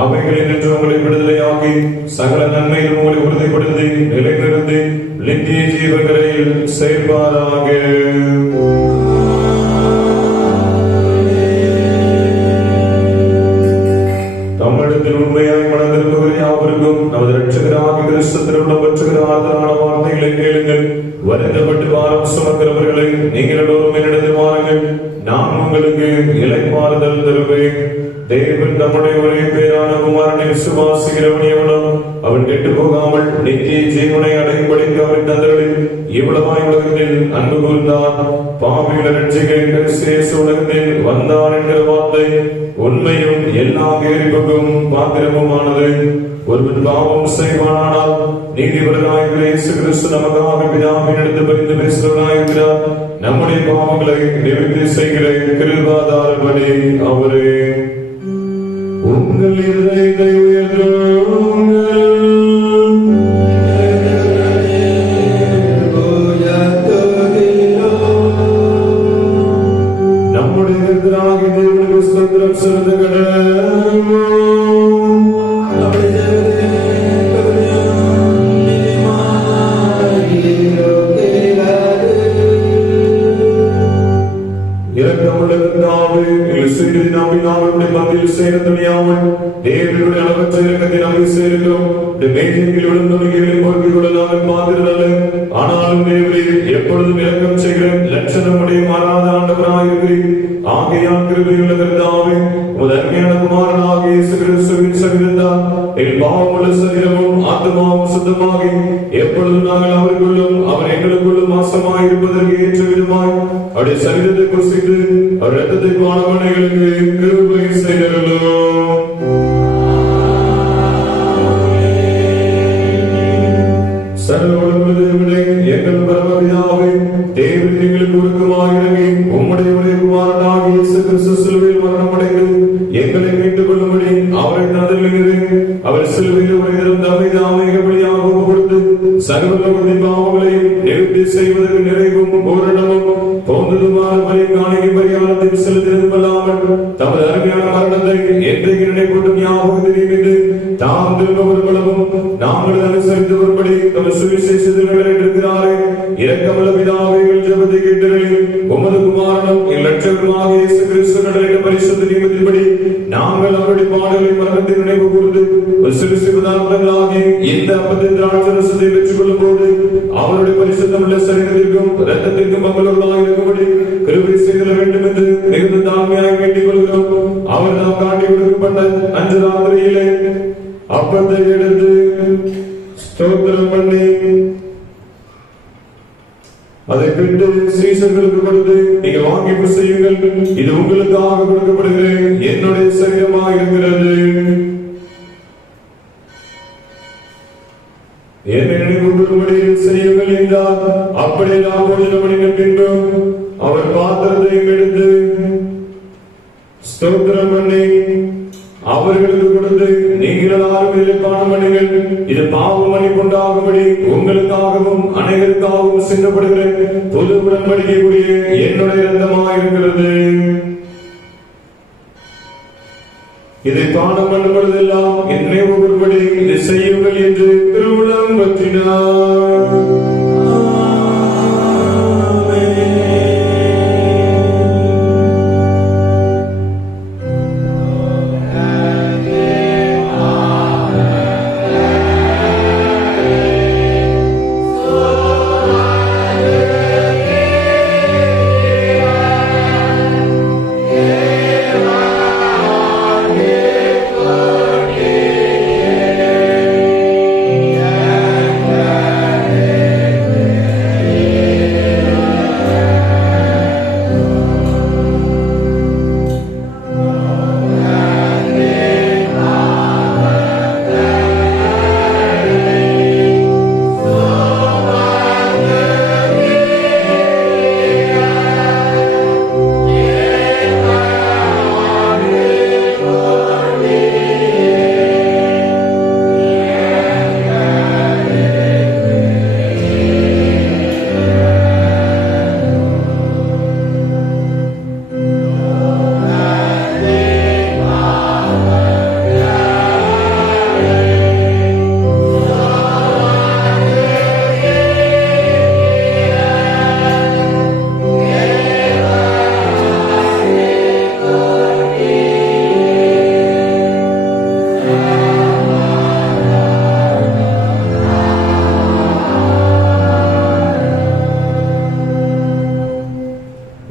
அவைகளில் நின்று உங்களை விடுதலையாக்கி சகல நன்மையில் உங்களை உறுதிப்படுத்தி நிலைநிறுத்தி நித்திய ஜீவகரையில் சேர்ப்பாராக. தமிழகத்தில் உண்மையாய் மனதிருப்புகிற யாவருக்கும் நமது ரட்சகராகிய கிறிஸ்துவின் பற்றுகிற ஆதரவான வார்த்தைகளை கேளுங்கள். வருத்தப்பட்டு வாரம் சுமக்கிறவர்களை நீங்கள் எல்லோரும் என்னிடத்தில் வாருங்கள், நான் உங்களுக்கு இளைப்பாறுதல் தருவேன். தேவன் நம்முடைய ஒரே பேரான குமாரனை விசுவாசிக்கிறவன் எவனும் அவன் கெட்டு போகாமல் நித்திய ஜீவனை அடையும்படிக்கு அவன் தந்தளில் இவ்வளவாய் உலகத்தில் அன்பு கூர்ந்தான். பாவிகளை ரட்சிக்க உலகத்தில் வந்தான் என்கிற வார்த்தை உண்மையும் எல்லா கேரிப்புக்கும் பாத்திரமுமானது. ஒருவன் பாவம் செய்வானால் நீதிபரனாயிருக்கிற இயேசு கிறிஸ்து நமக்காக பிதாவின் எடுத்து பரிந்து பேசுகிறவனாயிருக்கிறார். நம்முடைய பாவங்களை நிவர்த்தி செய்கிற கிருபாதாரபடி அவரே. உங்கள் இதயத்தை உயர்த்துங்கள். நம்முடைய கர்த்தராகிய தேவனுக்கு ஸ்தோத்திரம் செலுத்துங்கள். மத்தியில் சேர துணியாமல் தேவனுடைய அளவற்ற இறக்கத்தை நாங்கள் சேருகிறோம். மேஜைகளில் விழுந்துணிகளில் பொறுக்கிக் கொள்ள நாங்கள் மாதிரல்ல, ஆனாலும் தேவரே எப்பொழுதும் இறக்கம் செய்கிற லட்சணமுடைய மாறாத ஆண்டவராயிருக்கிறீர். ஆகையால் கிருபையுள்ள கர்த்தாவே, உமது அருமையான குமாரனாகிய இயேசு கிறிஸ்துவின் சரீரத்தால் எங்கள் பாவமுள்ள சரீரமும் ஆத்துமாவும் சுத்தமாகி எப்பொழுதும் நாங்கள் அவருக்குள்ளும் அவர் எங்களுக்குள்ளும் மாசமாய் இருப்பதற்கு ஏற்ற விதமாய் அவருடைய சரீரத்தை குசித்து அவர் இரத்தத்தை பானவனைகளுக்கு கிருபை செய்தருளும். சர்வவல்லமையுள்ள தேவனே, எங்கள் பரமபிதாவே, தேவன் எங்களுக்கு உருக்கமாய் இறங்கி உம்முடைய ஒரே குமாரனாகிய இயேசு கிறிஸ்து சிலுவையில் மரணமடைந்து எங்களை மீட்டுக் கொள்ளும்படி அவரை தந்தளிக்கிறேன். அவர் சிலுவையில் ஒரு தம்மைதாமையாக கொடுத்து சர்வலோகத்தின் பாவங்களையும் நிவர்த்தி செய்வதற்கு நிறைவும் பூரணமும் போந்ததுமான காணிக்கை பரிகாரத்தை செலுத்தியதுமல்லாமல் தமது அருமையான மரணத்தை என்றைக்கு நினைப்பூட்டும் ஞாபகத்தில் மீது தாம் திரும்ப வருவளவும் நாங்கள் அனுசரித்து வரும்படி தமது சுவிசேஷத்தில் நிறைவேற்றிருக்கிறாரே. இரக்கமுள்ள பிதாவே, ஜெபத்தை கேட்டீர்கள். உமது குமாரனும் இலட்சகருமாக இயேசு கிறிஸ்து கடலிட பரிசுத்த நியமத்தின்படி நாங்கள் அவருடைய பாடுகளை மரணத்தை நினைவு கூர்ந்து ஒரு சிறு பதார்த்தங்களாகி இந்த அப்பத்தின் திராட்சரசத்தை பெற்றுக் கொள்ளும் போது அவருடைய பரிசுத்தமுள்ள சரீரத்திற்கும் இரத்தத்திற்கும் பங்குள்ளவர்களாக இருக்கும்படி கிருபை செய்திட வேண்டும் என்று மிகுந்த தாழ்மையாக வேண்டிக் கொள்கிறோம். அவர் நாம் காட்டி கொடுக்கப்பட்ட அன்று ராத்திரியிலே அப்பத்தை எடுத்து ஸ்தோத்திரம் பண்ணி அதை பிட்டு சீசர்களுக்கு கொடுத்து நீங்க வாங்கி செய்யுங்கள், இது உங்களுக்காக கொடுக்கப்படுகிறேன் என்னுடைய சரீரமாக இருக்கிறது. என்னை நினைவுபடும்படி செய்யுங்கள் என்றார். அப்படி நாம் போஜனம் பண்ணின பின்பு அவர் பாத்திரத்தை எடுத்து ஸ்தோத்திரம் பண்ணி அவர்களுக்கு கொடுத்து நீங்கள் எல்லாரும் இதில் காண பண்ணுங்கள், இது பாவ மன்னிப்புண்டாகும்படி உங்களுக்காகவும் அனைவரும் சின்னப்படுகிற புது உடன்படிக்கைக்குரிய என்னுடைய இரத்தமாயிருக்கிறது. இதை பானம் பண்ணும் பொழுதெல்லாம் என்னை ஒவ்வொருபடி இதை செய்யுங்கள் என்று திருவுளம் பற்றினார்.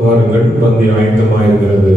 வாருங்கள், பந்தி ஆயத்தமாயிருக்கிறது.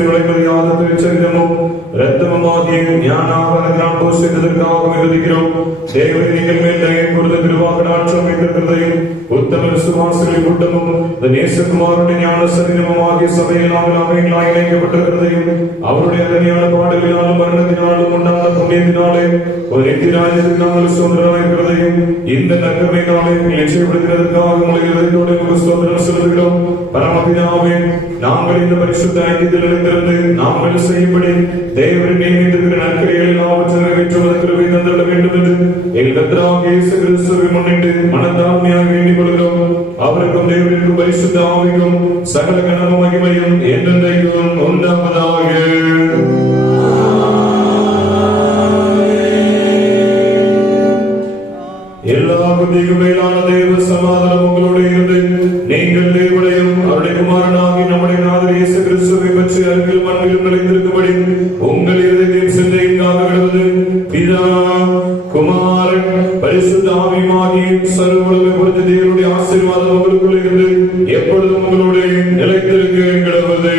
வாசலில் நுழைப்பதையாக திருச்சரிதமும் இரத்தமுமாகிய ஞானாகரத்தினால் போஷித்ததற்காக மிகுதிக்கிறோம். தேவனை நீங்கள் மேல் தயை பொறுத்த திருவாகடாட்சம் வைத்திருக்கிறதையும் உத்தம விசுவாசிகளின் கூட்டமும் இந்த நேசகுமாரனுடைய ஞான சரீரமுமாகிய சபையில் நாங்கள் அவைகளாக இணைக்கப்பட்டிருக்கிறதையும் அவருடைய அருமையான பாடுகளினாலும் மரணத்தினாலும் உண்டான புண்ணியத்தினாலே ஒரு நித்திய ராஜ்யத்தில் நாங்கள் சுதந்திரமாக இருக்கிறதையும் இந்த நகமை நாளை நிச்சயப்படுத்துவதற்காக உங்களை இதயத்தோடு உங்களுக்கு சுதந்திரம் செலுத்துகிறோம். பரமபிதாவே, நாங்கள் இந்த பரிசுத்த ஐக்கியத்தில் இணைந்திருந்து நாங்கள் செய்யும்படி தேவன் நியமித்திருக்கிற நற்கிரைகளை எல்லாவற்றையும் நிறைவேற்றுவதற்கு கிருபை தந்திட வேண்டும் என்று எங்கள் கர்த்தராகிய இயேசு கிறிஸ்துவை முன்னிட்டு மனத்தாழ்மையாக வேண்டிக் கொள்கிறோம். அவருக்கும் தேவனுக்கும் பரிசுத்த ஆவிக்கும் சகல கனமும் மகிமையும் என்றென்றைக்கும் உண்டாவதாக. எல்லா புத்திக்கும் மேலான தேவ சமாதானம் உங்களோடு இருந்து நீங்கள் தேவனையும் அவருடைய குமாரனாகி நம்முடைய நாதர் இயேசு கிறிஸ்துவை பற்றி அன்பிலும் அன்பிலும் நிலைத்திருக்கும்படி உங்கள் இதயத்தையும் சிந்தையும் காக்கிறது. பிதா, குமாரன், பரிசுத்த ஆவியுமாகிய சர்வவல்லமை பொறுத்த தேவனுடைய ஆசீர்வாதம் உங்களுக்குள் இருந்து எப்பொழுதும் உங்களோடு நிலைத்திருக்க கிடவது.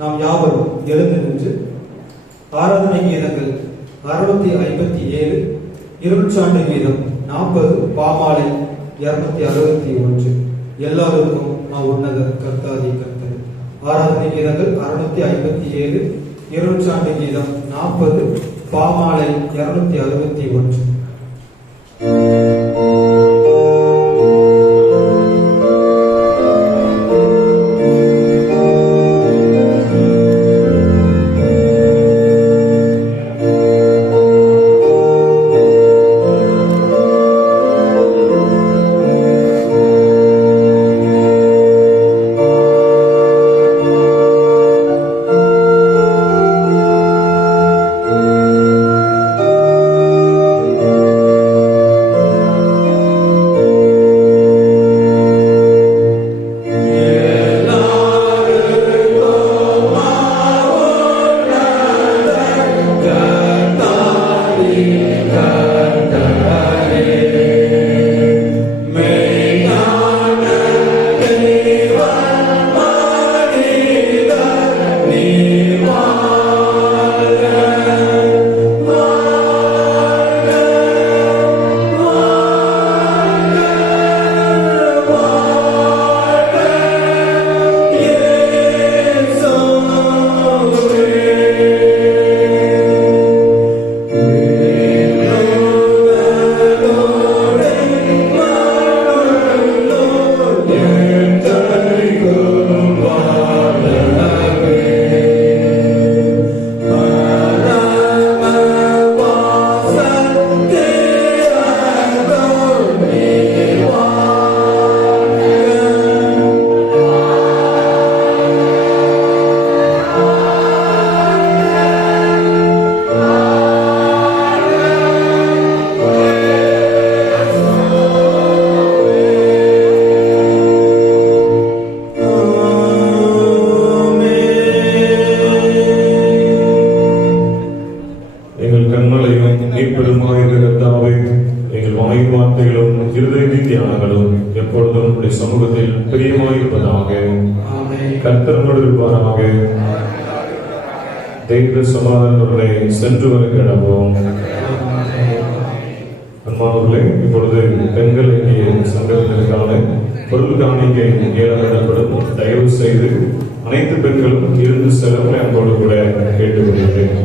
நாம் யாவரும் எழுந்து நின்று ஆராதனை கீதங்கள் 657, இருள்சாண்டு கீதம் 40, பாமாலை 261. எல்லாருக்கும் நான் உன்னதர் கர்த்தாதி கர்த்தர். ஆராதனை கீதங்கள் 657, இருள்சாண்டு கீதம் 40, பாமாலை 261. சமூகத்தில் பிரியமாயிருப்பதாக. கர்த்தரோடு இருப்பாராக. தெய்வ சமாதானங்களை சென்று வர கிடப்போம். அன்பானவர்களே, இப்பொழுது பெண்கள் இங்கே சங்கத்திற்கான பொருள் காணிக்கை ஏழப்படும். தயவு செய்து அனைத்து பெண்களும் இருந்து செலவு அன்போடு கூட கேட்டுக்கொள்கிறேன்.